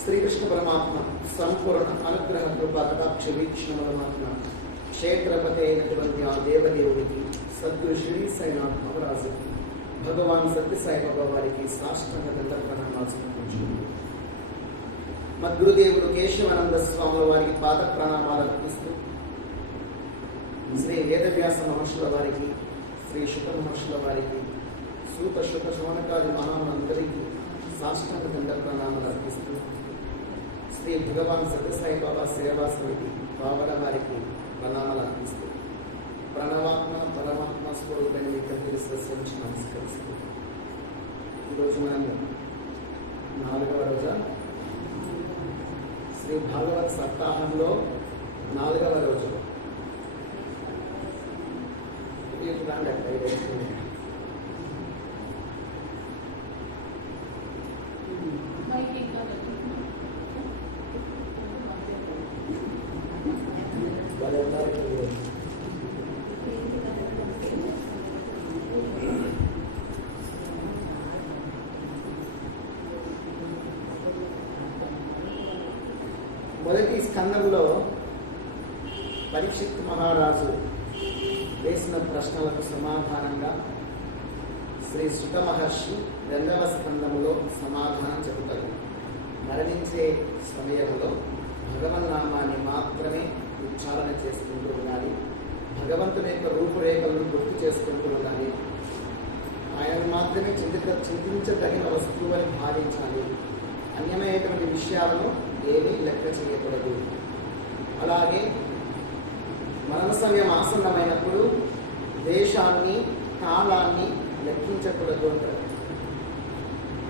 श्रीकृष्ण परमात्मा संपूर्ण अनुग्रह कृपा कटाक्ष वीक्षण परमात्मा क्षेत्रपते देवदेवुడికి सद्गुरु श्री साईनाथ महाराज भगवान सत्य साई बाबा వారికి సాష్టాంగ దండ ప్రణామాలు సమర్పించుకుంటున్నాను. మద్గురుదేవుడు కేశవానంద స్వాముల వారికి పాద ప్రణామాలు అర్పిస్తూ శ్రీ వేదవ్యాస మహర్షుల వారికి శ్రీ శుక మహర్షుల వారికి సూత శుక శౌనకాది మహామందరికి సాష్టాంగ దండ ప్రణామాలు అర్పిస్తూ శ్రీ భగవాన్ సత్యసాయి బాబా సేవా సమితి బాబల వారికి ప్రణామాలు అర్పిస్తూ ప్రణవాత్మ పరమాత్మ స్వరూపాన్ని ఇద్దరు సస్యంచి నమస్కరిస్తూ ఈరోజు మనము 4వ రోజు శ్రీ భాగవత్ సప్తాహంలో 4వ రోజు మొదటి స్కందంలో పరీక్షిత్ మహారాజు వేసిన ప్రశ్నలకు సమాధానంగా శ్రీ శుక మహర్షి 2వ స్కందములో సమాధానం చెబుతారు. మరణించే సమయంలో భగవన్నామాన్ని మాత్రమే ఉచ్చారణ చేసుకుంటూ ఉండాలి. భగవంతుని యొక్క రూపురేఖలను గుర్తు చేసుకుంటూ ఉండాలి. ఆయన మాత్రమే చింతించదగిన వస్తువు అని భావించాలి. అన్యమైనటువంటి విషయాలను ఏమీ లెక్క చేయకూడదు. అలాగే మరణ సమయం ఆసన్నమైనప్పుడు దేశాన్ని కాలాన్ని లెక్కించకూడదు అంటారు.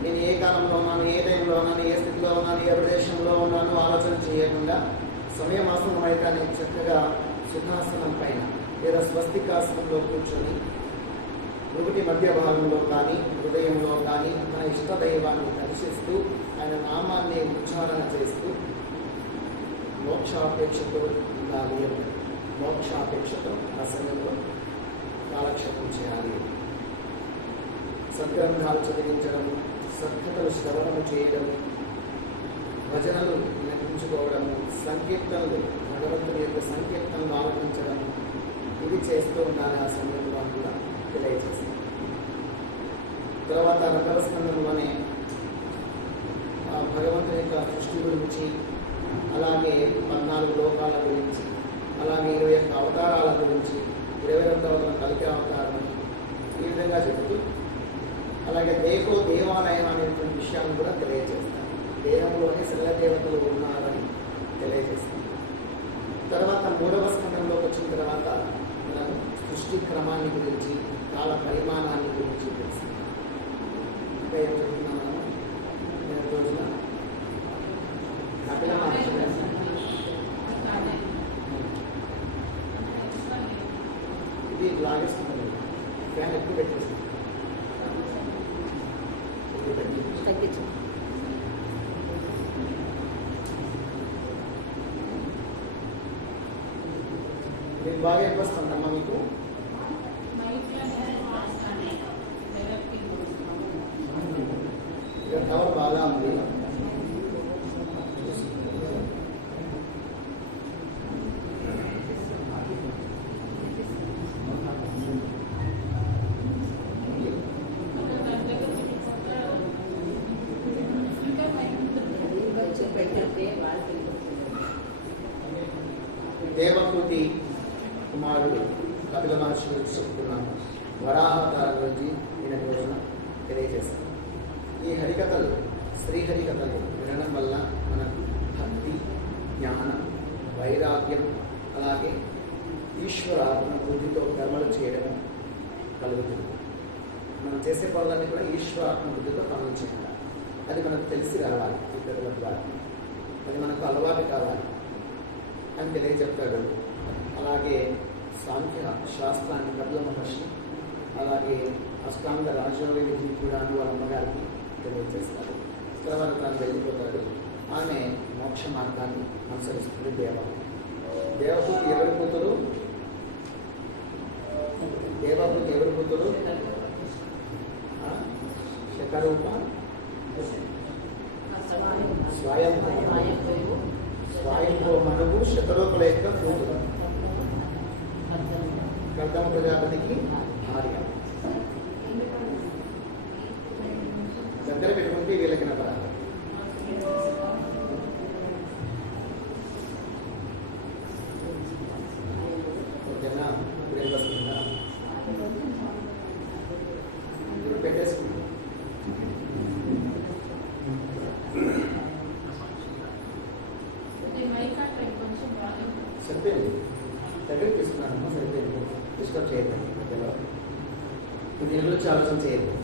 నేను ఏ కాలంలో ఉన్నాను, ఏ టైంలో ఉన్నాను, ఏ స్థితిలో ఉన్నాను, ఏ ప్రదేశంలో ఉన్నాను ఆలోచన చేయకుండా సమయం ఆసన్నమైతే చక్కగా సుఖాసనం పైన లేదా స్వస్తికాసనంలో కూర్చొని ఒకటి మధ్య భాగంలో కానీ హృదయంలో కానీ మన ఇష్టదైవాన్ని దర్శిస్తూ ఆయన నామాన్ని ఉచ్చారణ చేస్తూ మోక్షాపేక్షతో ఉండాలి. మోక్షాపేక్షతో ఆ సమయంలో కాలక్షేపం చేయాలి. సద్గ్రంథాలు చదివించడం, సత్కథలు శ్రవణము చేయడం, భజనలు నిర్మించుకోవడం, సంకీర్తనలు భగవంతుని యొక్క సంకీర్తనలు ఆలపించడం, ఇవి చేస్తూ ఉండాలి. ఆ సమయంలో కూడా తెలియజేస్తాం. తర్వాత 2వ స్కందంలోనే భగవంతుని యొక్క సృష్టి గురించి, అలాగే 14 లోకాల గురించి, అలాగే 21 అవతారాల గురించి, 22వ కలికి అవతారం ఈ విధంగా చెబుతూ అలాగే దేవాలయం అనేటువంటి విషయాన్ని కూడా తెలియజేస్తాను. దేహంలోనే శిలదేవతలు ఉన్నారని తెలియజేస్తాను. తర్వాత 3వ స్కందంలోకి వచ్చిన తర్వాత మనము సృష్టి క్రమాన్ని గురించి, కాల పరిమాణాన్ని గురించి తెలుసు. ఇంకా ఏం చెప్తున్నాను నేను రోజున కపిల మహర్షి ఇది లాగేస్తుంది. ఫ్యాన్ ఎక్కువ పెట్టేస్తుంది. మీకు బాగా ఎప్పొస్తుందమ్మా మీకు? ఇక్కడ టవర్ బాగా ఉంది. దేవకృతి కుమారుడు కపిల మహర్షి గురించి చెప్తున్నాను. వరాహవతారం గురించి నేను రోజున తెలియజేస్తాను. ఈ హరికథలు, శ్రీహరికథలు వినడం వల్ల మనకు భక్తి, జ్ఞానం, వైరాగ్యం, అలాగే ఈశ్వరాత్మ బుద్ధితో కర్మలు చేయడం కలుగుతుంది. మనం చేసే పనులన్నీ కూడా ఈశ్వరాత్మ బుద్ధితో పనులు చేయాలి. అది మనకు తెలిసి రావాలి. ఇతరుల ద్వారా అది మనకు అలవాటు కావాలి అని తెలియజెప్తాడు. అలాగే సాంఖ్య శాస్త్రాన్ని కపిల మహర్షి, అలాగే అష్టాంగ రాజయోగ విధిని కూడా వాళ్ళ అమ్మగారికి తెలియజేస్తారు. తర్వాత తాను వెళ్ళిపోతాడు. ఆమె మోక్ష మార్గాన్ని అనుసరిస్తుంది. దేవహూతి ఎవరి కూతురు? దేవహూతి ఎవరి కూతురు? శకరూప స్వయంభూ మనువు శతరూపుల యొక్క కూతురు. కర్దమ ప్రజాపతికి భార్య. దగ్గర పెట్టుకుంటే వీళ్ళకి నపరాలి. ఓకేనా? ఇప్పుడు ఏం వస్తుందా? పెట్టేసుకుంటాం. సరిపోయింది. దగ్గర తీసుకున్నానమ్మా, సరిపోయింది. డిస్టర్బ్ చేయద్దు. మధ్యలో దీని గురించి ఆలోచన చేయద్దు.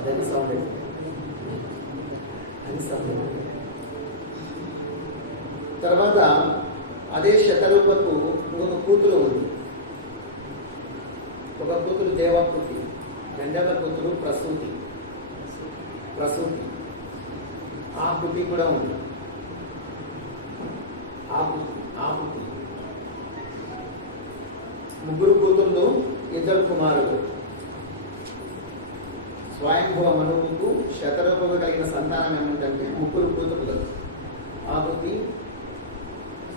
అదే సౌండ్ అది సౌండ్. తర్వాత అదే శతరూపకు మూడు కూతురు ఉంది. ఒక కూతురు దేవకృతి, రెండవ కూతురు ప్రసూతి. ఆకృతి కూడా ఉంది. ఆకృతి ముగ్గురు కూతుళ్ళు, ఇద్దరు కుమారులు. స్వయంభవ మనువుకు శతరూపము కలిగిన సంతానం ఏమిటంటే ముగ్గురు కూతురులు. ఆకృతి,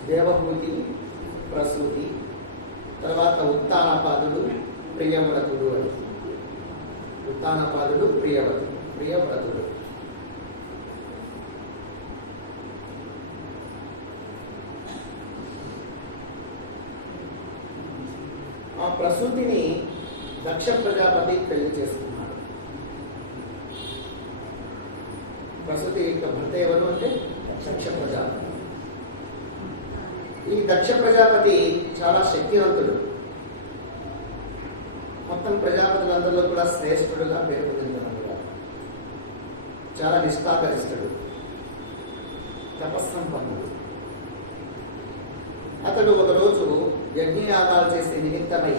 దేవహూతి, ప్రసూతి. తర్వాత ఉత్తానపాదుడు, ప్రియవ్రతుడు. అని ఉత్తానపాదుడు ప్రియవ్రతుడు. ఆ ప్రసూతిని దక్ష ప్రజాపతి పెళ్లి చేసుకున్నాడు. ప్రసూతి యొక్క భర్త ఎవరు అంటే దక్ష ప్రజాపతి. ఈ దక్ష ప్రజాపతి చాలా శక్తివంతుడు. మొత్తం ప్రజాపతులందరిలో కూడా శ్రేష్ఠుడుగా పేరు పొందినవాడు. చాలా నిష్ఠాగరిష్ఠుడు, తపస్సంపన్నుడు. అతడు ఒకరోజు యజ్ఞయాగాలు చేసే నిమిత్తమై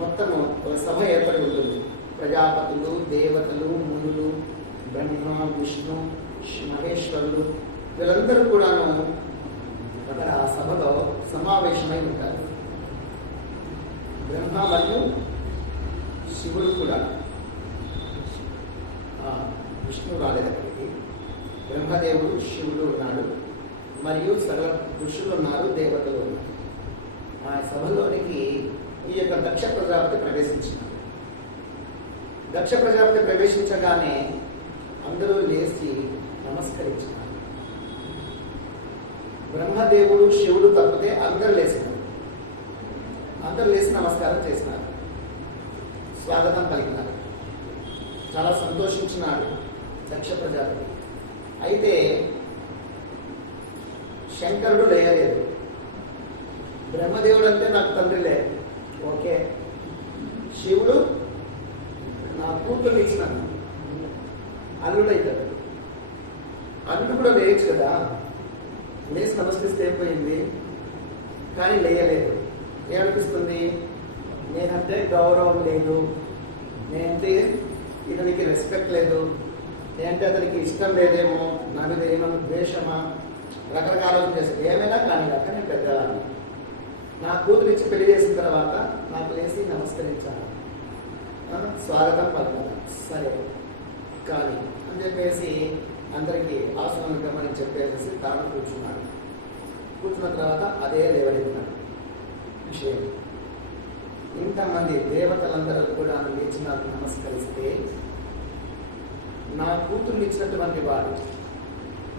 మొత్తము ఒక సభ ఏర్పడి ఉంటుంది. ప్రజాపతులు, దేవతలు, మునులు, బ్రహ్మ, విష్ణు, మహేశ్వరులు వీళ్ళందరూ కూడాను అక్కడ ఆ సభలో సమావేశమై ఉంటారు. బ్రహ్మ మరియు శివుడు కూడా. విష్ణు రాలేదక్కడికి. బ్రహ్మదేవుడు, శివుడు ఉన్నాడు, మరియు సర్వ ఋషులు ఉన్నారు, దేవతలు ఉన్నారు. ఆ సభలోనికి ఈ యొక్క దక్ష ప్రజాపతి ప్రవేశించినారు. దక్ష ప్రజాపతి ప్రవేశించగానే అందరూ లేచి నమస్కరించినారు. బ్రహ్మదేవుడు, శివుడు తప్పితే అందరూ లేచినారు. అందరూ లేచి నమస్కారం చేసినారు. స్వాగతం పలికినాడు. చాలా సంతోషించినాడు దక్ష ప్రజాపతి. అయితే శంకరుడు లేయలేదు. బ్రహ్మదేవుడు అంటే నాకు తండ్రి లేదు, ఓకే. శివుడు నా కూతురు ఇచ్చినాను, అల్లుడైతాడు. అల్లుడు కూడా లేయచ్చు కదా, లేచి నమస్కరిస్తే అయిపోయింది. కానీ లేయలేదు. ఏమనిపిస్తుంది? నేనంటే గౌరవం లేదు, నేనంటే ఇతనికి రెస్పెక్ట్ లేదు, నేనంటే అతనికి ఇష్టం లేదేమో, నా మీద ఏమైనా ద్వేషమా, రకరకాల చేస్తాను. ఏమైనా కానీ కాక నేను పెద్దవాడిని. నా కూతురు ఇచ్చి పెళ్లి చేసిన తర్వాత నాకు లేచి నమస్కరించాను, స్వాగతం పలకాలి, సరే కానీ అని చెప్పేసి అందరికీ ఆసనం గమని చెప్పేసి తాను కూర్చున్నాడు. కూర్చున్న తర్వాత అదే లేవడెత్తినాడు విషయం. ఇంతమంది దేవతలందరూ కూడా లేచి నాకు నమస్కరిస్తే నా కూతుర్ని ఇచ్చినటువంటి వాడు,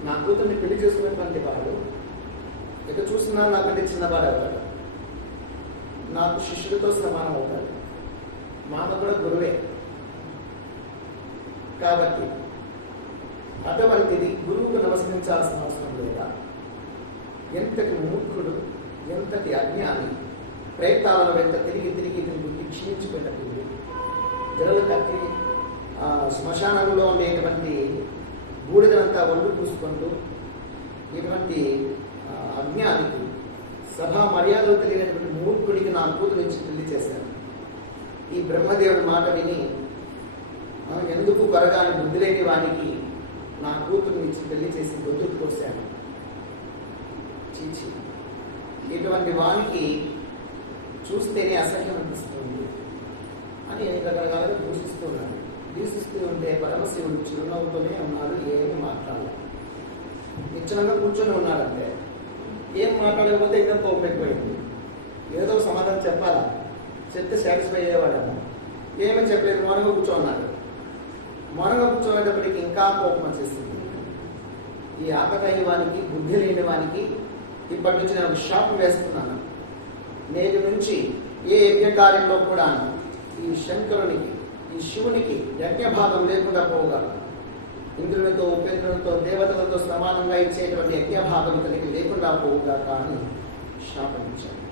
నా కూతుర్ని పెళ్లి చేసుకున్నటువంటి వాడు ఎక్కడ చూసినా నాకంటే చిన్నవాడు అవుతాడు, నాకు శిష్యుడితో సమానం అవుతాడు, మామ కూడా గురువే. కాబట్టి అటువంటిది గురువుకు నమస్కరించాల్సిన అవసరం లేదా? ఎంతటి మూర్ఖుడు, ఎంతటి అజ్ఞాని, ప్రయత్నాల వెంట తిరిగి తిరిగి తిరిగి క్షీణించిపోయినట్టు జడలు కట్టి శ్మశానంలో ఉండేటువంటి బూడిదనంతా ఒళ్ళు పూసుకుంటూ ఇటువంటి అజ్ఞానికి, సభా మర్యాదలు తెలియనటువంటి మూర్ఖుడికి నా కూతురు నుంచి పెళ్లి చేశాను. ఈ బ్రహ్మదేవుడి మాట విని ఎందుకు కొరగాని బుద్ధి లేని వానికి నా కూతురు నుంచి పెళ్లి చేసి బొద్దుకు పోశాను. చీచి, ఇటువంటి వానికి చూస్తేనే అసహ్యం అనిపిస్తుంది అని రకరకాలుగా దూషిస్తున్నాడు. దూషిస్తూ ఉంటే పరమశివుడు చిరునవ్వుతూనే ఉన్నాడు, ఏమి మాట్లాడలేదు. నిశ్చలంగా కూర్చొని ఉన్నాడంటే ఏం మాట్లాడకపోతే ఇంకా కోపం ఎక్కువైంది. ఏదో సమాధానం చెప్పాలా, చెప్తే సాటిస్ఫై అయ్యేవాడేమో. ఏమీ చెప్పలేదు, మౌనంగా కూర్చోన్నాడు. మౌనంగా కూర్చోనేటప్పటికి ఇంకా కోపం వచ్చేసింది. ఈ ఆకతాయి వానికి, బుద్ధి లేని వానికి ఇప్పటి నుంచి నేను షాప్ వేస్తున్నాను. నేటి నుంచి ఏ యజ్ఞకార్యంలో కూడా ఈ శంకరునికి, ఈ శివునికి యజ్ఞభాగం లేకుండా పోగా, ఇంద్రునితో, ఉపేంద్రునితో, దేవతలతో సమానంగా ఇచ్చేటువంటి యజ్ఞభాగం కలిగి లేకుండా పోవుగా కానీ శాపం ఇచ్చాడు.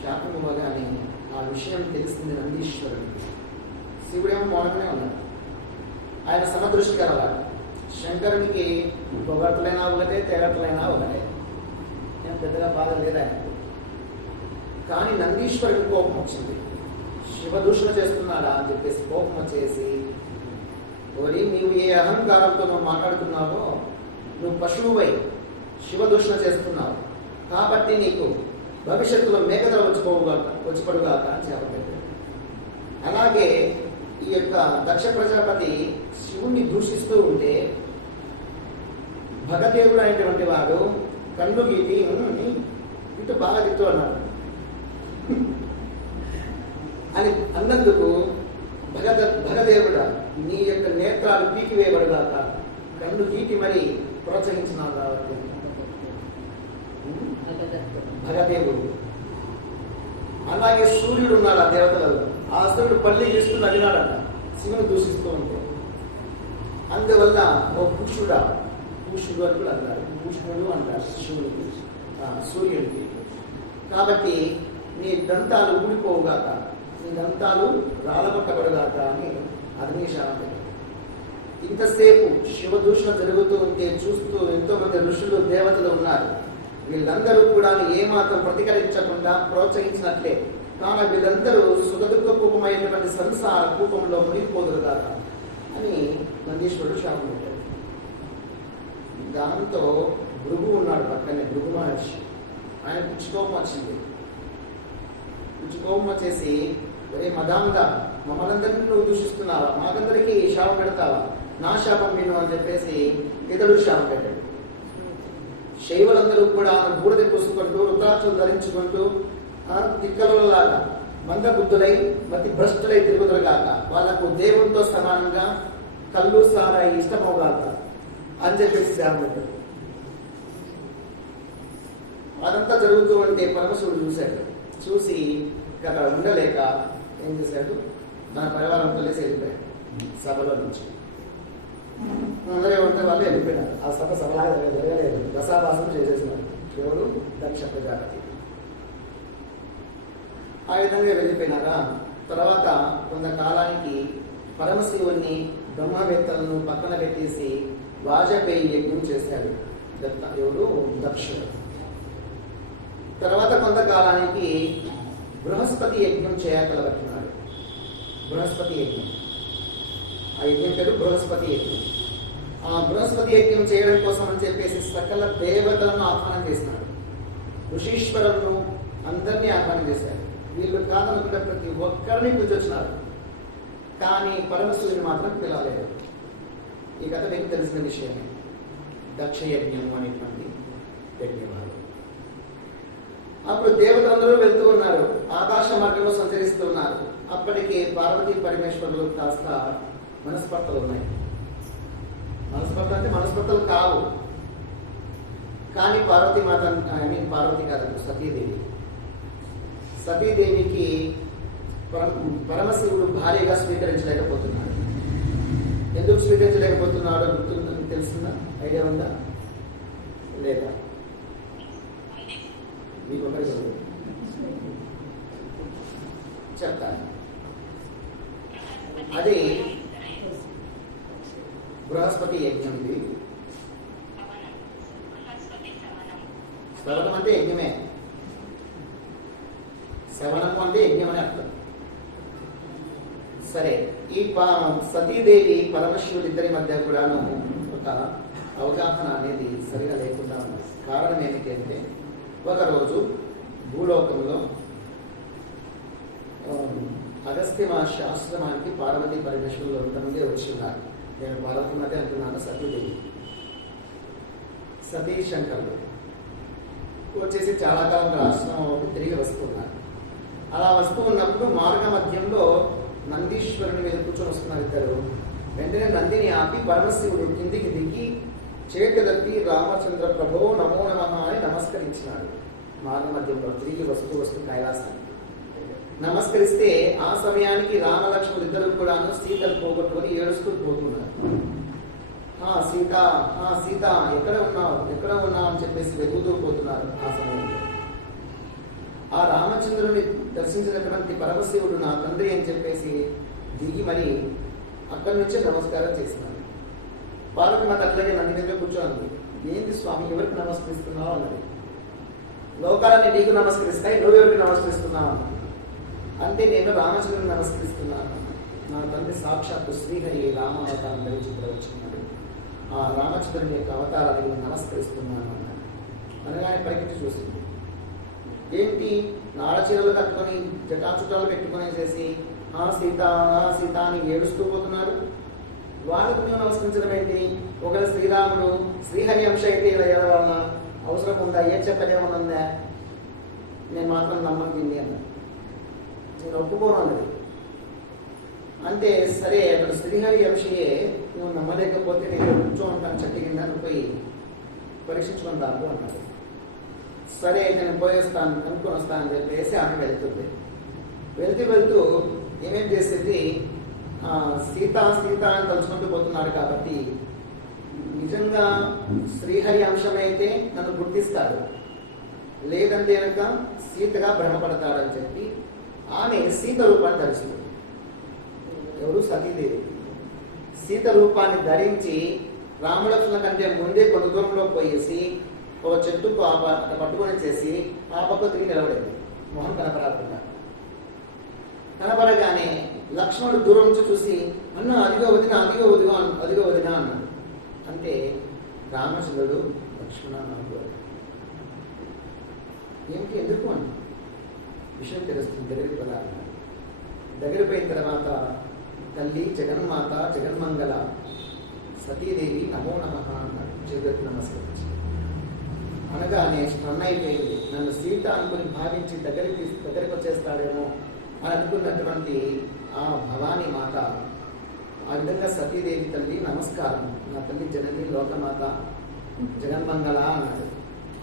శాపం ఇవ్వగానే ఆ విషయం తెలిసింది నందీశ్వరుడికి. శివుడేమో మౌనంగానే ఉన్నాడు. ఆయన సమదృష్టి కలవాడు. శంకరునికి పొగట్లైనా ఒకటే, తెగట్లైనా ఒకటే, నేను పెద్దగా బాధ లేదు ఆయనకు. కానీ నందీశ్వరుడికి కోపం వచ్చింది. శివదూషణ చేస్తున్నాడా అని చెప్పేసి కోపం వచ్చేసి, ఓరి నీవు ఏ అహంకారంతో నువ్వు మాట్లాడుతున్నావో, నువ్వు పశువువై శివదూషణ చేస్తున్నావు కాబట్టి నీకు భవిష్యత్తులో మేకతలు వచ్చిపడుగాక అని చెప్పబడ్డాడు. అలాగే ఈ యొక్క దక్ష ప్రజాపతి శివుణ్ణి దూషిస్తూ ఉంటే భగదేవుడు అనేటువంటి వాడు కన్ను గీటి ఇటు బాగా తిట్టు అన్నాడు. అని అన్నందుకు భగదేవుడు నీ యొక్క నేత్రాలు పీకివేయబడుగాక, కన్ను గీటి మరి ప్రోత్సహించినావు కాబట్టి భగదేవుడు. అలాగే సూర్యుడు ఉన్నాడు ఆ దేవతలలో. ఆ సూర్యుడు పల్లి తీసుకుని నడినాడట శివుని దూషిస్తూ ఉంటే. అందువల్ల ఓ పురుషుడా, పురుషుడు అని కూడా అంటారు, పురుషుడు అంటారు శివుడికి, సూర్యుడికి. కాబట్టి నీ దంతాలు ఊడిపోవుగాక, నీ దంతాలు రాలగొట్టబడుగాక అని అగ్నిశాపం. ఇంతసేపు శివదూషణ జరుగుతూ ఉంటే చూస్తూ ఎంతో మంది ఋషులు, దేవతలు ఉన్నారు. వీళ్ళందరూ కూడా ఏమాత్రం ప్రతికరించకుండా ప్రోత్సహించినట్లే. కానీ వీళ్ళందరూ సుఖదుఖ కూపమైనటువంటి సంసార కూపంలో మునిగిపోదురు కాక అని నందీశ్వరుడు శాపం పెట్టాడు. దాంతో భృగు ఉన్నాడు పక్కనే, భృగు మహర్షి. ఆయన పిచ్చుకోపం వచ్చింది. పిచ్చుకోపం వచ్చేసి, ఒరే మదాంగా, మమ్మల్ందరినీ నువ్వు దూషిస్తున్నావా, మాకందరికీ శాపం పెడతావా, నా శాపం విను అని చెప్పేసి ఇతడు శాపం పెట్టాడు. శైవులందరూ కూడా బూడిద పూసుకుంటూ, రుద్రాక్షలు ధరించుకుంటూ, తిక్కలలాగా మందబుద్ధులై మతి భ్రష్టులై తిరుగుదరుగాక, వాళ్ళకు దేవునితో సమానంగా కళ్ళు సారాయి ఇష్టమవుగాక అని చెప్పేసి శాపం పెట్టాడు. అదంతా జరుగుతూ ఉంటే పరమశివుడు చూశాడు. చూసి అక్కడ ఉండలేక ఏం చేశాడు, దాని పరివారంతో లేసి వెళ్ళిపోయాడు సభలో నుంచి. అందరూ ఏమంటే వాళ్ళు వెళ్ళిపోయినారు. ఆ సభలాగా జరగలేదు, రసాభాసం చేసేసినారు. ఎవరు? దక్ష ప్రజాపతి. ఆ విధంగా వెళ్ళిపోయినారా. తర్వాత కొంతకాలానికి పరమశివుణ్ణి బ్రహ్మవేత్తలను పక్కన పెట్టేసి వాజపేయి యజ్ఞం చేశాడు ఎవరు? దక్షుడు. తర్వాత కొంతకాలానికి బృహస్పతి యజ్ఞం చేయగలబట్టినాడు. బృహస్పతి యజ్ఞం, ఆ యజ్ఞం పేరు బృహస్పతి యజ్ఞం. ఆ బృహస్పతి యజ్ఞం చేయడం కోసం అని చెప్పేసి సకల దేవతలను ఆహ్వానం చేసినాడు. ఋషీశ్వరులను అందరినీ ఆహ్వానం చేశారు. వీళ్ళు కాదనుకుంటే ప్రతి ఒక్కరిని పిలిచొచ్చినారు. కానీ పరమశివుని మాత్రం పిలవలేదు. ఈ కథ మీకు తెలిసిన విషయమే. దక్ష యజ్ఞం అనేటువంటి యజ్ఞవాడు. అప్పుడు దేవతలందరూ వెళ్తూ ఉన్నారు, ఆకాశ మార్గంలో సంచరిస్తూ ఉన్నారు. అప్పటికి పార్వతీ పరమేశ్వరులు కాస్త మనస్పర్ధలు ఉన్నాయి. మనస్పర్ధలు అంటే మనస్పర్ధలు కావు, కానీ పార్వతీ మాత, పార్వతి కాదు, సతీదేవి. సతీదేవికి పరమశివుడు భార్యగా స్వీకరించలేకపోతున్నాడు. ఎందుకు స్వీకరించలేకపోతున్నాడో గుర్తుందని తెలుస్తుందా? ఐడియా ఉందా లేదా? మీకు ఒకటి చెప్తాను. అది బృహస్పతి యజ్ఞం. శ్రవణం అంటే యజ్ఞమే. శ్రవణం అంటే యజ్ఞం అని అర్థం. సరే, ఈ సతీదేవి పరమశివుడు ఇద్దరి మధ్య కూడాను ఒక అవగాహన అనేది సరిగా లేకుండా ఉంది. కారణం ఏమిటంటే, ఒకరోజు భూలోకంలో అగస్త్య మహర్షి ఆశ్రమానికి పార్వతీ పరమేశ్వరులు ఇంతమంది వచ్చి ఉన్నారు. నేను పార్వతీమతి అంటున్నాను, సతీదేవి, సతీ శంకరులు వచ్చేసి చాలా కాలం ఆశ్రమం తిరిగి వస్తున్నారు. అలా వస్తూ ఉన్నప్పుడు మార్గ మధ్యంలో నందీశ్వరుని మీద కూర్చొని వస్తున్నారు ఇద్దరు. వెంటనే నందిని ఆపి పరమశివుడు కిందికి దిగి చేతులెత్తి రామచంద్ర ప్రభో నమో నమః అని నమస్కరించినాడు. మార్గ మధ్యంలో తిరిగి వస్తూ కైలాసానికి నమస్కరిస్తే ఆ సమయానికి రామలక్ష్మణుడు ఇద్దరు కూడాను సీతను పోగొట్టుకొని ఏడుస్తూ పోతున్నారు. సీత, సీత ఎక్కడ ఉన్నావు అని చెప్పేసి వెతుకుతూ పోతున్నారు. ఆ సమయంలో ఆ రామచంద్రుని దర్శించినటువంటి పరమశివుడు నా తండ్రి అని చెప్పేసి దిగి మరి అక్కడి నుంచే నమస్కారం చేసినాడు. పార్వతి మాత అట్లాగే నంది దగ్గర కూర్చోండి. ఏంటి స్వామి, ఎవరికి నమస్కరిస్తున్నావు అన్నది. లోకాలన్నీ నీకు నమస్కరిస్తాయి, నువ్వెవరికి నమస్కరిస్తున్నావు అన్నది. అంటే నేను రామచంద్రుని నమస్కరిస్తున్నాను. నా తండ్రి సాక్షాత్తు శ్రీహరి రామావతారం ధరించి వచ్చినాడు. ఆ రామచంద్రుని యొక్క అవతారాన్ని నమస్కరిస్తున్నాను అన్నాడు. అనగానే పరిగెత్తి చూసింది. ఏంటి, నారచీరలు కట్టుకొని జటాచుటాలు పెట్టుకునేసేసి సీత సీత అని ఏడుస్తూ పోతున్నారు. వాళ్ళకు మేము నమస్కరించడం ఏంటి? ఒకవేళ శ్రీరాముడు శ్రీహరి అంశ అయితే ఇలా వలన అవసరం ఉందా? ఏ చెప్పలేమని ఉందా? నేను మాత్రం నమ్మకండి అన్నా. నేను ఒప్పుకోను అన్నది. అంటే సరే, అక్కడ శ్రీహరి అంశయే నువ్వు నమ్మలేకపోతే నేను కూర్చో ఉంటాను చెట్టు కింద, నువ్వు పోయి పరీక్షించుకొని రాదు అన్నాడు. సరే, నేను పోయేస్తాను, కనుక్కొని వస్తాను అని చెప్పేసి ఆమె వెళ్తూ ఏమేం చేసేది, సీత అని తలుచుకుంటూ పోతున్నాడు. కాబట్టి నిజంగా శ్రీహరి అంశమైతే నన్ను గుర్తిస్తాడు, లేదంటే కనుక సీతగా భ్రమపడతాడని చెప్పి ఆమె సీత రూపాన్ని ధరిస్తుంది. ఎవరు? సతీదేవి. సీత రూపాన్ని ధరించి రామలక్ష్మణ కంటే ముందే కొంత దూరంలో పోయేసి ఒక చెట్టు పట్టుకొని చేసి ఆ పక్క తిరిగి నిలబడేది, మొహం కనపడకుండా. కనపడగానే లక్ష్మణుడు దూరం నుంచి చూసి అన్న అదిగో వదినా అన్నాడు. అంటే రామచంద్రుడు లక్ష్మణ అన్నాడు. ఏమిటి, ఎందుకు అన్న విషయం తెలుస్తుంది. దగ్గరికి పదాలు దగ్గర పోయిన తర్వాత తల్లి జగన్మాత జగన్మంగళ సతీదేవి నమో నమః అన్నాడు. చేతులకు నమస్కరించి అనగానే స్టన్ అయిపోయింది. నన్ను సీత అనుకుని భావించి దగ్గరికి వచ్చేస్తాడేమో అని అనుకున్నటువంటి ఆ భవానీ మాత ఆ విధంగా సతీదేవి తల్లి నమస్కారం, నా తల్లి జనని లోకమాత జగన్మంగళ అన్నాడు.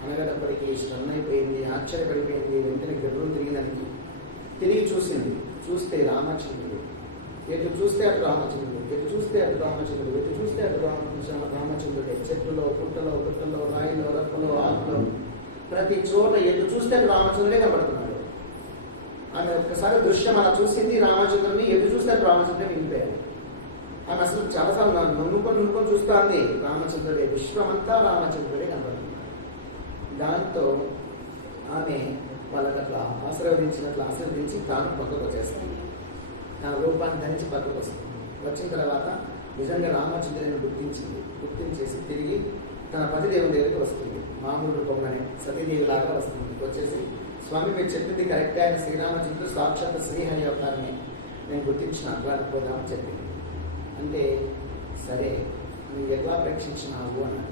అనగటప్పటికీ స్టన్ అయిపోయింది, ఆశ్చర్యపడిపోయింది. వెంటనే గర్వం తిరిగినది. తిరిగి చూసింది. చూస్తే రామచంద్రుడు, ఎటు చూస్తే అటు రామచంద్రుడు, ఎటు చూస్తే అటు రామచంద్రుడు, ఎటు చూస్తే అటు రామచంద్రుడే. చెట్టులో, పుట్టలో, గుట్టలో, రాయిలో, రప్పలో, ఆకులో, ప్రతి చోట ఎటు చూస్తే అటు రామచంద్రుడే కనబడుతున్నాడు. ఆమె ఒక్కసారి దృశ్యం అలా చూసింది రామచంద్రుడిని, ఎటు చూస్తే అటు రామచంద్రుడే వినిపోయాడు. ఆమె అసలు చాలాసార్లు నువ్వుకొని చూస్తుంది రామచంద్రుడే, విశ్వమంతా రామచంద్రుడే కనబడుతున్నాడు. దాంతో ఆమె వాళ్ళకి అట్లా ఆశీర్వదించి తాను పక్కకు వచ్చేస్తుంది. నా రూపాన్ని ధరించి పక్కకు వస్తుంది. వచ్చిన తర్వాత నిజంగా రామచంద్రుని గుర్తించేసి తిరిగి తన పతిదేవుని దగ్గరికి వస్తుంది. మామూలు రూపంగానే సతీదేవి లాగా వస్తుంది. వచ్చేసి స్వామి మీరు చెప్పింది కరెక్టే, ఆయన శ్రీరామచంద్రుడు సాక్షాత్ శ్రీహరి అవతారమే, నేను గుర్తించిన అట్లా పోదామని చెప్పింది. అంటే సరే నువ్వు ఎట్లా పరీక్షించినావు అన్నాడు.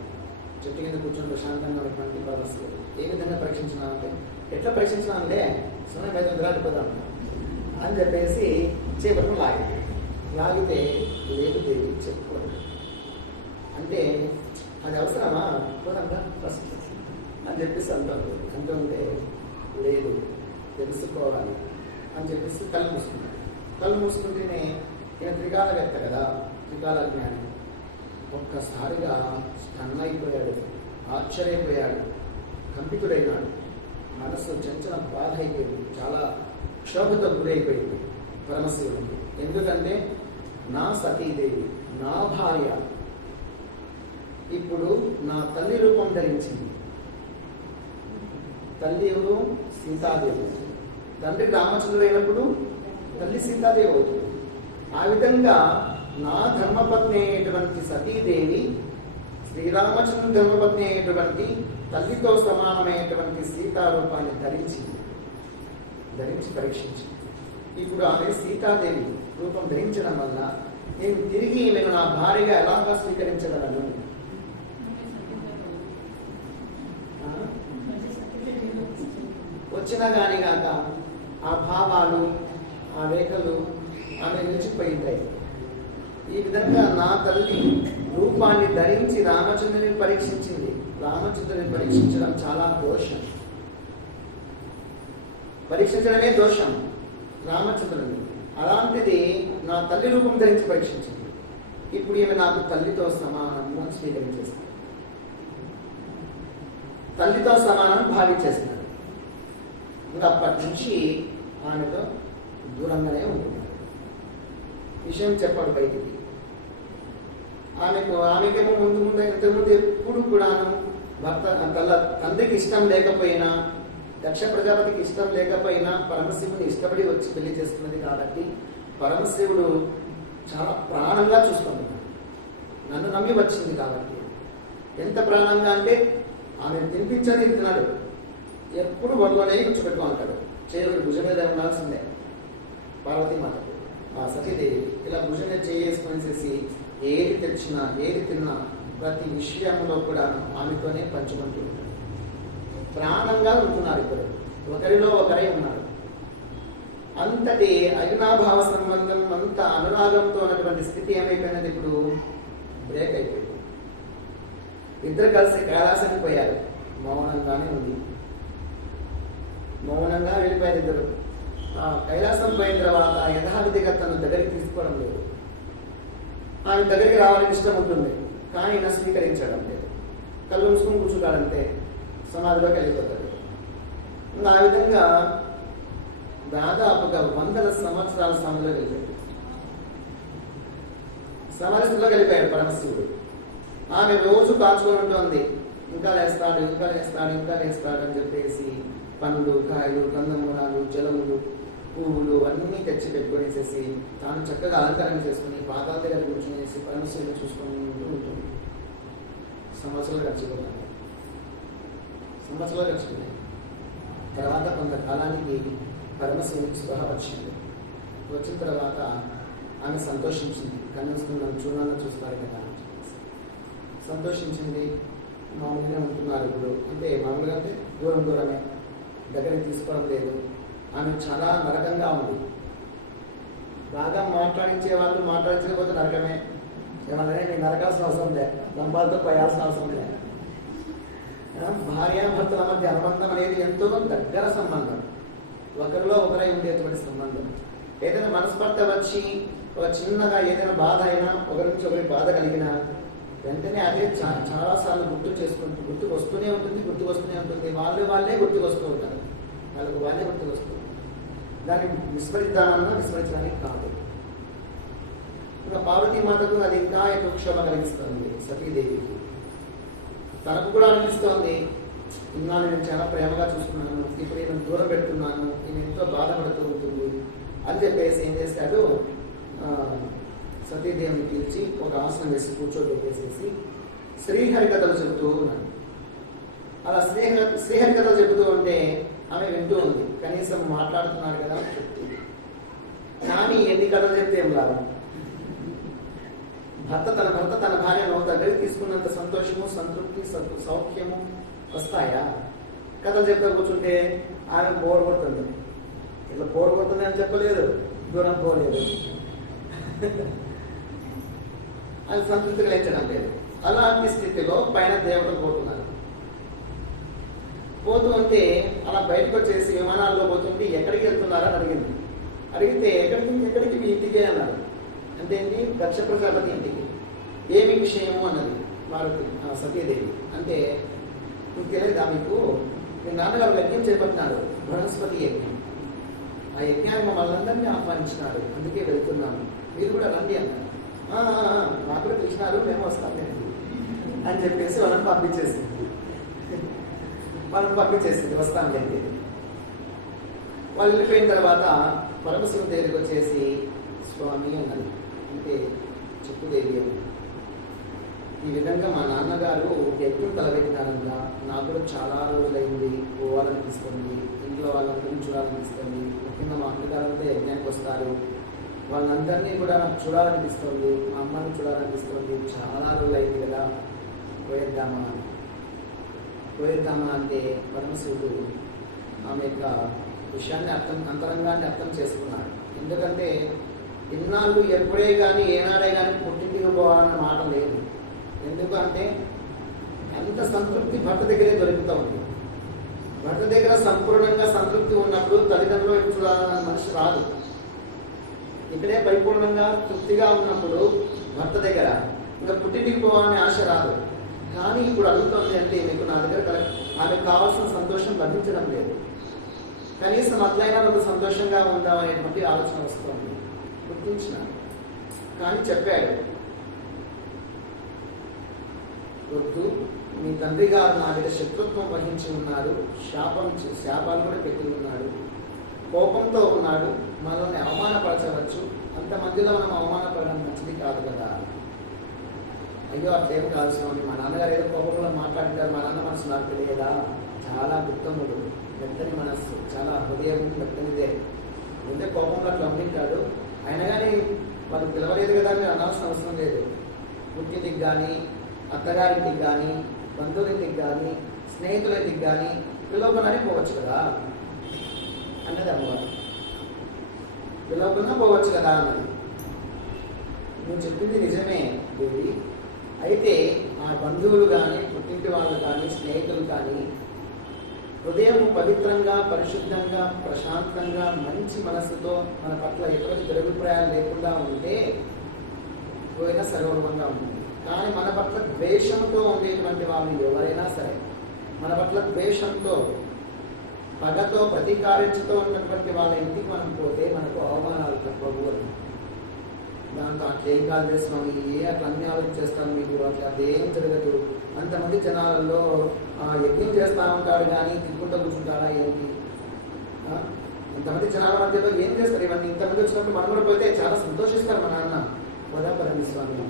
చెట్టు కింద కూర్చొని ప్రశాంతంగా ఉన్నటువంటి పరమశివుడు ఏ విధంగా పరీక్షించినావు అంటే, ఎట్లా పరీక్షించినా అంటే స్వామి మీద వదిలాడిపోదాం అని చెప్పేసి చేపలను లాగితే లేదు దేవి చెప్పుకోండి అంటే అది అవసరమా పోదాంగా ఫస్ట్ అని చెప్పేసి అంటుంటే లేదు తెలుసుకోవాలి అని చెప్పేసి కళ్ళు మూసుకుంటేనే ఈయన త్రికాలవేత్త కదా, త్రికాల జ్ఞాని. ఒక్కసారిగా స్టన్ అయిపోయాడు, ఆశ్చర్యపోయాడు, కంపితుడైనాడు. మనసు చంచల బాధ అయిపోయింది, చాలా క్షోభతో గురైపోయింది పరమశివుడికి. ఎందుకంటే నా సతీదేవి, నా భార్య ఇప్పుడు నా తల్లి రూపం ధరించింది. తల్లి ఎవరు? సీతాదేవి. తండ్రి రామచంద్రుడు అయినప్పుడు తల్లి సీతాదేవి అవుతుంది. ఆ విధంగా నా ధర్మపత్ని అయినటువంటి సతీదేవి శ్రీరామచంద్రుని ధర్మపత్ని అయినటువంటి తల్లితో సమానమైనటువంటి సీతారూపాన్ని ధరించి పరీక్షించింది. ఇప్పుడు ఆమె సీతాదేవి రూపం ధరించడం వల్ల నేను తిరిగి ఈమెను నా భార్యగా ఎలాగా స్వీకరించగలను? వచ్చినా కానీ కాక ఆ భావాలు, ఆ రేఖలు ఆమె నిలిచిపోయింటాయి. ఈ విధంగా నా తల్లి రూపాన్ని ధరించి రామచంద్రుని పరీక్షించింది. రామచంద్రుని పరీక్షించడం చాలా దోషం, పరీక్షించడమే దోషం రామచంద్రుని. అలాంటిది నా తల్లి రూపం ధరించి పరీక్షించింది. ఇప్పుడు ఈమె నాకు తల్లితో సమానము అని స్వీకరించేస్తాను, తల్లితో సమానం భావించేస్తున్నాడు. ఇంకా అప్పటి నుంచి ఆమెతో దూరంగానే ఉంటున్నాడు. విషయం చెప్పాడు బయటికి. ఆమెకేమో ఇంతకుముందు ఎప్పుడు కూడాను తండ్రికి ఇష్టం లేకపోయినా, దక్ష ప్రజాపతికి ఇష్టం లేకపోయినా పరమశివుని ఇష్టపడి వచ్చి పెళ్లి చేసుకున్నది కాబట్టి పరమశివుడు చాలా ప్రాణంగా చూసుకుంటున్నాడు. నన్ను నమ్మి వచ్చింది కాబట్టి ఎంత ప్రాణంగా అంటే ఆమె తినిపించని తిన్నాడు. ఎప్పుడు ఒళ్ళోనే కూర్చోబెట్టుకుంటాడు. చేతుడు భుజం మీద ఉండాల్సిందే. పార్వతీమాతకు ఆ సతీదేవి ఇలా భుజం మీద చేసుకునేసి ఏది తెచ్చినా ఏది తిన్నా ప్రతి విషయంలో కూడా ఆమెతోనే పంచుకుంటూ ఉంటాడు. ప్రాణంగా ఉంటున్నారు. ఇప్పుడు ఒకరిలో ఒకరై ఉన్నారు. అంతటి అవినాభావ సంబంధం, అంత అనురాగంతో ఉన్నటువంటి స్థితి ఏమైపోయినది ఇప్పుడు బ్రేక్ అయిపోయింది. ఇద్దరు కలిసి కైలాసానికి పోయారు. మౌనంగానే ఉంది, మౌనంగా వెళ్ళిపోయారు ఇద్దరు. కైలాసం పోయిన తర్వాత యథావిధిగా తన దగ్గరికి తీసుకోవడం లేదు. ఆయన దగ్గరికి రావాలని ఇష్టం ఉంటుంది, కానీ ఈయన స్వీకరించడం లేదు. కళ్ళు మూసుకొని కూర్చుంటాడంటే సమాధిలోకి వెళ్ళిపోతాడు. ఆ విధంగా దాదాపుగా 100 సంవత్సరాల సమాధిలో వెళ్ళిపోయాడు. సమాధిలోకి వెళ్ళిపోయాడు పరమశివుడు. ఆమె రోజు కాచుకొని ఉంటుంది. ఇంకా లేస్తాడు అని చెప్పేసి పండ్లు, కాయలు, కందమూలాలు, జలములు, పువ్వులు అన్నీ తెచ్చి పెట్టుకునేసేసి తాను చక్కగా అలంకరణ చేసుకుని పాదాల దగ్గర కూర్చునేసి పరమశివుని చూసుకొని ఉంటుంది. సంవత్సరాలు గడిచిపోయినాయి. తర్వాత కొంతకాలానికి పరమశివునికి స్పృహ వచ్చింది. వచ్చిన తర్వాత ఆమె సంతోషించింది. కన్నుసుకున్నాను చూడాలని చూస్తారు కదా అని చెప్పేసి సంతోషించింది. మామూలుగా ఉంటున్నారు ఇప్పుడు, అంటే మామూలుగా అంటే దూరమే, దగ్గరికి తీసుకోవడం లేదు. ఆమె చాలా నరకంగా ఉంది. బాగా మాట్లాడించే వాళ్ళు మాట్లాడించకపోతే నరకమే. ఏమన్నా నేను నరకాల్సిన అవసరం లే, దంబాలతో పోయాల్సిన అవసరం లే. భార్యాభర్తల మధ్య అనుబంధం అనేది ఎంతో దగ్గర సంబంధం. ఒకరిలో ఒకరై ఉండేటువంటి సంబంధం. ఏదైనా మనస్పర్ధ వచ్చి ఒక చిన్నగా ఏదైనా బాధ అయినా ఒకరి నుంచి ఒకరి బాధ కలిగినా వెంటనే అదే చాలాసార్లు గుర్తుకు వస్తూనే ఉంటుంది. వాళ్ళే గుర్తుకొస్తూ ఉంటారు, వాళ్ళే గుర్తుకొస్తూ ఉంటారు. దాన్ని విస్మరిద్దామన్నా విస్మరించడానికి కాదు. ఇంకా పార్వతీమాతకు అది ఇంకా ఎక్కువ క్షోభ కలిగిస్తుంది. సతీదేవికి తనకు కూడా అనిపిస్తోంది, ఇన్నాళ్ళు నేను చాలా ప్రేమగా చూసుకున్నాను, ఇప్పుడు నేను దూరం పెడుతున్నాను, నేను ఎంతో బాధపడుతూ ఉంటుంది అని చెప్పేసి ఏం చేశాడు, సతీదేవిని పిలిచి ఒక ఆసనం వేసి కూర్చోబెట్టేసేసి శ్రీహరికథలు చెబుతూ ఉన్నాడు. అలా శ్రీహరికథలు చెబుతూ ఉంటే ఆమె వింటూ ఉంది. కనీసం మాట్లాడుతున్నాడు కదా చెప్తుంది. కానీ ఎన్ని కథలు చెప్తే ఏం లాభం? భర్త తన భార్యను దగ్గరికి తీసుకున్నంత సంతోషము, సంతృప్తి, సౌఖ్యము వస్తాయా? కథలు చెప్తా కూర్చుంటే ఆమె బోర్ కొడుతుంది. ఇట్లా బోర్ కొడుతుంది అని చెప్పలేదు, దూరం పోలేదు, అది సంతృప్తి కలిగించడం లేదు. అలాంటి స్థితిలో పైన దేవతలు పోతూ ఉంటే అలా బయటకు వచ్చేసి విమానాల్లో పోతుంటే ఎక్కడికి వెళ్తున్నారని అడిగింది. అడిగితే ఎక్కడికి మీ ఇంటికే అన్నారు. అంటే ఏంటి? దక్ష ప్రజాపతి ఇంటికి. ఏమి విషయము అన్నది మారుతి సతీదేవి. అంటే మీకు తెలియదా, మీకు మీ నాన్నగారు యజ్ఞం చేపట్టినారు, బృహస్పతి యజ్ఞం. ఆ యజ్ఞాన్ని మమ్మల్ని అందరినీ ఆహ్వానించినారు, అందుకే వెళ్తున్నాము, మీరు కూడా రండి అన్నారు. నాకు కూడా పిలిచినారు, మేము వస్తాం అని చెప్పేసి వాళ్ళని పంపించేసింది వస్తాం లేదు. వాళ్ళు వెళ్ళిపోయిన తర్వాత పరమశివుని దగ్గరికి వచ్చేసి స్వామి అన్నది. అంటే చెప్పుదేవి అని, ఈ విధంగా మా నాన్నగారు యజ్ఞం తలపెట్టినారంట, నాకు కూడా చాలా రోజులైంది, పోవాలనిపిస్తుంది, ఇంట్లో వాళ్ళందరినీ చూడాలనిపిస్తుంది, ముఖ్యంగా మా అన్నగారంతా యజ్ఞానికి వస్తారు, వాళ్ళందరినీ కూడా నాకు చూడాలనిపిస్తుంది, మా అమ్మని చూడాలనిపిస్తుంది, చాలా రోజులైంది కదా, పోయేద్దామా అంటే పరమశివుడు ఆమె యొక్క విషయాన్ని అంతరంగాన్ని అర్థం చేసుకున్నాడు. ఎందుకంటే ఇన్నాళ్ళు ఎప్పుడే కానీ ఏనాడే కానీ పుట్టింటికి పోవాలన్న మాట లేదు. ఎందుకంటే అంత సంతృప్తి భర్త దగ్గరే దొరుకుతూ ఉంది. భర్త దగ్గర సంపూర్ణంగా సంతృప్తి ఉన్నప్పుడు తల్లిదండ్రులు ఎప్పుడు చూడాలన్న మనిషి రాదు. ఇక్కడే పరిపూర్ణంగా తృప్తిగా ఉన్నప్పుడు భర్త దగ్గర ఇంకా పుట్టింటికి పోవాలనే ఆశ రాదు. కానీ ఇప్పుడు అడుగుతుంది అంటే మీకు నా దగ్గర ఆమెకు కావాల్సిన సంతోషం లభించడం లేదు. కనీసం అట్లయినా ఒక సంతోషంగా ఉందామనేటువంటి ఆలోచన వస్తుంది. గుర్తించిన కానీ చెప్పాడు, వద్దు, మీ తండ్రి గారు నా దగ్గర శత్రుత్వం వహించి ఉన్నాడు, శాపాలు కూడా పెట్టి ఉన్నాడు, కోపంతో ఉన్నాడు, మనల్ని అవమానపరచవచ్చు, అంతమందిలో మనం అవమానపడడం మంచిది కాదు కదా. అయ్యో అట్లేం కాదు స్వామి, మా నాన్నగారు ఏదో కోపంలో మాట్లాడారు, మా నాన్న మనసు నాకు తెలియదా, చాలా ఉత్తముడు, మెత్తని మనస్సు, చాలా హృదయం మెత్తనిదే, ముందే కోపంలో అట్లా ఉండింటాడు, అయినా కానీ వాళ్ళు పిలవలేదు కదా మీరు అనాల్సిన అవసరం లేదు. పుట్టింటికి కానీ, అత్తగారింటికి కానీ, బంధువులింటికి కానీ, స్నేహితులింటికి కానీ పిలవకుండానే పోవచ్చు కదా అన్నది అమ్మవారు. పిలవకుండా పోవచ్చు కదా అన్నది. నువ్వు చెప్పింది నిజమే దేవి, అయితే ఆ బంధువులు కానీ, పుట్టింటి వాళ్ళు కానీ, స్నేహితులు కానీ హృదయం పవిత్రంగా, పరిశుద్ధంగా, ప్రశాంతంగా, మంచి మనస్సుతో మన పట్ల ఎటువంటి దురభిప్రాయాలు లేకుండా ఉంటే పోయినా సర్వభంగా ఉంటుంది. కానీ మన పట్ల ద్వేషంతో ఉండేటువంటి వాళ్ళు ఎవరైనా సరే, మన పట్ల ద్వేషంతో, పగతో, ప్రతీకారించుతో ఉన్నటువంటి వాళ్ళ ఇంటికి మనం పోతే మనకు అవమానాలు తప్పవు. దాంతో అట్లేం కాదు స్వామి, అట్లా అన్ని ఆలోచించేస్తాను, మీకు అట్లా అదేం జరగదు. అంతమంది జనాలలో యజ్ఞం చేస్తూ ఉంటాడు కానీ తిరుగుకుంటూ కూర్చుంటారా ఏంటి? ఇంతమంది జనాల మధ్యలో ఏం చేస్తారు ఇవన్నీ? ఇంతమంది వచ్చినప్పుడు మనం కూడా పోతే చాలా సంతోషిస్తారు మా నాన్న. వదాపరండి స్వామి,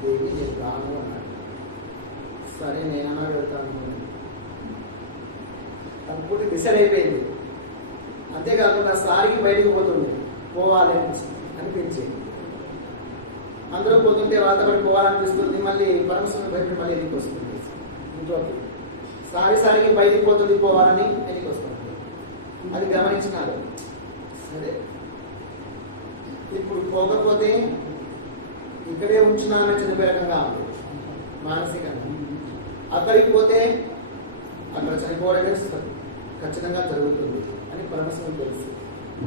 దేవి నేను రాను అన్నాడు. సరే నేనన్నా వెళ్తాను అనుకుంటే డిసైడ్ అయిపోయింది. అంతేకాకుండా సారికి బయటకు పోతుంది, పోవాలి అనిపించింది. అందరూ పోతుంటే వాళ్ళతో పడి పోవాలనిపిస్తుంది, మళ్ళీ పరమశివుని బయట మళ్ళీ ఎన్నికి వస్తుంది ఇంట్లోకి. సారికి బయటికి పోతుంది, పోవాలని ఎన్నికి వస్తుంది. అది గమనించినాడు. సరే ఇప్పుడు పోకపోతే ఇక్కడే ఉంచున్నానని చనిపోయేటంగా ఉంది మానసికంగా. అక్కడికి పోతే అక్కడ చనిపోవడమే ఖచ్చితంగా జరుగుతుంది. అని పరమశివుని తెలుసు.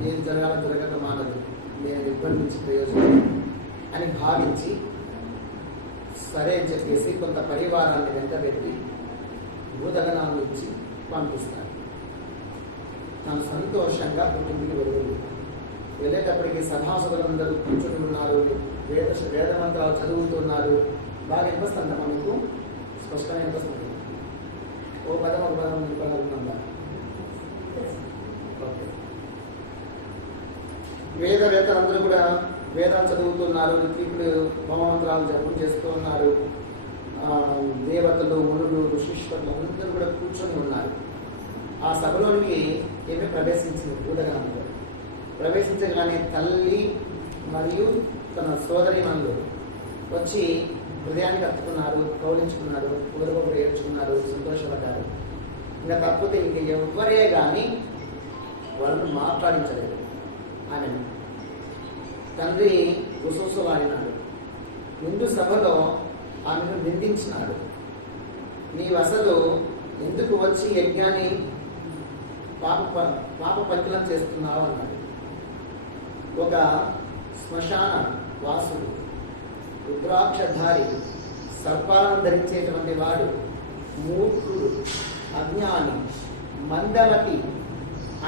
ఏం జరగక మానదు, నేను నిర్బంధించి ప్రయోజనం అని భావించి సరే అని చెప్పేసి కొంత పరివారాన్ని వెంటబెట్టి భూతగణాలను ఇచ్చి పంపిస్తాడు. తాను సంతోషంగా పుట్టింటికి వెళ్ళేటప్పటికి సభాసదులందరూ కూర్చొని ఉన్నారు, వేదమంత్రాలు చదువుతున్నారు. బాగా వినిపిస్తుందా మనకు? స్పష్టంగా వినిపిస్తుంది. ఒక పదం వినిపడుతుందా? ఓకే. వేదవేత్తలందరూ కూడా వేదాలు చదువుతున్నారు, ఋత్వికులు హోమమంత్రాలు జపం చేస్తూ ఉన్నారు. దేవతలు, మునులు, ఋషీశ్వరులు అందరూ కూడా కూర్చొని ఉన్నారు. ఆ సభలోనికి ఏమీ ప్రవేశించింది భూతగణంలో. ప్రవేశించగానే తల్లి మరియు తన సోదరి మనులు వచ్చి హృదయానికి హత్తుకున్నారు, కౌలించుకున్నారు, ఊరుగొబ్బరు ఏడ్చుకున్నారు, సంతోషపడ్డారు. ఇంకా తప్పితే ఇంక ఎవరే కానీ వాళ్ళను మాట్లాడించలేదు. ఆమె తండ్రి గుసగుసలాడినాడు. ముందు సభలో ఆమెను నిందించినాడు. నీవు అసలు ఎందుకు వచ్చి యజ్ఞాన్ని పాప పంకిలం చేస్తున్నావు అన్నాడు. ఒక శ్మశాన వాసుడు, రుద్రాక్షధారి, సర్పాలను ధరించేటువంటి వాడు, మూర్ఖుడు, అజ్ఞాని, మందమతి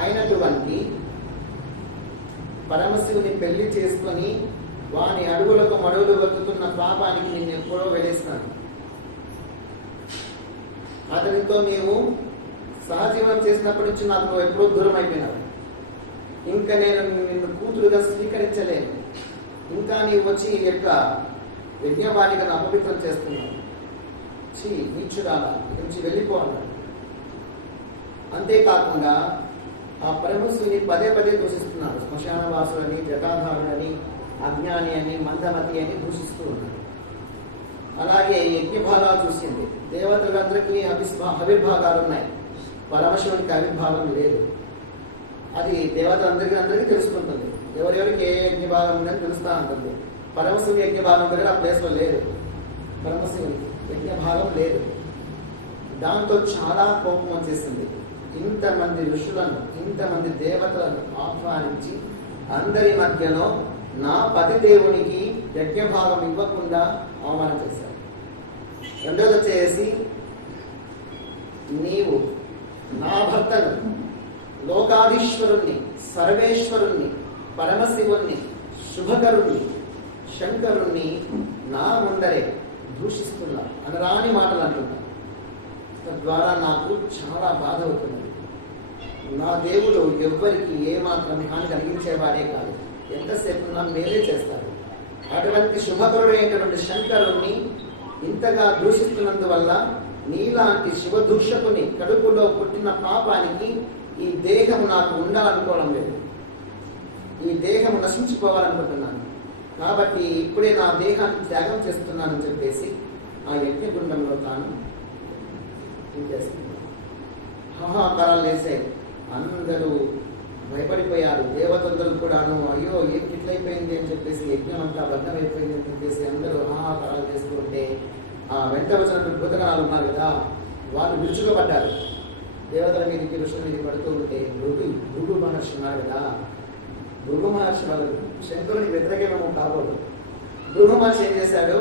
అయినటువంటి పరమశివుని పెళ్లి చేసుకొని వాని అడుగులకు మడుగులు వత్తుతున్న పాపానికి నేను ఎప్పుడో వెలేసినాను. అతనితో నీవు సహజీవనం చేసినప్పటి నుంచి నాకు ఎప్పుడో దూరం అయిపోయినావు. ఇంకా నేను నిన్ను కూతురుగా స్వీకరించలేను. ఇంకా నీవు వచ్చి ఈ యొక్క యజ్ఞబాలికను అపవిత్రం చేస్తున్నావు. నీచురాలా, ఇక్కడి నుంచి వెళ్ళిపో అన్నాడు. అంతేకాకుండా ఆ పరమశివుని పదే పదే దూషిస్తున్నాడు. శ్మశానవాసులని, జటాధారులని, అజ్ఞాని అని, మందమతి అని దూషిస్తూ ఉన్నాడు. అలాగే యజ్ఞభాగాలు చూసింది. దేవతలందరికీ ఆవిర్భాగాలు ఉన్నాయి, పరమశివునికి ఆవిర్భాగం లేదు. అది దేవతలందరికీ తెలుసుకుంటుంది. ఎవరెవరికి ఏ యజ్ఞభాగం ఉందని తెలుస్తూ ఉంటుంది. పరమశివుని యజ్ఞభాగం దగ్గర ఆ ప్లేస్లో లేదు, పరమశివుని యజ్ఞభాగం లేదు. దాంతో చాలా కోపం వచ్చేసింది. ఇంతమంది ఋషులను, ఇంతమంది దేవతలను ఆహ్వానించి అందరి మధ్యలో నా పతి దేవునికి యజ్ఞభాగం ఇవ్వకుండా అవమానం చేశారు. రెండోది వచ్చేసి, నీవు నా భర్తను, లోకాధీశ్వరుణ్ణి, సర్వేశ్వరుణ్ణి, పరమశివుణ్ణి, శుభకరుణ్ణి, శంకరుణ్ణి నా ముందరే దూషిస్తున్నా అనరాని మాటలు అంటున్నా. తద్వారా నాకు చాలా బాధ అవుతుంది. నా దేవుడు ఎవ్వరికి ఏమాత్రం హాని కలిగించేవారే కాదు, ఎంతసేపు నా మేలే చేస్తాడు. అటువంటి శుభకరుడైనటువంటి శంకరుణ్ణి ఇంతగా దూషిస్తున్నందువల్ల నీలాంటి శివదూషకుని కడుపులో పుట్టిన పాపానికి ఈ దేహం నాకు ఉండాలనుకోవడం లేదు. ఈ దేహం నశించిపోవాలనుకుంటున్నాను. కాబట్టి ఇప్పుడే నా దేహాన్ని త్యాగం చేస్తున్నానని చెప్పేసి ఆ యజ్ఞగుండంలో తాను చేస్తున్నాడు. హాహాకారాలు వేసాయి. అందరూ భయపడిపోయారు. దేవతందరూ కూడాను అయ్యో ఏం ఇట్లయిపోయింది అని చెప్పేసి, యజ్ఞం అంతా భగ్నమైపోయింది అని చెప్పేసి అందరూ హాహాకారాలు చేస్తూ ఉంటే ఆ వెంట వచ్చినటువంటి భూతగణాలు ఉన్నారు కదా, వాళ్ళు విరుచుకోబడ్డారు. దేవతల మీదకి, ఋషుల మీదకి పడుతూ ఉంటే భృగు మహర్షి ఉన్నారు కదా, భృగు మహర్షి వాళ్ళు శంకరునికి వ్యతిరేకమేమో కాబోదు. భృగు మహర్షి ఏం చేశాడు,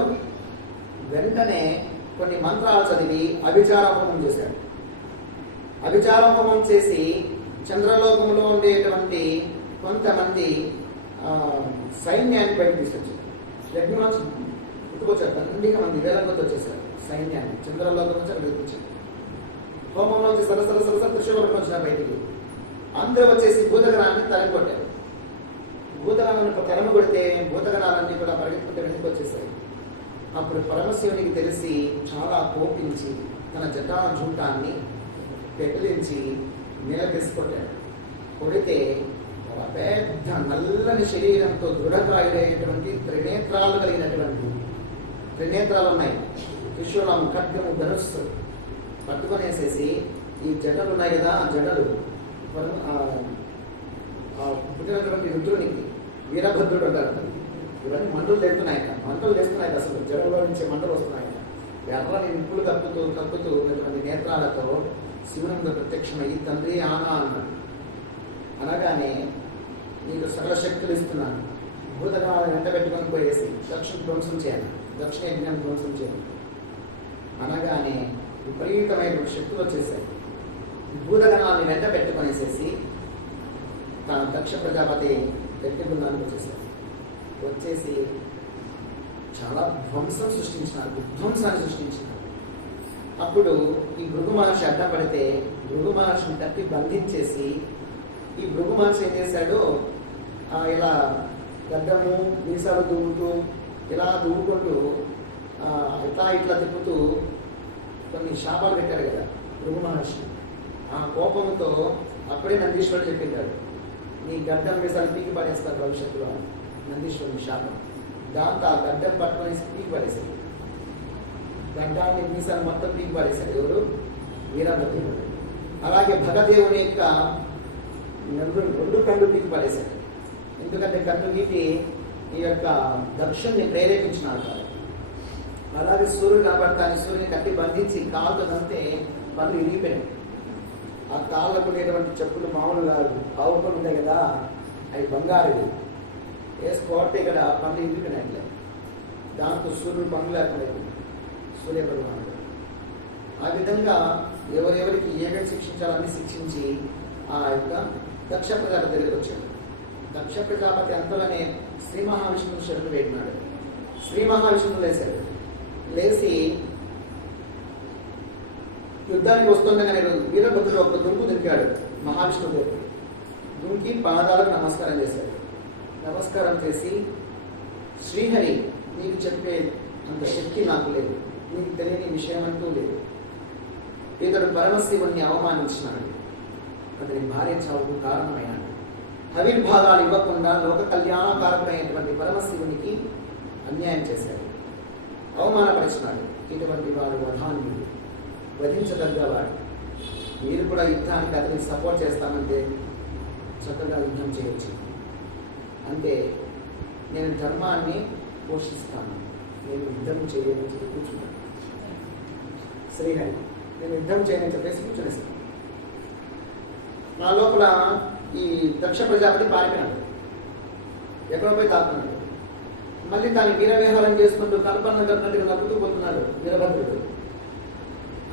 వెంటనే కొన్ని మంత్రాలు చదివి అభిచారోపమం చేశాడు. అభిచారోపమం చేసి చంద్రలోకంలో ఉండేటువంటి కొంతమంది సైన్యాన్ని బయట తీసుకొచ్చారు. యజ్ఞమంచి గుర్తుకొచ్చారు. అనేక మంది వేల కొద్ది వచ్చేసారు సైన్యాన్ని. చంద్రలోకం నుంచి అక్కడ తీసుకొచ్చారు. హోమంలో వచ్చి సరసర త్రిశూలం వచ్చినారు బయటికి. అందరూ వచ్చేసి భూతగణాన్ని తరిమికొట్టారు. భూతగణాలను తరము కొడితే భూతగణాలన్నీ కూడా పరిగెత్తుకుంటే వెనక్కి వచ్చేసాయి. అప్పుడు పరమశివునికి తెలిసి చాలా కోపించి తన జటాజూటాన్ని పెకిలించి నేల తీసుకొట్టాడు. కొడితే ఒక పెద్ద నల్లని శరీరంతో దృఢకాయుడైనటువంటి త్రినేత్రాలు కలిగినటువంటి, త్రినేత్రాలు ఉన్నాయి, త్రిశూలం, ఖడ్గము, ధనుస్సు పట్టుకొనేసేసి ఈ జటలు ఉన్నాయి కదా, ఆ జటలు పుట్టినటువంటి రుద్రునికి వీరభద్రుడు అంటారు. ఇవన్నీ మంటలు లేస్తున్నాయి అసలు జడలో నుంచి మంటలు వస్తున్నాయి. ఎర్రని నిప్పులు కప్పుతూ ఉన్నటువంటి నేత్రాలతో శివుని ప్రత్యక్షమయ్యి తండ్రి ఆనా అన్నాడు. అనగానే నీకు సకల శక్తులు ఇస్తున్నాను, భూతగణాలను వెంట పెట్టుకొని పోయేసి దక్షిణ ధ్వంసం చేయాలి, దక్షిణ యజ్ఞాన్ని ధ్వంసం చేయాలి అనగానే విపరీతమైన శక్తులు వచ్చేసాయి. భూతగణాన్ని వెంట పెట్టుకొనేసేసి తన దక్ష ప్రజాపతి వ్యక్తి బృందానికి వచ్చేసారు. వచ్చేసి చాలా ధ్వంసం సృష్టించినారు, విధ్వంసాన్ని సృష్టించినారు. అప్పుడు ఈ భృగు మహర్షి అడ్డం పడితే భృగు మహర్షిని తప్పి బంధించేసి ఈ భృగు మహర్షి ఏం చేశాడు, ఇలా గడ్డము మీసాలు దువ్వుతూ ఇలా దువ్వుకుంటూ ఇట్లా తిప్పుతూ కొన్ని శాపాలు పెట్టాడు కదా భృగు మహర్షి. ఆ కోపంతో అప్పుడే నందీశ్వరుడు చెప్పింటాడు, నీ గడ్డం మీసాలు పీకి పడేస్తారు భవిష్యత్తులో అని. నందీశ్వరుని శాపం. దాంతో ఆ గడ్డం పట్టుకొని పీకి పడేశాడు, గడ్డాన్ని మీసాలు మొత్తం పీకి పడేశాడు ఎవరు, వీరభద్రుడు. అలాగే భగదేవుని యొక్క రెండు కళ్ళు పీకి పడేశాడు. ఎందుకంటే కన్ను గీటి ఈ యొక్క దక్షుణ్ణి ప్రేరేపించినారు కాదు. అలాగే సూర్యుడు కనబడతాను, సూర్యుని కట్టి బంధించి కాళ్ళతో దంతే పళ్ళు ఇరిగిపోయాయి. ఆ కాళ్ళకు ఉండేటువంటి చెప్పులు మామూలు కాదు, ఆవుపళ్ళు ఉంటాయి కదా, అవి బంగారుది వేసుకోవట్టే ఇక్కడ పళ్ళు ఇరిగిపోయినట్లే. దాంతో సూర్యుడు పనులు లేకుండా సూర్యభగవానుడు. ఆ విధంగా ఎవరెవరికి ఏమేమి శిక్షించాలని శిక్షించి ఆ యొక్క దక్ష ప్రజాపతి దగ్గరికి వచ్చాడు. దక్ష ప్రజాపతి అంతలోనే శ్రీ మహావిష్ణువు శరణు వేడినాడు. శ్రీ మహావిష్ణువు లేచాడు. లేచి యుద్ధానికి వస్తుండగానే వీరభద్రుడు ఒక దుంకు దుంకాడు మహావిష్ణువు దగ్గర. దుంకి పాదాలకు నమస్కారం చేశాడు. నమస్కారం చేసి, శ్రీహరి నీకు చెప్పే అంత శక్తి నాకు లేదు, నీకు తెలియని విషయం అంటూ లేదు. ఇతడు పరమశివుణ్ణి అవమానించినాడు, అతని భార్య చావుకు కారణమయ్యాడు. హవిర్భాగాలు ఇవ్వకుండా లోక కళ్యాణకారకుడైనటువంటి పరమశివునికి అన్యాయం చేశాడు, అవమానపరిచినాడు. ఇటువంటి వాడు వధాన్యుడు, వధించదగ్గవాడు. మీరు కూడా యుద్ధానికి అతనికి సపోర్ట్ చేస్తామంటే చక్కగా యుద్ధం చేయొచ్చు. అంటే నేను ధర్మాన్ని పోషిస్తాను, నేను యుద్ధం చేయని చెప్పి కూర్చున్నాను. శ్రీహరి నేను యుద్ధం చేయని చెప్పేసి కూర్చొనిస్తాను. నా లోపల ఈ దక్ష ప్రజాపతి పారిపోయినాడు, ఎక్కడో పోయి తాకున్నాడు. మళ్ళీ తాను వీరవిహారం చేసుకుంటూ కల్పన కట్టినట్టుగా నవ్వుతూ పోతున్నాడు వీరభద్రుడు.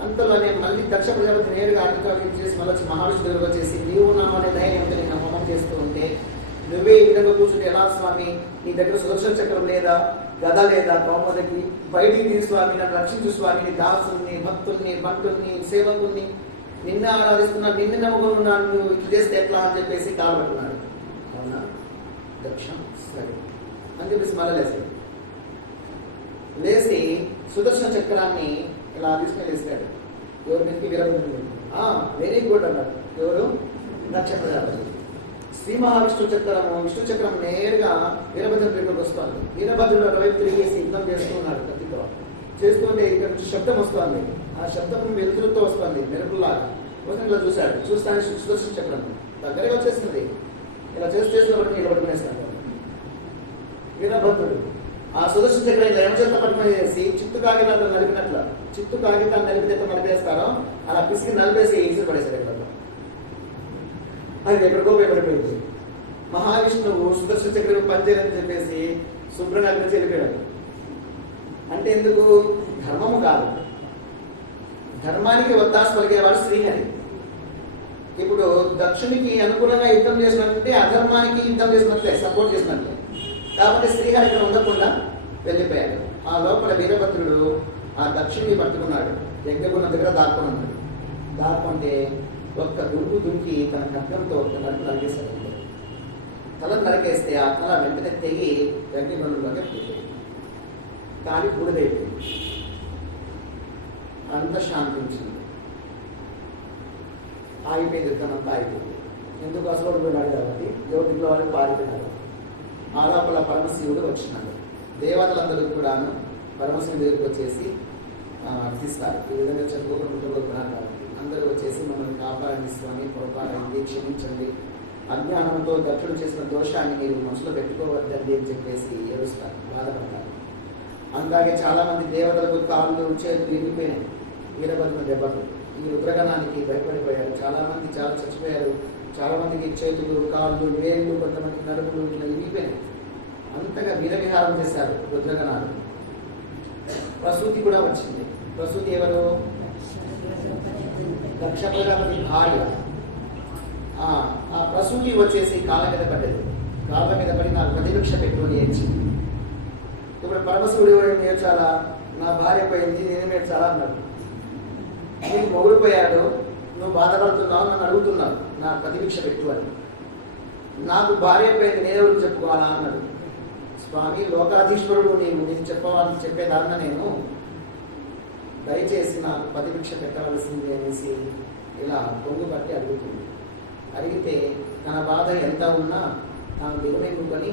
అంతలోనే మళ్ళీ దక్ష ప్రజాపతి నేరుగా అధికారులు చేసి మళ్ళీ వచ్చి మహావిష్ణువు దగ్గరకు వచ్చేసి, నీవు నామనే ధైర్యంతో నేను హోమం చేస్తూ ఉంటే నువ్వే ఈ విధంగా కూర్చుంటే ఎలా స్వామి, నీ దగ్గర సుదర్శన చక్రం లేదా, గద లేదా, కౌమదకి బయటికి తీ స్వామి, నన్ను రక్షించు స్వామి, నీ దాసుల్ని, భక్తుల్ని, భక్తుల్ని, సేవకుల్ని నిన్నే ఆరాధిస్తున్నాను, నిన్ను నమ్ముకున్నాను, నువ్వు ఇట్లా చేస్తే ఎట్లా అని చెప్పేసి కాలబట్టున్నాడు. అవునా దక్ష సరే అని చెప్పేసి మళ్ళీ లేచాడు. లేచి సుదర్శన చక్రాన్ని ఇలా తీసుకుని వేసాడు. ఎవరు మీకు వీరభద్రుడు వెరీ గుడ్ అన్నాడు. ఎవరు దక్ష ప్రజాపతి. శ్రీ మహావిష్ణు చక్రము, విష్ణు చక్రం నేరుగా వీరభద్రుడి దగ్గరకు వస్తుంది. వీరభద్రుడు అటువైపు తిరిగేసి యుద్ధం చేస్తున్నాడు కత్తితో. చేస్తుంటే ఇక్కడ నుంచి శబ్దం వస్తుంది. ఆ శబ్దం వెలుతురుతో వస్తుంది, మెరుపులాగా వస్తుంది. ఇలా చూశాడు. చూస్తానే సుదర్శన చక్రం దగ్గరికి వచ్చేసింది. ఇలా చేసినప్పుడు నిలబడుకునేస్తాడు వీరభద్రుడు. ఆ సుదర్శన చక్రం ఇలా ఎమచేత పట్టుకునేసి చిత్తు కాగితాన్ని నలిపినట్లు, చిత్తు కాగితాన్ని నలిపితే నలిపేస్తారో అలా పిసికి నలిపేసి ఈసిరి పడేశాడు. ఎక్కడ అది ఎక్కడికో పడిపోయింది. మహావిష్ణువు సుదర్శన చక్రం పనిచేయాలని చెప్పేసి శుభ్రంగా అక్కడ చెల్లిపోయాడు. అంటే ఎందుకు? ధర్మము కాదు, ధర్మానికి ఒత్తాసు పలికేవాడు శ్రీహరి. ఇప్పుడు దక్షునికి అనుకూలంగా యుద్ధం చేసినట్టే అధర్మానికి యుద్ధం చేసినట్లే, సపోర్ట్ చేసినట్లే. కాబట్టి శ్రీహరి ఇక్కడ ఉండకుండా వెళ్ళిపోయాడు. ఆ లోపల వీరభద్రుడు ఆ దక్షుని పట్టుకున్నాడు, యజ్ఞగుణం దగ్గర దాక్కున్నాడు. దాక్కుంటే ఒక్క దుంకు దుంకి తన ఖడ్గంతో ఒక నలుపు నరికేశాడు. తల నరికేస్తే ఆ తల వెంటనే తెగి యజ్ఞగుణంలోనే పోయింది, కానీ బూడిదైపోయింది. అంత శాంతించింది, ఆగిపోయింది, యుద్ధం అంతా ఆగిపోయింది. ఎందుకు? అసలు పోయినాడు కాబట్టి, జ్యోతిలో వారికి పారిపోయినారు. ఆ లోపల పరమశివుడు వచ్చినాడు. దేవతలందరూ కూడాను పరమశివుడి దగ్గరికి వచ్చేసి అర్థిస్తారు. ఈ విధంగా చెప్పుకోకుండా కాబట్టి అందరూ వచ్చేసి మమ్మల్ని కాపాడండి స్వామి, పొరపాటైంది, క్షమించండి, అజ్ఞానంతో దక్షుడు చేసిన దోషాన్ని మీరు మనసులో పెట్టుకోవద్దండి అని చెప్పేసి ఏడుస్తారు, బాధపడతారు. అలాగే చాలా మంది దేవతలకు కాళ్ళు చేతులు ఇరిగిపోయినాయి వీరభద్రుని దెబ్బకు. ఈ రుద్రగణానికి భయపడిపోయారు. చాలా మంది చాలా చచ్చిపోయారు. చాలా మందికి చేతులు, కాళ్ళు, వేళ్ళు, కొంతమంది నడుములు ఇట్లా ఇరిగిపోయినాయి. అంతగా వీరవిహారం చేశారు రుద్రగణాలు. ప్రసూతి కూడా వచ్చింది. ప్రసూతి ఎవరు? దక్ష ప్రజాపతి భార్య. ఆ ప్రసూతి వచ్చేసి కాళ్ళ మీద పడ్డది. కాళ్ళ మీద పడి నాకు ప్రతిభిక్ష పెట్టుకొని ఏడ్చింది. ఇప్పుడు పరమశివుడు ఎవరు నేర్చాలా? నా భార్య పోయింది, నేను నేర్చాలా అన్నాడు. నీకు మొగుడు పోయాడు, నువ్వు బాధపడుతున్నావు, నన్ను అడుగుతున్నావు నా ప్రతిభిక్ష పెట్టు అని. నాకు భార్య పోయింది, నేనెవరికి చెప్పుకోవాలా అన్నాడు. స్వామి, లోకాధీశ్వరుడు నేను చెప్పేదాన్న నేను, దయచేసి నాకు ప్రతిభిక్ష పెట్టవలసింది అనేసి ఇలా పొంగు పట్టి అడుగుతుంది. అడిగితే తన బాధ ఎంత ఉన్నా తాను దిగునెందుకొని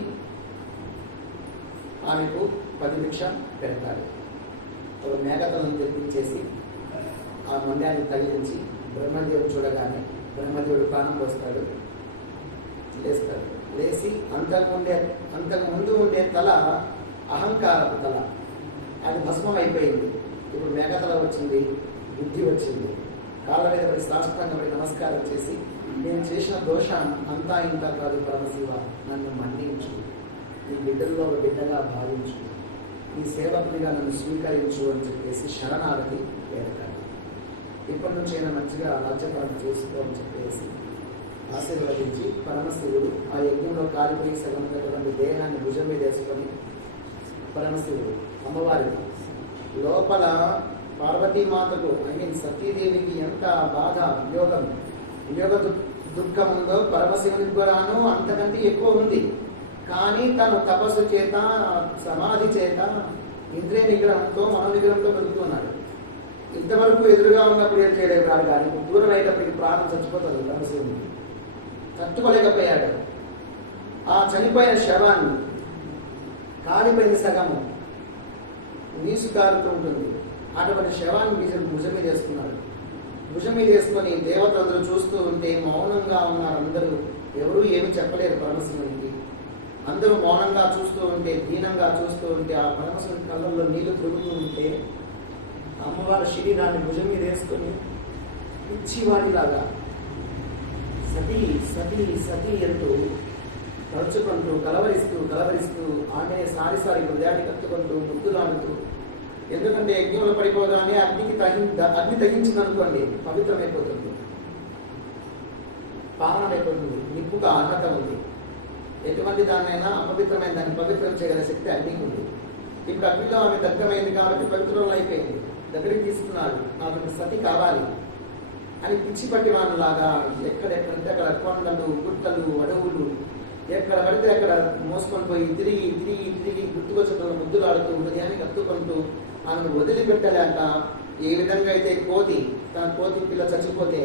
ఆమెకు ప్రతిభిక్ష పెడతాడు. ఒక మేకతలను తెప్పించేసి ఆ మండ్యాన్ని తగిలించి బ్రహ్మదేవుడు చూడగానే బ్రహ్మదేవుడు ప్రాణం పోస్తాడు, లేస్తాడు. లేచి అంతకు ముందు ఉండే తల అహంకారపు తల, అది భస్మం అయిపోయింది. ఇప్పుడు మేకతల వచ్చింది, బుద్ధి వచ్చింది. కాళ్ళ మీద పడి సాష్టాంగ పడి నమస్కారం చేసి, నేను చేసిన దోషం అంతా ఇంత కాదు పరమశివ, నన్ను మన్నించు, నీ బిడ్డల్లో ఒక బిడ్డగా భావించు, నీ సేవకునిగా నన్ను స్వీకరించు అని చెప్పేసి శరణాగతి వేడతాడు. ఇప్పటి నుంచి అయినా మంచిగా రాజ్యపాలన చేసుకో అని చెప్పేసి ఆశీర్వదించి పరమశివుడు ఆ యజ్ఞంలో కాలిపోయి సగమైనటువంటి దేహాన్ని భుజం మీద వేసుకొని పరమశివుడు అమ్మవారికి లోపల పార్వతీమాతకు సతీదేవికి ఎంత బాధ వియోగ దుఃఖం ఉందో పరమశివునికి కూడాను అంతకంటే ఎక్కువ ఉంది. కానీ తను తపస్సు చేత, సమాధి చేత, ఇంద్రియ నిగ్రహంతో, మనోనిగ్రహంతో బతుకుతున్నాడు. ఇంతవరకు ఎదురుగా ఉన్నప్పుడు ఏం చేయలేడు కానీ దూరం అయ్యేటప్పటికి ప్రాణం చచ్చిపోతుంది. పరమశివునికి తట్టుకోలేకపోయాడు. ఆ చనిపోయిన శవాన్ని కాలిపోయిన సగము నీసు కారుతూ ఉంటుంది. అటువంటి శవాన్ని భుజం మీద వేసుకున్నాడు. భుజం మీద వేసుకొని దేవతలందరూ చూస్తూ ఉంటే మౌనంగా ఉన్నారు. అందరూ ఎవరూ ఏమి చెప్పలేరు పరమశివునికి. అందరూ మౌనంగా చూస్తూ ఉంటే, దీనంగా చూస్తూ ఉంటే, ఆ పరమశివుని కళ్ళల్లో నీళ్లు తిరుగుతూ ఉంటే అమ్మవారి శరీరాన్ని భుజం మీద వేసుకొని పిచ్చివాడిలాగా సతీ సతీ సతీ అంటూ తడుచుకుంటూ కలవరిస్తూ ఆమె సారి హృదయాన్ని కట్టుకుంటూ ముద్దులాడుతూ, ఎందుకంటే యజ్ఞంలో పడిపోగానే అగ్ని తగ్గించిందనుకోండి పవిత్రమైపోతుంది, పావనమైపోతుంది. నిప్పుగా అర్హత ఉంది. ఎటువంటి దాన్నైనా అపవిత్రమైన దాన్ని పవిత్రం చేయగల శక్తి అగ్నికి ఉంది. ఇప్పుడు అగ్నిలో ఆమె దగ్ధమైంది కాబట్టి పవిత్రం అయిపోయింది. దగ్గరికి తీసుకున్నాడు. ఆమెకు సతి కావాలి అని పిచ్చి పట్టి వాళ్ళలాగా ఎక్కడెక్కడంటే అక్కడ కొండలు, గుట్టలు, అడవులు, ఎక్కడ పడితే అక్కడ మోసుకొని పోయి తిరిగి గుర్తుకొచ్చిన ముద్దులాడుతూ హృదయాన్ని కత్తుకుంటూ ఆమెను వదిలిపెట్టలేక, ఏ విధంగా అయితే తన కోతి పిల్ల చచ్చిపోతే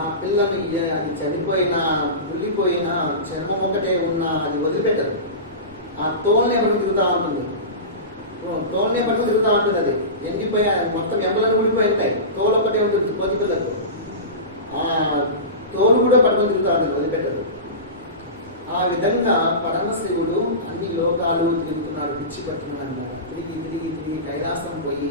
ఆ పిల్లని అది చనిపోయినా, గుల్లిపోయినా, చర్మం ఒకటే ఉన్నా అది వదిలిపెట్టదు. ఆ తోల్నే పట్టుకు తిరుగుతూ ఉంటుంది. అది ఎండిపోయి మొత్తం ఎంబలను ఊడిపోయి ఉంటాయి. తోలు ఒకటే ఉంటుంది కోతి పిల్లకు. ఆ తోలు కూడా పట్టుకొని తిరుగుతూ ఉంటుంది, వదిలిపెట్టదు. ఆ విధంగా పరమశివుడు అన్ని లోకాలు తిరుగుతున్నాడు, పిచ్చి పట్టున్నాడు. తిరిగి కైలాసం పోయి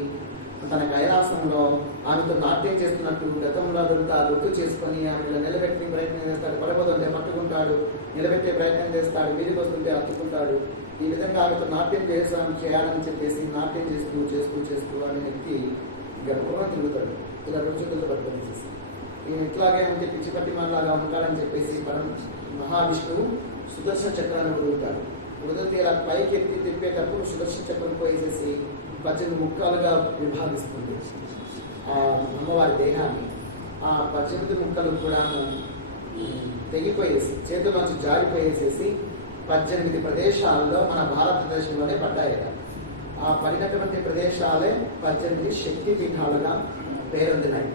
తన కైలాసంలో ఆమెతో నాట్యం చేస్తున్నట్టు గతంలో అదంతా గుర్తు చేసుకొని ఆమెలో నిలబెట్టే ప్రయత్నం చేస్తాడు. పడబోతుంటే పట్టుకుంటాడు, నిలబెట్టే ప్రయత్నం చేస్తాడు, వీధికి వస్తుంటే హత్తుకుంటాడు. ఈ విధంగా ఆమెతో నాట్యం చేయాలని చెప్పేసి నాట్యం చేస్తూ అనే వ్యక్తి గర్భంగా తిరుగుతాడు. ఇలా రోజులతో పట్టుకొని చేసి ఈయన ఇట్లాగే అంటే పిచ్చి పట్టి మనలాగా ఉంటాడని చెప్పేసి మహావిష్ణువు సుదర్శన చక్రాన్ని వదులుతాడు. వదిలితే ఇలా పైకి ఎత్తి తిప్పేటప్పుడు సుదర్శన చక్రం పోయేసేసి 18 ముక్కలుగా విభాగిస్తుంది ఆ అమ్మవారి దేహాన్ని. ఆ 18 ముక్కలు కూడా తెగిపోయేసి చేతుల్లోంచి జారిపోయేసేసి 18 ప్రదేశాల్లో మన భారతదేశంలోనే పడ్డాయట. ఆ పడినటువంటి ప్రదేశాలే 18 శక్తి పీఠాలుగా పేరొందినాయి.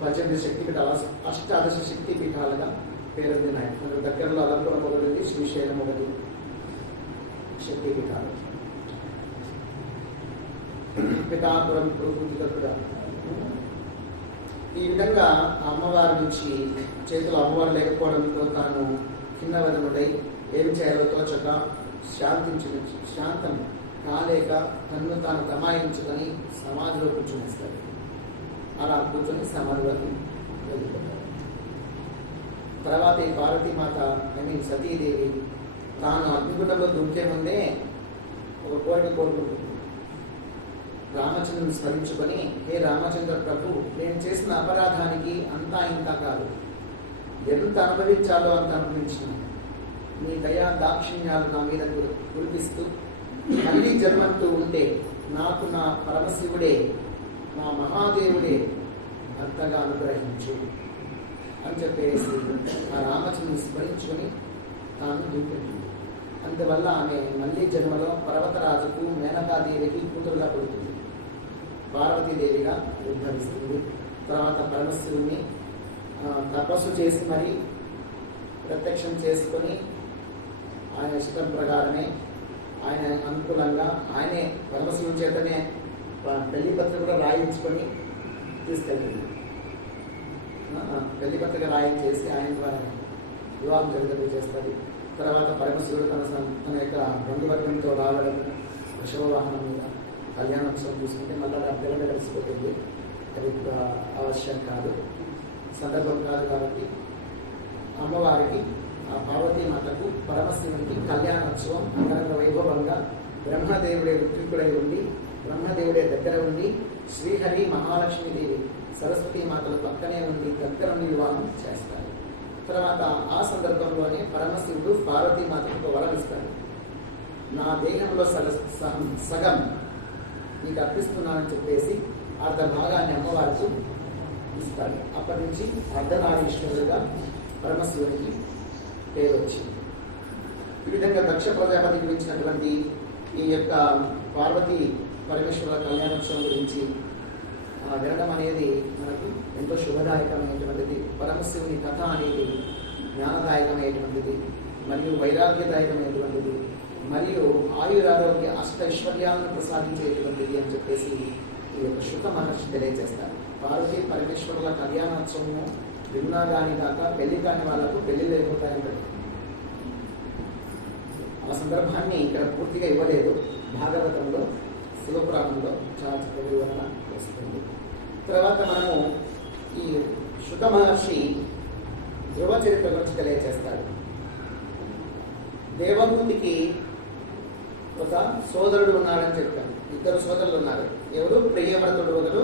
18 శక్తి పీఠాలు, అష్టాదశ శక్తి పీఠాలుగా పేరొందినాయి. మనకు దగ్గరలో అలంపురం ఒకటి, శ్రీశైలం ఒకటి శక్తి పీఠాలు. పిఠాపురం కూడా ఈ విధంగా అమ్మవారి నుంచి చేతులు అమ్మవారు లేకపోవడంతో తాను కిన్నవదనుడై ఏమి చేయాలో తోచక శాంతం కాలేక తన్ను తాను తమాయించుకొని సమాధిలో కూర్చొనిస్తాడు. అలా కూర్చొని సమాధిలోకి వెళ్ళిపోతాడు. తర్వాత ఈ పార్వతీమాత సతీదేవి తాను అగ్నిగుండంలో దూకే ముందే ఒక కోరిక కోరుకుంటుంది. రామచంద్రుని స్మరించుకొని, హే రామచంద్ర ప్రభు, నేను చేసిన అపరాధానికి అంతా ఇంత కాదు, ఎంత అనుభవించాలో అంత అనుభవించినాను. నీ దయా దాక్షిణ్యాలు నా మీద కురిపిస్తూ మళ్ళీ జన్మంతూ ఉంటే నాకు నా పరమశివుడే, నా మహాదేవుడే భర్తగా అనుగ్రహించు అని చెప్పేసి ఆ రామచంద్రుని స్మరించుకొని తాను దూకుంటుంది. అందువల్ల ఆమె మళ్ళీ జన్మలో పర్వతరాజుకు మేనకాదేవికి కూతురుగా పుడుతుంది, పార్వతీదేవిగా ఉద్భవిస్తుంది. తర్వాత పరమశివుణ్ణి తపస్సు చేసి మరి ప్రత్యక్షం చేసుకొని ఆయన ఇష్టం ప్రకారమే, ఆయన అనుకూలంగా ఆయనే పరమశివుని చేతనే పెళ్లి పత్రిక కూడా రాయించుకొని తీసుకెళ్తుంది. పెళ్లి పత్రిక రాయించేసి ఆయన ద్వారా వివాహం జరిగేది చేస్తుంది. తర్వాత పరమశివుడు తన యొక్క బంధువర్గంతో రావడం, వృషభ వాహనం మీద కళ్యాణోత్సవం చూసుకుంటే మళ్ళీ అద్దెలమే కలిసిపోతుంది. అది అవశ్యం కాదు, సందర్భం కాదు. కాబట్టి అమ్మవారికి, ఆ పార్వతీమాతకు, పరమశివునికి కళ్యాణోత్సవం అంగరంగ వైభవంగా బ్రహ్మదేవుడే ఋత్వికుడై ఉండి, బ్రహ్మదేవుడే దగ్గర ఉండి, శ్రీహరి మహాలక్ష్మీదేవి సరస్వతీమాతలు పక్కనే ఉండి దగ్గర ఉండి వివాహం చేస్తారు. తర్వాత ఆ సందర్భంలోనే పరమశివుడు పార్వతీమాతకు ఒక వరం ఇస్తాడు. నా దేహంలో సగం నీకు అర్పిస్తున్నానని చెప్పేసి అర్ధ భాగాన్ని అమ్మవారికి ఇస్తాడు. అప్పటి నుంచి అర్ధనారీశ్వరుడుగా పరమశివునికి పేరు వచ్చింది. ఈ విధంగా దక్ష ప్రజాపతి గురించినటువంటి ఈ యొక్క పార్వతీ పరమేశ్వర కళ్యాణోత్సవం గురించి వినడం అనేది మనకు ఎంతో శుభదాయకమైనటువంటిది. పరమశివుని కథ అనేది జ్ఞానదాయకమైనటువంటిది, మరియు వైరాగ్యదాయకమైనటువంటిది, మరియు ఆయురారోగ్య అష్టైశ్వర్యాలను ప్రసాదించేటువంటిది అని చెప్పేసి ఈ యొక్క శుక మహర్షి తెలియజేస్తారు. పార్వతీ పరమేశ్వరుల కళ్యాణోత్సవము విన్నా కానీ కాక పెళ్లి కాని వాళ్లకు పెళ్లి లేకపోతాయంటారు. ఆ సందర్భాన్ని ఇక్కడ పూర్తిగా ఇవ్వలేదు. భాగవతంలో, శివపురాణంలో చాలా చక్కగా వివరణ వస్తుంది. తర్వాత మనము ఈ శుక మహర్షి ధ్రువ చరిత్ర గురించి తెలియజేస్తాడు. దేవహూతికి ఒక సోదరుడు ఉన్నాడని చెప్పాను. ఇద్దరు సోదరులు ఉన్నారు. ఎవరు? ప్రియవ్రతుడు ఒకరు,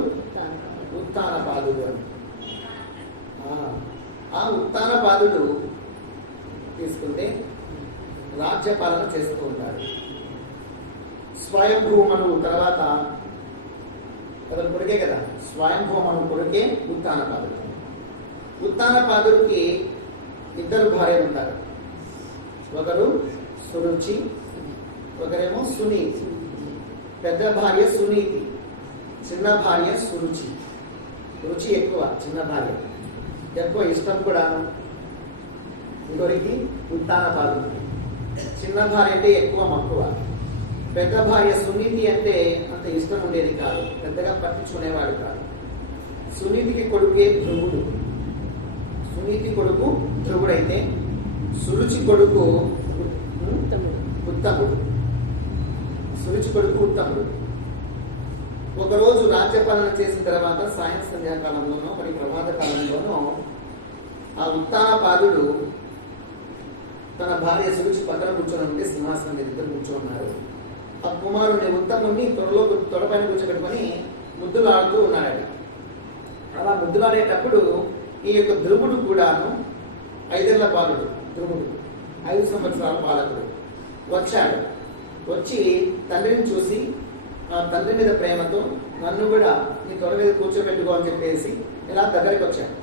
ఉత్తానపాదుడు అని. ఆ ఉత్తానపాదుడు తీసుకుంటే రాజ్యపాలన చేస్తూ ఉంటాడు. స్వయంభూమను తర్వాత అతను కొడుకే కదా, స్వయంభూమను కొడుకే ఉత్తానపాదుడు. ఉత్తానపాదుడికి ఇద్దరు భార్యలు ఉంటారు. ఒకరు సురుచి, ఒకరేమో సునీతి. పెద్ద భార్య సునీతి, చిన్న భార్య సురుచి. రుచి ఎక్కువ, చిన్న భార్య ఎక్కువ ఇష్టం కూడాను. ఇంకొరికి ఉత్తానపాదుడికి చిన్న భార్య అంటే ఎక్కువ మక్కువ. పెద్ద భార్య సునీతి అంటే అంత ఇష్టం ఉండేది కాదు, పెద్దగా పట్టించుకునేవాడు కాదు. సునీతికి కొడుకే ధ్రువుడు. సునీతి కొడుకు ధ్రువుడైతే సురుచి కొడుకు ఉత్తముడు. సురుచి కొడుకు ఉత్తముడు. ఒకరోజు రాజ్యపాలన చేసిన తర్వాత సాయం సంధ్యాకాలంలోనో మరి ప్రమాద కాలంలోనో ఆ ఉత్తానపాదుడు తన భార్య సురుచి పక్కన కూర్చొని ఉంటే సింహాసనం మీద ఇద్దరు కూర్చోన్నారు. ఆ కుమారుని ఉత్తముడిని తొడపైన కూర్చోబెట్టుకొని ముద్దులాడుతూ ఉన్నాడట. అలా ముద్దులాడేటప్పుడు ఈ యొక్క ధ్రువుడు కూడాను 5 ఏళ్ల బాలుడు. ధ్రువుడు 5 సంవత్సరాల బాలకుడు వచ్చాడు. వచ్చి తండ్రిని చూసి ఆ తండ్రి మీద ప్రేమతో నన్ను కూడా నీ తొడ మీద కూర్చోబెట్టుకో అని చెప్పేసి ఇలా దగ్గరికి వచ్చాడు.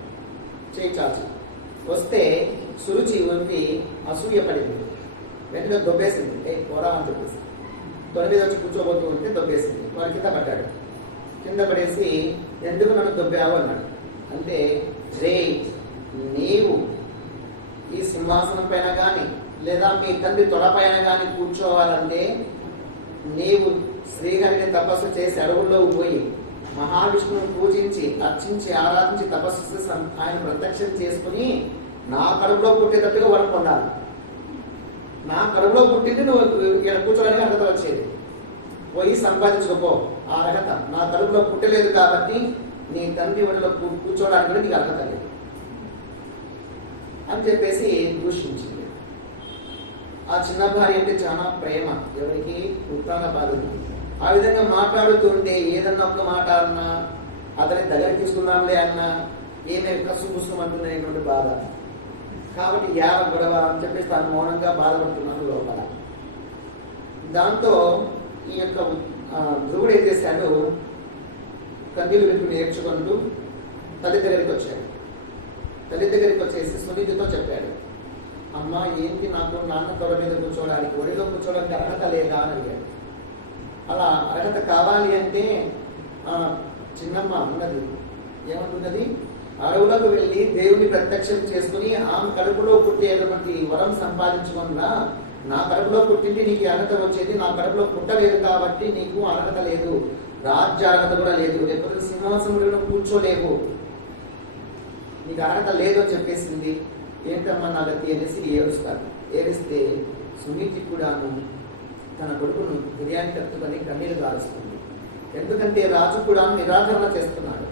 చేయి చాచి వస్తే సురుచి ఉండి అసూయ పడింది. వెంటనే దొబ్బేసింది. పోరా అని చెప్పేసి తొడ మీద వచ్చి కూర్చోబోతూ ఉంటే దొబ్బేసింది. వాడు కింద పడ్డాడు. కింద పడేసి ఎందుకు నన్ను దొబ్బావు అన్నాడు. అంటే రే, నీవు ఈ సింహాసనం పైన కానీ లేదా మీ తండ్రి తొడపైన కానీ కూర్చోవాలంటే నీవు శ్రీహరిని తపస్సు చేసి అడవుల్లో పోయి మహావిష్ణువుని పూజించి అర్చించి ఆరాధించి తపస్సు చేసి ఆయన ప్రత్యక్షం చేసుకుని నా కడుపులో పుట్టేటట్టుగా వరం పొందాలి. నా కడుపులో పుట్టింది నువ్వు ఇక్కడ కూర్చోడానికి అర్హత వచ్చేది. పోయి సంపాదించుకోపో ఆ అర్హత. నా కడుపులో పుట్టలేదు కాబట్టి నీ తండ్రి ఒడిలో కూర్చోడానికి కూడా నీకు అర్హత లేదు అని చెప్పేసి దూషించింది. ఆ చిన్న భార్య అంటే చాలా ప్రేమ, ఎవరికి ఉత్తాన బాధలు. ఆ విధంగా మాట్లాడుతుంటే ఏదన్నా ఒక్క మాట అన్నా, అతని దగ్గర తీసుకున్నాంలే అన్నా ఏమే కసు పుస్తమంటున్నటువంటి బాధ. కాబట్టి గొడవ అని చెప్పేసి తాను మౌనంగా బాధపడుతున్నాను లోపల. దాంతో ఈ యొక్క ధ్రువుడు ఏం చేశాడు, కన్నీళ్ళు వింటూ నేర్చుకుంటూ తల్లి దగ్గరికి వచ్చాడు. తల్లి దగ్గరికి వచ్చేసి సునీతితో చెప్పాడు, అమ్మ ఏంటి నాకు నాన్న తొడ మీద కూర్చోవడానికి, ఒడిలో కూర్చోవడానికి అర్హత లేదా అని అడిగాడు. అలా అర్హత కావాలి అంటే చిన్నమ్మ అన్నది ఏమంటున్నది, అడవులకు వెళ్ళి దేవుని ప్రత్యక్షం చేసుకుని ఆమె కడుపులో పుట్టేటువంటి వరం సంపాదించుకున్నా, నా కడుపులో పుట్టింటి నీకు అర్హత వచ్చేది, నా కడుపులో పుట్టలేదు కాబట్టి నీకు అర్హత లేదు, రాజ్య అర్హత కూడా లేదు, లేకపోతే సింహాసనంలో కూర్చోలేవు, నీకు అర్హత లేదు అని చెప్పేసింది. ఏంటమ్మా నా గతి అనేసి ఏడుస్తాడు. ఏడిస్తే సునీతి కూడాను తన కొడుకును బిర్యానీ కట్టుకొని కన్నీరు కారుస్తుంది. ఎందుకంటే రాజు కూడా నిరాకరణ చేస్తున్నాడు,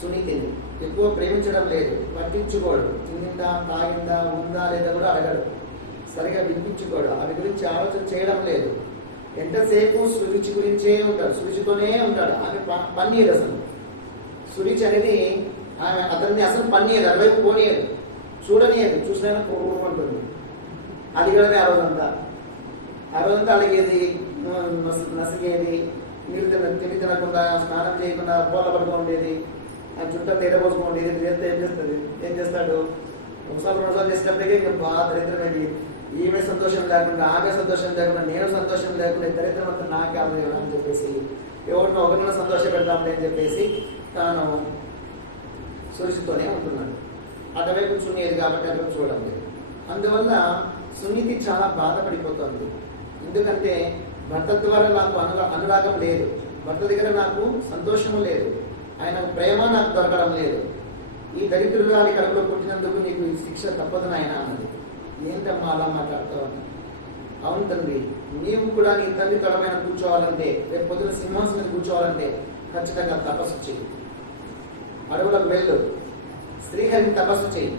సునీతిని ఎక్కువ ప్రేమించడం లేదు, పట్టించుకోడు, తిందా తాగిందా ఉందా లేదా కూడా అడగడు, సరిగా వినిపించుకోడు, అవి గురించి ఆలోచన చేయడం లేదు. ఎంతసేపు సురుచి గురించే ఉంటాడు, సురుచితోనే ఉంటాడు. ఆమె పన్నీరు అసలు సురుచి అనేది ఆమె అతన్ని అసలు పన్నీరు, అటువైపు పోనీయదు, చూడనియదు, చూసినా కోరుకుంటుంది. అది కూడా ఆ రోజంతా అడిగేది, నసిగేది, నీళ్ళు తిండి తినకుండా, స్నానం చేయకుండా పూల పడుకోండేది, ఆ చుట్టూ తేట పోసుకోండేది. చేస్తే ఏం చేస్తాడు, ఒకసారి చేసేటప్పటికే ఇంకా బాగా దరిద్రమేది. ఈమె సంతోషం లేకుండా, ఆమె సంతోషం లేకుండా, నేను సంతోషం లేకుండా దరిద్రం అంతా నాకే అవ్వలేదు అని చెప్పేసి, ఎవరినో ఒకరిని సంతోష పెడతామని అని చెప్పేసి తాను సురుచితోనే ఉంటున్నాడు. అటువైపు సునీతి కాబట్టి అటువైపు చూడడం లేదు. అందువల్ల సునీతి చాలా బాధపడిపోతుంది. ఎందుకంటే భర్త ద్వారా నాకు అనురాగం లేదు, భర్త దగ్గర నాకు సంతోషం లేదు, ఆయన ప్రేమ నాకు దొరకడం లేదు. ఈ దరిద్రురాలి కడుపులో పుట్టినందుకు నీకు ఈ శిక్ష తప్పదు నాయన అన్నది. ఏంటమ్మా అలా మాట్లాడతావు? అవును తండ్రి, నీవు కూడా నీ తల్లి తొడమైన కూర్చోవాలంటే, రేపు పొద్దున సింహాసనం మీద కూర్చోవాలంటే ఖచ్చితంగా తపస్సు చెయ్యి, అడవులకు వెళ్ళు, శ్రీహరిని తపస్సు చెయ్యి,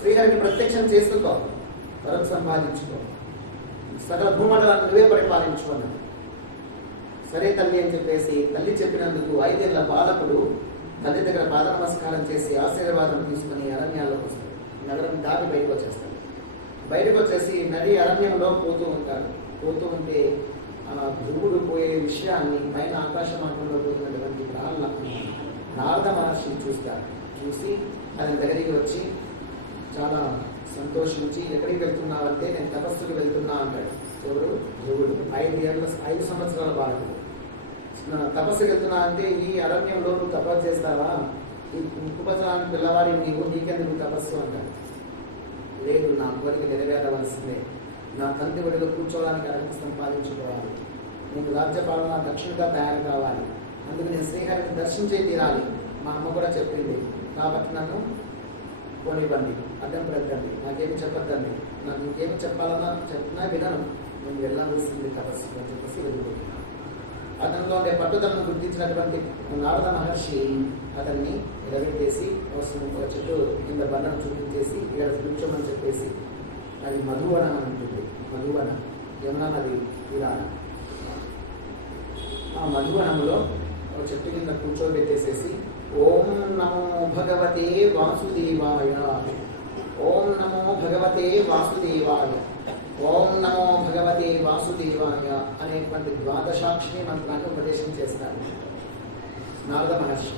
శ్రీహరిని ప్రత్యక్షం చేసుకో, వరం సంపాదించుకో, సకల భూమండలాన్ని నువ్వే పరిపాలించుకున్నాడు. సరే తల్లి అని చెప్పేసి తల్లి చెప్పినందుకు 5 ఏళ్ల బాలకుడు తల్లి దగ్గర పాద నమస్కారం చేసి ఆశీర్వాదం తీసుకుని అరణ్యాల్లోకి వస్తాడు. నగరం దాటి బయటకు వచ్చేస్తాడు. బయటకు వచ్చేసి నది అరణ్యంలో పోతూ ఉంటాడు. పోతూ ఉంటే ధ్రువుడు పోయే విషయాన్ని పైన ఆకాశ మార్గంలో పోతున్నటువంటి నారద మహర్షి చూస్తాడు. చూసి అతని దగ్గరికి వచ్చి చాలా సంతోషించి, ఎక్కడికి వెళ్తున్నావంటే నేను తపస్సుకు వెళ్తున్నా అంటాడు. ఎవరు? ధ్రువుడు. 5 సంవత్సరాల బాలకుడు. తపస్సుకు వెళ్తున్నా అంటే, ఈ అరణ్యంలో నువ్వు తపస్సు చేస్తావా? ఈ ముక్కుపచ్చని పిల్లవాడి నీకెందుకు తపస్సు అంటాడు. లేదు, నా కోరిక నెరవేరవలసిందే, నా తండ్రి ఒడిలో కూర్చోవడానికి అర్హత సంపాదించుకోవాలి, నేను రాజ్యపాలన దక్షిణగా తయారు కావాలి, అందుకు నేను శ్రీహరిని దర్శించే తీరాలి, మా అమ్మ కూడా చెప్పింది, కాబట్టి నన్ను పోనివ్వండి, అడ్డం పెట్టండి, నాకేమి చెప్పద్దండి, నాకు ఇంకేమి చెప్పాలన్నా చెప్పినా వినను, నేను వెళ్ళవలసింది తపస్సు అని చెప్పేసి వెళ్ళిపోతున్నాను. అతనిలో ఉండే పట్టుదలను గుర్తించినటువంటి నారద మహర్షి అతన్ని ఎడబెట్టేసి ఒక చెట్టు కింద బండను చూపించేసి ఇక్కడ కూర్చోమని చెప్పేసి, అది మధువనం అని ఉంటుంది. మధువనం యమునా నది తీరాన. ఆ మధువనంలో ఒక చెట్టు కింద కూర్చోబెట్టేసేసి, ఓం నమో భగవతే వాసుదేవాయ, ఓం నమో భగవతే వాసుదేవాయ, ఓం నమో భగవతే వాసుదేవాయ అనేటువంటి ద్వాదశాక్షరి మంత్రాన్ని ఉపదేశం చేస్తారు నారద మహర్షి.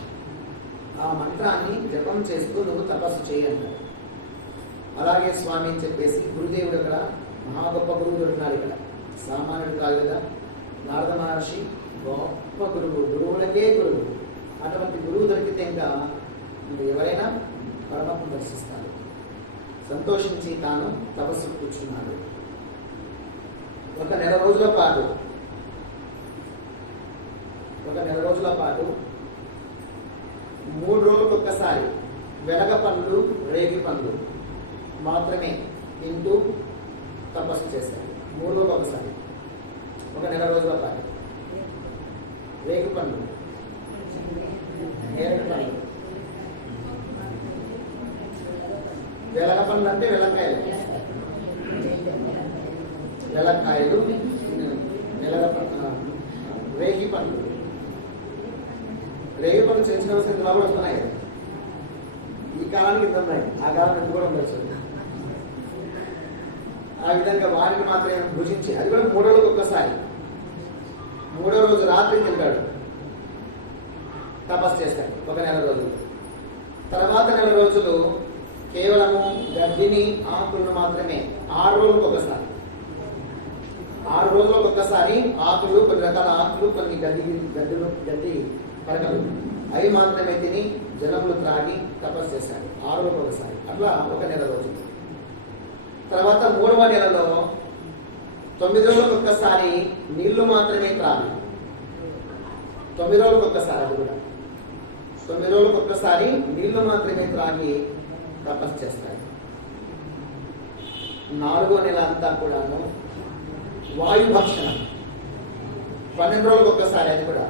ఆ మంత్రాన్ని జపం చేస్తూ నువ్వు తపస్సు చేయంటారు. అలాగే స్వామి అని చెప్పేసి గురుదేవుడు అక్కడ మహా గొప్ప గురువుడు ఉన్నారు. ఇక్కడ సామాన్యుడు కాదు కదా నారద మహర్షి, గొప్ప గురువు, గురువులకే గురువు. అటువంటి గురువు దొరికితే ఇంకా ఎవరైనా పరమాత్మ దర్శిస్తారు. సంతోషించి తాను తపస్సు కూర్చున్నాడు. ఒక నెల రోజుల పాటు 3 రోజులకు ఒక్కసారి వెలగ పండ్లు, రేగి పండ్లు మాత్రమే తింటూ తపస్సు చేశారు. 3 రోజులకు ఒకసారి, ఒక నెల రోజుల పాటు రేగి పండ్లు, నేరేడు పండ్లు, వెలగ పండ్లు అంటే వెలక్కాయలు, వెలక్కాయలు, రేగి పండ్లు. రేగి పండ్లు చిన్న చిన్న కూడా వస్తున్నాయి కదా, ఈ కాలానికి ఇంత ఉన్నాయి, ఆ కాలం ఎంత కూడా ఉండొచ్చు. ఆ విధంగా వారిని మాత్రమే భుజించి, అది కూడా 3 రోజులకు ఒక్కసారి, 3వ రోజు రాత్రి తింటాడు, తపస్సు చేస్తాడు 1 నెల రోజులు. తర్వాత 1 నెల రోజులు కేవలము గడ్డిని ఆకులను మాత్రమే, 6 రోజులకు ఒకసారి, 6 రోజులకు ఒక్కసారి ఆకులు, కొన్ని రకాల ఆకులు, కొన్ని గడ్డి పరకలు, అవి మాత్రమే తిని జలములు త్రాగి తపస్సు చేశాడు 6 రోజులకు ఒకసారి. అట్లా 1 నెల రోజులు. తర్వాత 3వ నెలలో 9 రోజులకు ఒక్కసారి నీళ్లు మాత్రమే త్రాగి, 9 రోజులకు ఒక్కసారి, అది కూడా 9 రోజులకు ఒక్కసారి నీళ్లు మాత్రమే త్రాగి తపస్సు చేస్తాడు. 4వ నెల అంతా కూడాను వాయుభక్షణ, 12 రోజులకు ఒక్కసారి, అది కూడా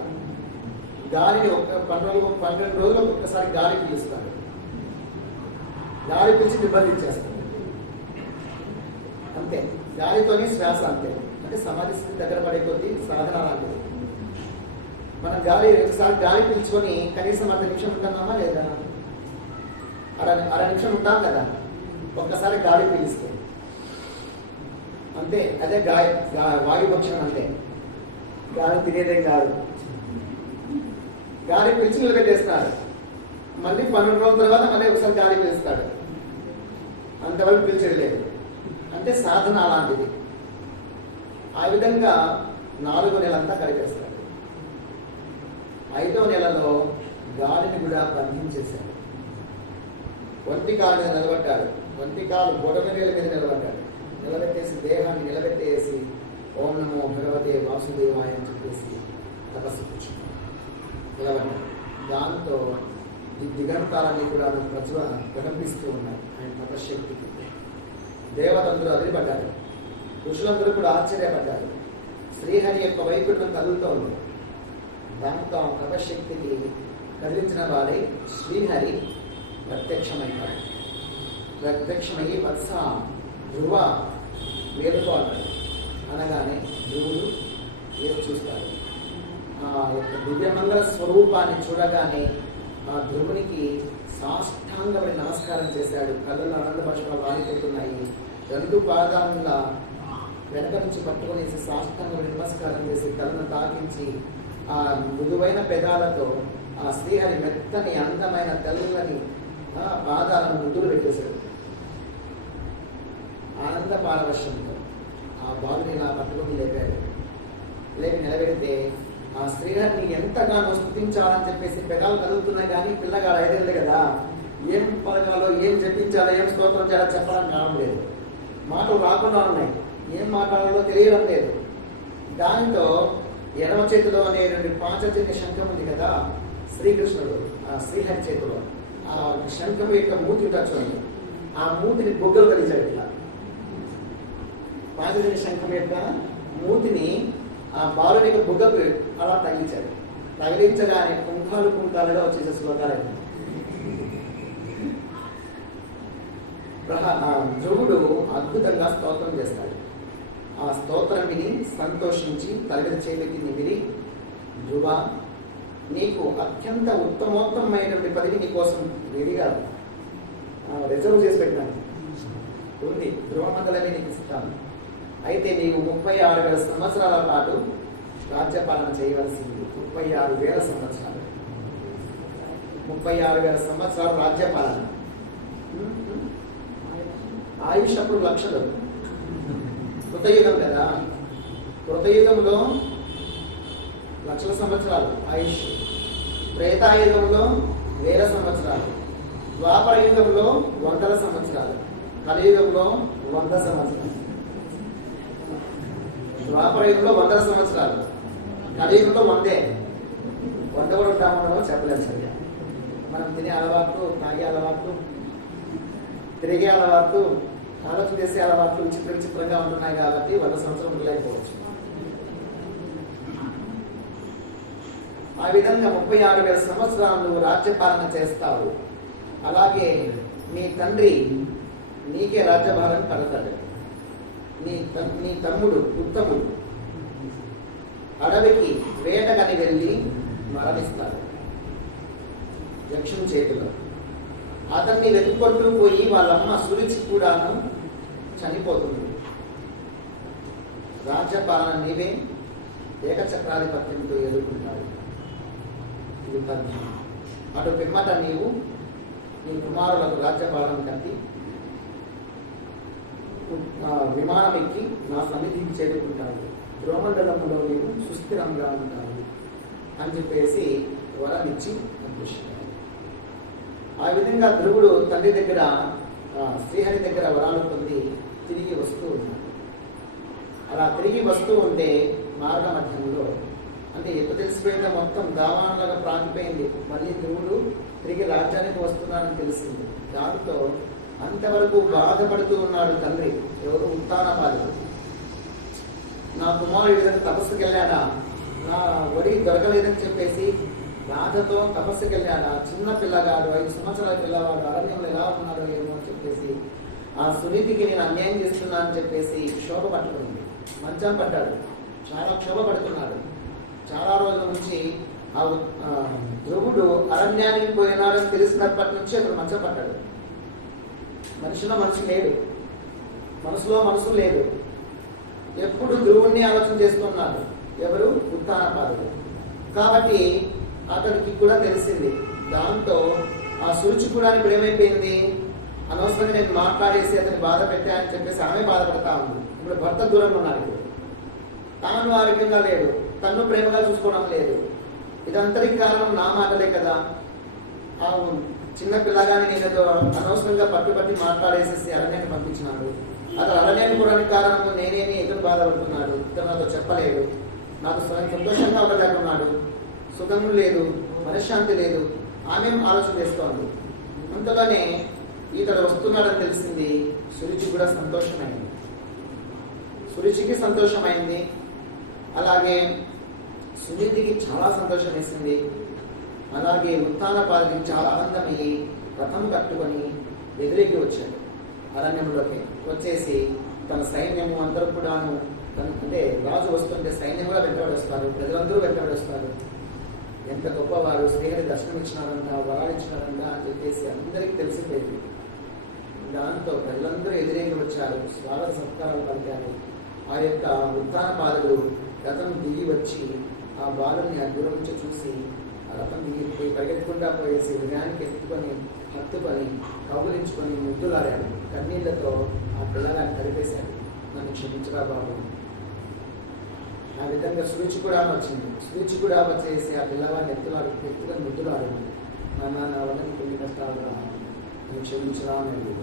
గాలిని 12 రోజులకు ఒక్కసారి గాలి పీలుస్తాడు, గాలి పీల్చి నిబంధించేస్తాడు. అంతే, గాలితోనే శ్వాస. అంతే, అంటే సమాధి స్థితి దగ్గర పడే కొద్దీ సాధన లాంటిది. మనం ఒకసారి గాలి పీల్చుకొని కనీసం 10 నిమిషం ఉంటున్నామా లేదా? అర నిమిషం ఉంటాం కదా ఒక్కసారి గాలి పీలిస్తే. అంతే, అదే వాయుభక్షణం. అంటే గాలి తినేదేం కాదు, గాలి పీల్చి నిలబెట్టేస్తాడు. మళ్ళీ 12 రోజుల తర్వాత మళ్ళీ ఒకసారి గాలి పీలుస్తాడు, అంతవరకు పీల్చలేదు. అంటే సాధన అలాంటిది. ఆ విధంగా 4వ నెలంతా గడిపేస్తాడు. 5వ నెలలో గాలిని కూడా బంధించేశాడు. ఒంటి కాలు మీద నిలబడ్డాడు, ఒంటి కాలు బొటనవేలు మీద నిలబడ్డాడు, నిలబెట్టేసి దేహాన్ని నిలబెట్టేసి ఓం నమో భగవతే వాసుదేవాయ అని చెప్పేసి తపస్సు కూర్చున్నాడు, నిలబడ్డాడు. దాంతో దిగంతాలన్నీ కూడా ప్రకంపిస్తూ ఉన్నాయి ఆయన తపశ్శక్తికి. దేవతందరూ అదిరిపడ్డారు, ఋషులందరూ కూడా ఆశ్చర్యపడ్డారు. శ్రీహరి యొక్క వైకుంఠం కదులుతూ ఉంది. దాంతో తపశ్శక్తికి కదిలించిన వారే శ్రీహరి ప్రత్యక్షమైనాడు. ప్రత్యక్షమయ్యి వత్స ధ్రువ వేరుకో అన్నాడు. అనగానే ధ్రువుడు వేరు చూస్తాడు. ఆ యొక్క దివ్యమంగళ స్వరూపాన్ని చూడగానే ఆ ధ్రువునికి సాష్టాంగపడి నమస్కారం చేశాడు. కళ్ళలో ఆనంద భాషలు వారిపోతున్నాయి. 2 పాదాల వెనక నుంచి పట్టుకునేసి సాష్టాంగపడి నమస్కారం చేసి కళ్ళను తాకించి ఆ మృదువైన పెదాలతో ఆ శ్రీహరి మెత్తని అందమైన తెల్లని పాదాలను ముద్దులు పెట్టేశాడు. ఆనంద పారవశ్యంతో ఆ బాలుని ఇలా పట్టుకుని లేపాడు. లేపి నిలబెడితే ఆ శ్రీహరిని ఎంతగానో స్తుతించాలని చెప్పేసి పెదాలు కదులుతున్నాయి, కానీ పిల్లగాడు ఐదేళ్ళు కదా, ఏం పలకాలో, ఏం జపించాలో, ఏం స్తోత్రం చేయాలో చెప్పడానికి రావడం లేదు. మాటలు రాకుండా ఉన్నాయి, ఏం మాట్లాడాలో తెలియడం లేదు. దానితో ఎడమ చేతిలో అనే 2 పాంచజన్య శంఖం ఉంది కదా శ్రీకృష్ణుడు ఆ శ్రీహరి చేతిలో, ఆ శంఖం యొక్క మూతి ఉంటుంది, ఆ మూతిని బొగ్గలు కలిచాడు. ఇట్లా పాంచజన్య శంఖం యొక్క మూతిని ఆ బాలుని యొక్క బుగ్గకు అలా తగిలించాడు. తగిలించగానే కుంకాలుగా వచ్చేసే శ్లోకాలు. ధ్రువుడు అద్భుతంగా స్తోత్రం చేస్తాడు. ఆ స్తోత్రం విని సంతోషించి తల మీద చేపెట్టి నిమిరి, ధ్రువ, నీకు అత్యంత ఉత్తమోత్తమైనటువంటి పదవి నీ కోసం రెడీగా రిజర్వ్ చేసి పెట్టినాను ఉంది, ధ్రువ మండలమే నీకు ఇస్తాను. అయితే నీవు 36,000 సంవత్సరాల పాటు రాజ్యపాలన చేయవలసింది. 36,000 సంవత్సరాలు, 36,000 సంవత్సరాలు రాజ్యపాలన. ఆయుష్ అప్పుడు లక్షలు. కృతయుగం కదా, కృతయుగంలో లక్షల సంవత్సరాలు ఆయుష్, త్రేతాయుగంలో 1000 సంవత్సరాలు, ద్వాపర యుగంలో 100 సంవత్సరాలు, కలియుగంలో 100 సంవత్సరాలు. ద్వాపర యుగంలో 100 సంవత్సరాలు, కలియుగంలో 100 కూడా ఉంటామో చెప్పలేదు సరిగా. మనం తినే అలవాట్లు, తాగే అలవాట్లు, తిరిగే అలవాట్లు, ఆలోచన చేసే అలవాట్లు విచిత్రంగా ఉంటున్నాయి కాబట్టి 100 సంవత్సరం ఉండలేకపోవచ్చు. ఆ విధంగా 36,000 సంవత్సరాలు నువ్వు రాజ్యపాలన చేస్తావు. అలాగే నీ తండ్రి నీకే రాజ్యభారం కడతాడు. నీ తమ్ముడు ఉత్తముడు అడవికి వేటకని వెళ్ళి మరణిస్తాడు యక్షుని చేతిలో. అతన్ని వెతుక్కుంటూ పోయి వాళ్ళమ్మ సురుచి కూడాను చనిపోతుంది. రాజ్యపాలన నీవే ఏకచక్రాధిపత్యంతో ఎదుర్కొంటాడు. ఇది పద్యం. అటు పిమ్మట నీవు నీ కుమారులకు రాజ్యపాలన కట్టి విమానం ఎక్కి నా సన్నిధికి చేరుకుంటాడు. ద్రోమండలంలో నీవు సుస్థిరంగా ఉంటావు అని చెప్పేసి వరమిచ్చి అనిపిస్తున్నాడు. ఆ విధంగా ధ్రువుడు తండ్రి దగ్గర శ్రీహరి దగ్గర వరాలు పొంది తిరిగి వస్తూ ఉన్నాడు. అలా తిరిగి వస్తూ ఉంటే మార్గ మధ్యంలో అంటే ఎప్పుడు తెలిసిపోయిందో మొత్తం దావానలాగా ప్రాంతిపోయింది. మళ్ళీ ధ్రువుడు తిరిగి రాజ్యానికి వస్తున్నాడని తెలిసింది. దాంతో అంతవరకు బాధపడుతూ ఉన్నాడు తండ్రి. ఎవరు? ఉత్తానపాదుడు. నా కుమారుడు విధంగా తపస్సుకి వెళ్ళాడా, నా వడి దొరకలేదని చెప్పేసి బాధతో తపస్సుకి వెళ్ళాడా, చిన్న పిల్లగాడు 5 సంవత్సరాల పిల్లవాడు అరణ్యంలో ఎలా ఉన్నాడో ఏమో అని చెప్పేసి ఆ సునీతికి నేను అన్యాయం చేస్తున్నా అని చెప్పేసి క్షోభ పట్టుకుంది. మంచం పడ్డాడు. చాలా క్షోభ పడుతున్నాడు. చాలా రోజుల నుంచి ఆ ధ్రువుడు అరణ్యానికి పోయినాడని తెలిసినప్పటి నుంచి అతను మంచం పడ్డాడు. మనిషిలో మనిషి లేడు, మనసులో మనసు లేదు. ఎప్పుడు ధ్రువుణ్ణి ఆలోచన చేస్తున్నాడు. ఎవరు? ఉత్తానపాదుడు. కాబట్టి అతనికి కూడా తెలిసింది. దాంతో ఆ సురుచి కూడా ఇప్పుడు ఏమైపోయింది, అనవసరంగా నేను మాట్లాడేసి అతన్ని బాధ పెట్టా అని చెప్పేసి ఆమె బాధపడతా ఉంది. ఇప్పుడు భర్త దూరంగా ఉన్నాడు. ఇప్పుడు తాను ఆరోగ్యంగా లేడు, తన్ను ప్రేమగా చూసుకోవడం లేదు. ఇదంతటికి కారణం నా మాటలే కదా. ఆ చిన్న పిల్లగాని నేను అనవసరంగా పట్టుబట్టి మాట్లాడేసేసి అరణ్యాన్ని పంపించినాడు. అతను అరణ్యాన్ని కూడా కారణము నేనేమి ఎదురు బాధపడుతున్నాడు. ఇతను నాతో చెప్పలేదు. నాకు సంతోషంగా ఉండలేకున్నాడు. సుఖం లేదు, మనశ్శాంతి లేదు. ఆమె ఆలోచన చేస్తోంది. అంతలోనే ఇతడు వస్తున్నాడని తెలిసింది. సురుచి కూడా సంతోషమైంది. సురుచికి సంతోషమైంది. అలాగే సునీతికి చాలా సంతోషం వేసింది. అలాగే ఉత్తానపాదుడికి చాలా ఆనందమయ్యి రథం కట్టుకొని ఎదురేకి వచ్చాడు. అరణ్యంలోకి వచ్చేసి తన సైన్యము అందరూ కూడాను అంటే రాజు వస్తుంటే సైన్యం కూడా వెంటబడి వస్తారు, ప్రజలందరూ వెంటబడి వస్తారు. ఎంత గొప్పవారు, శ్రీహరి దర్శనం ఇచ్చినారంట, వరాలు ఇచ్చినారంట అని చెప్పేసి అందరికీ తెలిసిపోయింది. దాంతో ప్రజలందరూ ఎదురేగి వచ్చారు, స్వాగత సత్కారాలు పలికారు. ఆ యొక్క ఉత్తానపాదుడు రథం దిగి వచ్చి ఆ బాలుని ఆ దూరం నుంచి చూసి ఆ రథం దిగి పరిగెత్తకుండా పోయేసి హృదయానికి ఎత్తుకొని హత్తుకొని కౌగులించుకొని ముద్దులాడాడు. కన్నీళ్లతో ఆ పిల్లగాన్ని తడిపేశాడు. నన్ను క్షమించరా బాబు. ఆ విధంగా సురుచి కూడా వచ్చింది. సురుచి కూడా వచ్చేసి ఆ పిల్లవాడిని ఎత్తుకొని ముద్దులాడింది. నా వల్ల కొన్ని కష్టాలు రా, నేను క్షమించరా అని.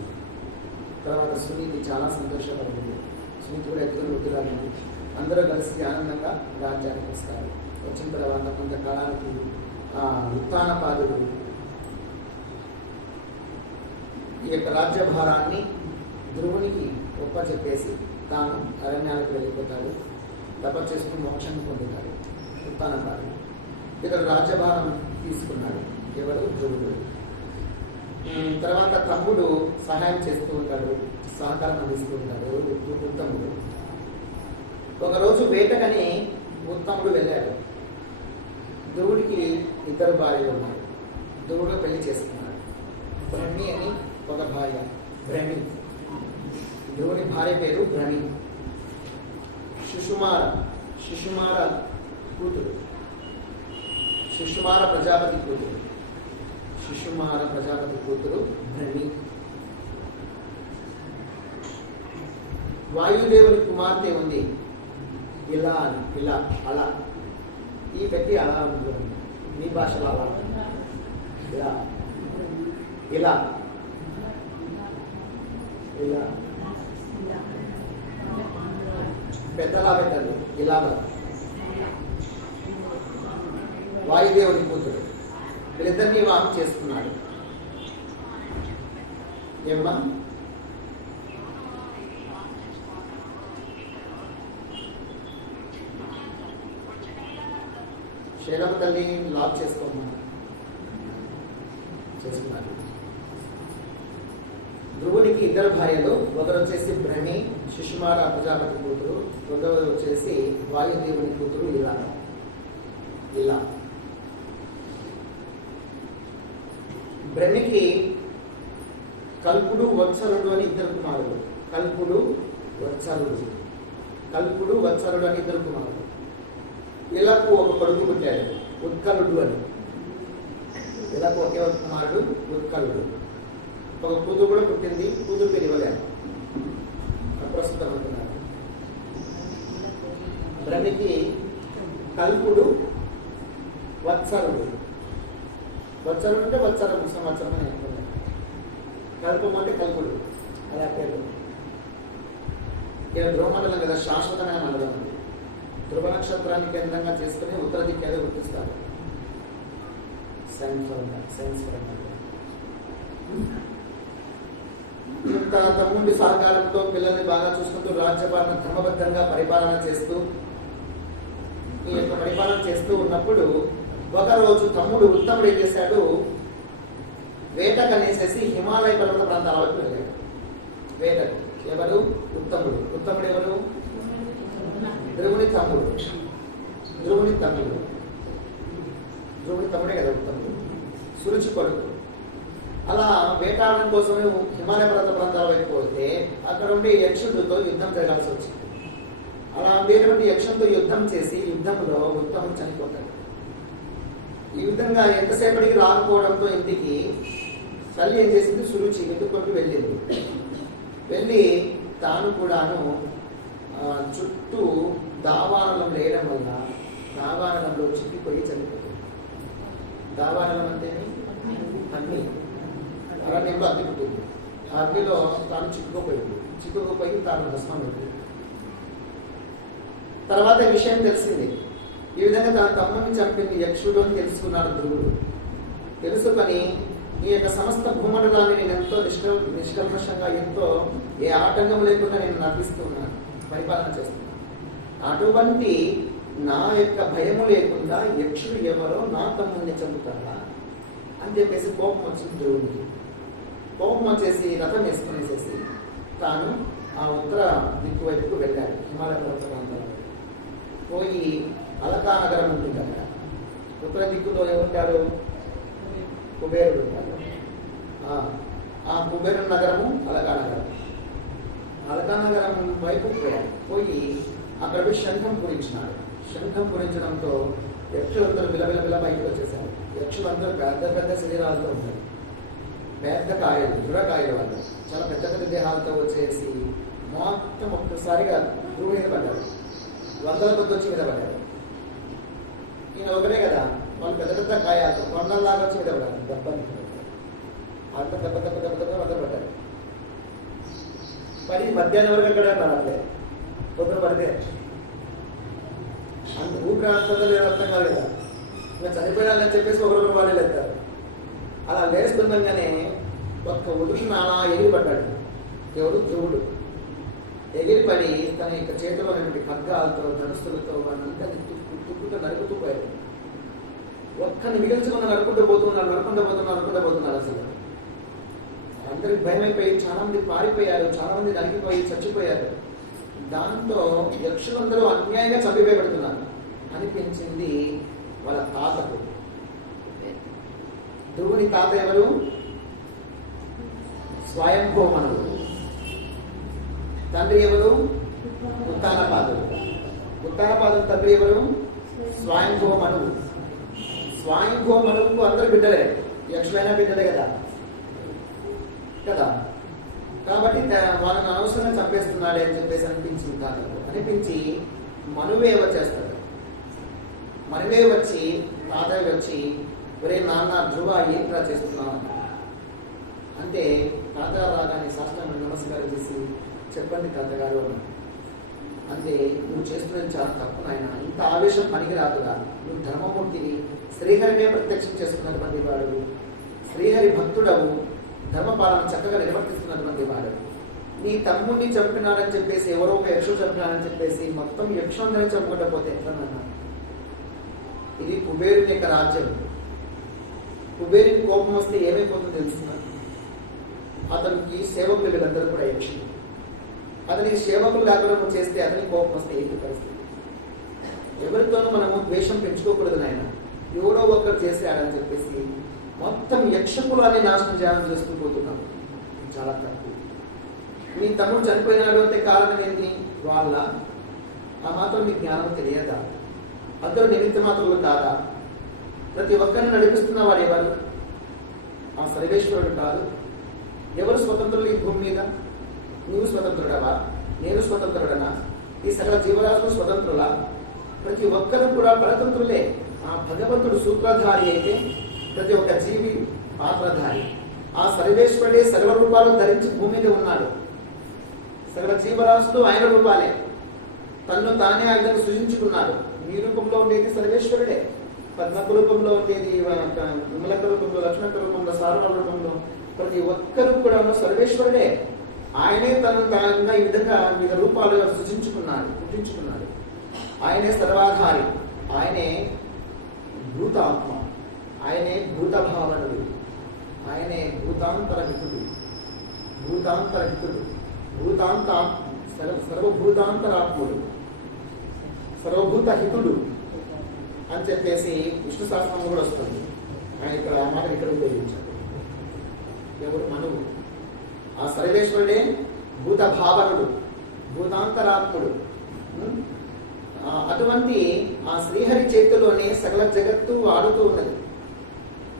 తర్వాత సునీతి చాలా సంతోషపడింది. సునీతి కూడా ఎత్తుకొని ముద్దులాడింది. అందరూ కలిసి ఆనందంగా రాజ్యానికి వస్తారు. వచ్చిన తర్వాత కొంతకాలానికి ఉత్తానపాదుడు ఈ యొక్క రాజ్యభారాన్ని ధ్రువునికి చెప్పేసి తాను అరణ్యాలకు వెళ్ళిపోతాడు. తపస్సు చేస్తూ మోక్షాన్ని పొందుతాడు ఉత్తానపాదుడు. ఇక్కడ రాజ్యభారం తీసుకున్నాడు. ఎవరు? ధ్రువుడు. తర్వాత తమ్ముడు సహాయం చేస్తూ ఉంటాడు, సహకారం అందిస్తూ ఉంటాడు. ఉత్తముడు ఒకరోజు వేటకని ఉత్తముడు వెళ్ళాడు. ధ్రువుడికి 2 భార్యలు ఉన్నారు. ధ్రువుడు పెళ్లి చేసుకున్నాడు. బ్రహ్మి అని ఒక భార్య, బ్రహ్మి. ధ్రువుని భార్య పేరు బ్రహ్మి. శిశుమార కూతురు, శిశుమార ప్రజాపతి కూతురు. శిశుమార ప్రజాపతి కూతురు బ్రహ్మి. వాయుదేవుని కుమార్తె ఉంది ఇలా అని. ఇలా అలా ఈ పెట్టి అలా ఉంటుంది. మీ భాషలో అలా ఇలా ఇలా ఇలా పెద్దలా పెట్టండి. ఇలా వాయుదేవుని కూతురు. వీళ్ళిద్దరినీ వివాహం చేసుకున్నాడు. ఏమ్మా? శైలమ్మ తల్లిని లాక్ చేసుకున్నాడు. ధ్రువునికి కుబేరుడికి ఇద్దరు భార్యలు, ఒకరు వచ్చేసి బ్రహ్మి శిశుమార ప్రజాపతి కూతురు, రెండవది వచ్చేసి వాయుదేవుని కూతురు ఇలా బ్రహ్మికి కల్పుడు వత్సరుడు అని ఇద్దరు కుమారులు. కల్పుడు వత్సరుడు అని ఇద్దరు కుమారులు. ఇలాకు ఒక కొడుకు పుట్టాడు, ఉత్కలుడు అని. ఇలాకు ఒకే ఒక కుమారుడు ఉత్కలుడు. ఒక కూతురు కూడా పుట్టింది, కూతురు పేరు ఇవ్వలేదు, అప్రస్తుతం అంటున్నారు. బ్రహ్మికి కల్పుడు వత్సరుడు అంటే వత్సరం సంవత్సరం అని అనుకున్నాను. కల్పం అంటే కల్పుడు, అలా పేరు. ఇక్కడ ధ్రువమండలం కదా, శాశ్వతమైన మండలం ఉంది. ధ్రువ నక్షత్రాన్ని కేంద్రంగా చేసుకుని ఉత్తర దిక్కేదో గుర్తిస్తారు సైన్స్ పరంగా. ఇంత తమ్ముడి సహకారంతో పిల్లల్ని బాగా చూసుకుంటూ రాజ్యపాలన క్రమబద్ధంగా పరిపాలన చేస్తూ ఈ యొక్క పరిపాలన చేస్తూ ఉన్నప్పుడు ఒకరోజు తమ్ముడు ఉత్తముడు ఏం చేశాడు, వేటకు అనేసేసి హిమాలయ పర్వత ప్రాంతాల వరకు వెళ్ళాడు. వేటకు. ఎవరు? ఉత్తముడు. ఉత్తముడు ఎవరు? ధ్రువుని తమ్ముడే కదా ఉత్తముడు, సురుచి కొడుకు. అలా వేటాడడం కోసమే హిమాలయ పర్వత ప్రాంతాల వైపు పోతే అక్కడ ఉండే యక్షుడితో యుద్ధం జరగాల్సి వచ్చింది. అలా వేరే యక్షుడితో యుద్ధం చేసి యుద్ధంలో ఉత్తముడు చనిపోతాడు. ఈ విధంగా ఎంతసేపటికి రాకపోవడంతో ఇంటికి తల్లి ఏం చేసింది, సురుచి వెతుక్కుంటూ వెళ్ళి తాను కూడాను చుట్టూ దావానలం వేయడం వల్ల దావానలంలో చిక్కిపోయి చనిపోతుంది. దావానలం అంటే అగ్ని, అరణ్యంలో అగ్ని పుట్టింది. ఆ అగ్నిలో తాను చిక్కుకుపోయి తాను భస్మం పెట్టింది. తర్వాత ఈ విషయం తెలిసింది. ఈ విధంగా తన తమ్ముడిని చంపింది యక్షుడు అని తెలుసుకున్నాడు ధ్రువుడు. తెలుసుకొని ఈ యొక్క సమస్త భూమండలాన్ని నేను ఎంతో నిష్కల్మషంగా ఎంతో ఏ ఆటంకం లేకుండా నేను నడిపిస్తున్నాను, పరిపాలన చేస్తున్నాను. అటువంటి నా యొక్క భయము లేకుండా యక్షుడు ఎవరో నా తమ్ముడిని చంపుతాడా అని చెప్పేసి కోపం వచ్చింది ధ్రువుడికి. కోపం వచ్చేసి రథం వేసుకునేసేసి తాను ఆ ఉత్తర దిక్కు వైపుకు వెళ్ళాడు. హిమాలయ పర్వత ప్రాంతంలో పోయి అలకా నగరం ఉంటుంది అక్కడ. ఉత్తర దిక్కులో ఏముంటాడు? కుబేరుడు ఉంటాడు. ఆ కుబేరు నగరము అలకా నగరం. అలకా నగరం వైపు పోయి అక్కడ శంఖం పూరించినాడు. శంఖం పూరించడంతో యక్షులందరూ బిలబిల బయటకు వచ్చేసారు. యక్షులందరూ పెద్ద శరీరాలతో ఉంటారు, పెద్ద కాయలు, దృఢకాయలు వాళ్ళు, చాలా పెద్ద దేహాలతో వచ్చేసి మొత్తం ఒక్కసారిగా ధ్రువు మీద పడ్డారు. వందల కొద్ది వచ్చి మీద పడ్డారు. ఈయన ఒకటే కదా, వాళ్ళు పెద్ద కాయాలతో కొండల్లాగా వచ్చి మీద పడ్డారు. అంత దెబ్బ వందలు పడ్డారు. పడి మధ్యాహ్నం వరకు ఎక్కడ అట్లే పొద్దున పడితే అంత ఊపిరి ఆడుతుందో లేదో అర్థం కాదు కదా. ఇంకా చనిపోయాలని చెప్పేసి ఒకరొకరు వాళ్ళే లేస్తారు. అలా లేస్తుండగానే ఒక్క ఉడుకున అలా ఎగిరిపడ్డాడు. ఎవరు? ధ్రువుడు. ఎగిరిపడి తన యొక్క చేతిలో ఉన్నటువంటి ఖడ్గాలతో ధనుస్తులతో వాళ్ళంతా తుక్కుతూ నరుకుతూ పోయాడు. ఒక్కని మిగిల్చుకుని నరుకుంటూ పోతున్నారు. అసలు అందరికి భయమైపోయి చాలా మంది పారిపోయారు, చాలా మంది నరికిపోయి చచ్చిపోయారు. దాంతో యక్షులందరూ అన్యాయంగా చంపివేయబడుతున్నారు అనిపించింది వాళ్ళ తాతకు. ధ్రువుని తాత ఎవరు? స్వయంభూమనుడు. తండ్రి ఎవరు? ఉత్తానపాదుడు. ఉత్తానపాదుడు తండ్రి ఎవరు? స్వయంభూమనుడు. స్వయంభూమనుకు అందరూ బిడ్డలే, యక్షులైన బిడ్డలే కదా. కాబట్టి వాళ్ళని అనవసరంగా చంపేస్తున్నాడే అని చెప్పేసి అనిపించింది తాతకు. అనిపించి మనువే వచ్చేస్తాడు. మనువే వచ్చి తాతయ్య వచ్చి, ఒరే నాన్న ధ్రువ ఏంట్రా చేస్తున్నావు అంటే, తాతగారు రాగానే సాష్టాంగ నమస్కారం చేసి, చెప్పండి తాతగారు అంటే, నువ్వు చేస్తున్నది చాలా తప్పు నాయన, ఇంత ఆవేశం పనికిరాదుగా, నువ్వు ధర్మమూర్తిని, శ్రీహరినే ప్రత్యక్షం చేసుకున్నటువంటి వాడు, శ్రీహరి భక్తుడవు, ధర్మపాలన చక్కగా నిర్వర్తిస్తున్నటువంటి వాడు. నీ తమ్ముడిని చంపినారని చెప్పేసి, ఎవరో ఒక యక్షుడు చంపినారని చెప్పేసి మొత్తం యక్షులందరినీ చంపుకుంటూ పోతే ఎట్లన్నా? ఇది కుబేరుని యొక్క రాజ్యం. కుబేరుని కోపం వస్తే ఏమైపోతుందో తెలుస్తున్నారు. అతనికి సేవకులు వీళ్ళందరూ కూడా యక్షులు. అతనికి సేవకులు లేకుండా చేస్తే అతనికి కోపం వస్తే ఏంటి పరిస్థితి? ఎవరితోనూ మనము ద్వేషం పెంచుకోకూడదు నాయన, ఎవడో ఒక్కరు చేశాడని చెప్పేసి మొత్తం యక్షకులాన్ని నాశనం చేయాలని చేసుకుంటూ పోతున్నాం. చాలా తక్కువ. మీ తమ్ముడు చనిపోయినాడు అంటే కారణం ఏంటి? వాళ్ళ ఆ మాత్రం మీకు జ్ఞానం తెలియదా? అందరూ నిమిత్త మాత్రులు కాదా? ప్రతి ఒక్కరిని నడిపిస్తున్న వారు ఎవరు? ఆ సర్వేశ్వరుడు కాదు. ఎవరు స్వతంత్రులు ఈ భూమి మీద? నీవు స్వతంత్రుడవా? నేను స్వతంత్రుడనా? ఈ సకల జీవరాశులు స్వతంత్రులా? ప్రతి ఒక్కరు కూడా పరతంత్రులే. ఆ భగవంతుడు సూత్రధారి అయితే ప్రతి ఒక్క జీవి పాత్రధారి. ఆ సర్వేశ్వరుడే సర్వరూపాలు ధరించి భూమి మీద ఉన్నాడు. సకల జీవరాశులు ఆయన రూపాలే. తన్ను తానే ఆయన సృజించుకున్నాడు. మీ రూపంలో ఉండేది సర్వేశ్వరుడే. పద్మక రూపంలో ఉండేది, విమలక రూపంలో, లక్ష్మణ రూపంలో, సారవ రూపంలో ప్రతి ఒక్కరు కూడా సర్వేశ్వరుడే. ఆయనే తను తానుగా ఈ విధంగా వివిధ రూపాలు సృజించుకున్నాడు, పుట్టించుకున్నాడు. ఆయనే సర్వాధారి. ఆయనే భూతాత్మ. ఆయనే భూతభావనుడు. ఆయనే భూతాంతరహితుడు. భూతాంతరహితుడు, సర్వభూతాంతరాత్ముడు, సర్వభూత హితుడు అని చెప్పేసి విష్ణు సహస్రనామం కూడా వస్తుంది. ఆయన ఇక్కడ ఆ మాట ఇక్కడ ఉపయోగించారు. ఎవరు? మనువు. ఆ సర్వేశ్వరుడే భూత భావనుడు, భూతాంతరాత్ముడు. అటువంటి ఆ శ్రీహరి చేతిలోనే సకల జగత్తు ఆడుతూ ఉన్నది.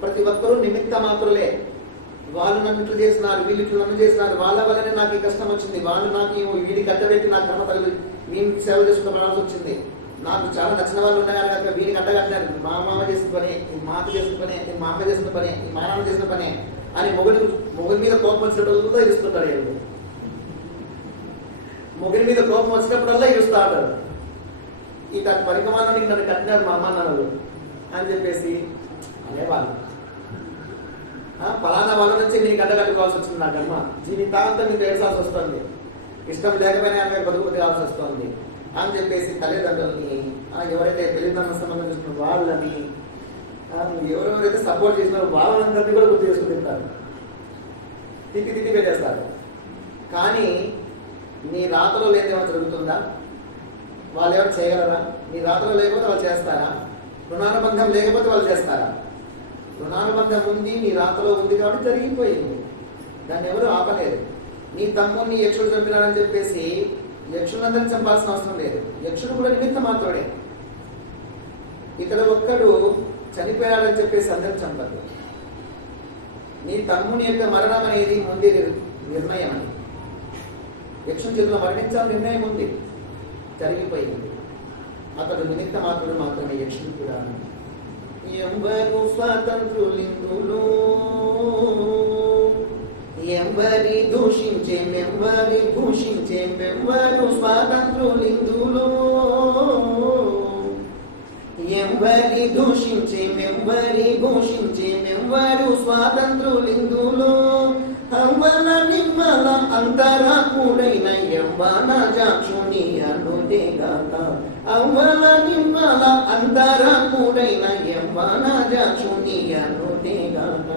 ప్రతి ఒక్కరూ నిమిత్త మాత్రులే. వాళ్ళు నన్ను ఇట్లు చేసినారు, వీళ్ళు ఇట్లు నన్ను చేసినారు, వాళ్ళ వల్లనే నాకు ఈ కష్టం వచ్చింది, వాళ్ళు నాకు వీడికి కట్టబెట్టి నాకు కర్మ తగిలి నేను సేవ చేసుకుంటాల్సి వచ్చింది, నాకు చాలా నచ్చిన వాళ్ళు ఉన్నారు కనుక వీడికి అడ్డగట్టారు, మా మామ చేసిన పని, మా అత్త చేసిన పని, మా అమ్మ చేసిన పని, మా నాన్న చేసిన పని అని మొగుడి మీద కోపం వచ్చినప్పుడల్లా ఇరుస్తుంటాడు. ఎవరు మొగుడి మీద కోపం వచ్చినప్పుడల్లా ఇరుస్తా ఉంటాడు. ఇక పరికమానానికి నన్ను కట్టినారు మా అమ్మ నాన్నలు అని చెప్పేసి అనేవాళ్ళు. ఫలానా వాళ్ళ నుంచి నీకు అడ్డగట్టుకోవాల్సి వచ్చింది, నా కర్మ జీవితాంతం నీకు ఏడ్చాల్సి వస్తుంది, ఇష్టం లేకపోయినా ఆమె బతుకు తేవాల్సి వస్తుంది అని చెప్పేసి తల్లిదండ్రులని, ఎవరైతే పెళ్లిదండ్రుల సంబంధం చూస్తున్న వాళ్ళని, ఎవరెవరైతే సపోర్ట్ చేసినారో వాళ్ళందరినీ కూడా గుర్తు చేసుకుంటారు, తిట్టి పెట్టేస్తారు. కానీ నీ రాతలో లేదేమో జరుగుతుందా? వాళ్ళు ఎవరు చేయగలరా? నీ రాతలో లేకపోతే వాళ్ళు చేస్తారా? రుణానుబంధం లేకపోతే వాళ్ళు చేస్తారా? రుణానుబంధం ఉంది, నీ రాతలో ఉంది కాబట్టి జరిగిపోయింది. దాన్ని ఎవరు ఆపలేదు. నీ తమ్ముడిని యక్షుడు చంపినాడని చెప్పేసి యక్షులందరినీ చంపాల్సిన అవసరం లేదు. యక్షుడు కూడా నిమిత్త మాత్రమే. ఇక్కడ ఒక్కడు చనిపోయాడని చెప్పేసి అందరికి చంపదు. నీ తమ్ముని యొక్క మరణం అనేది ముందే నిర్ణయం అని. యక్షుని చేతిలో మరణించాలని నిర్ణయం ఉంది, జరిగిపోయింది. అతడు నిమిత్త మాత్రుడు మాత్రమే. యక్షుడు కూడా ఎవరు స్వాతంత్రులిందులు, ఎవరి దూషించే ఎవరి భూషించే ఎవరు స్వాతంత్రులిందులు, ఎవరి దూషించే ఎవరి భూషించే ఎవరు స్వాతంత్రులిందులు, అవ్వల నిమ్మల అంతరాకుడైన యవ్వన జాక్షుని అనుదేగాక, అవ్వల నిమ్మల అంతరాకుడైన యవ్వన జాక్షుని అనుదేగాక,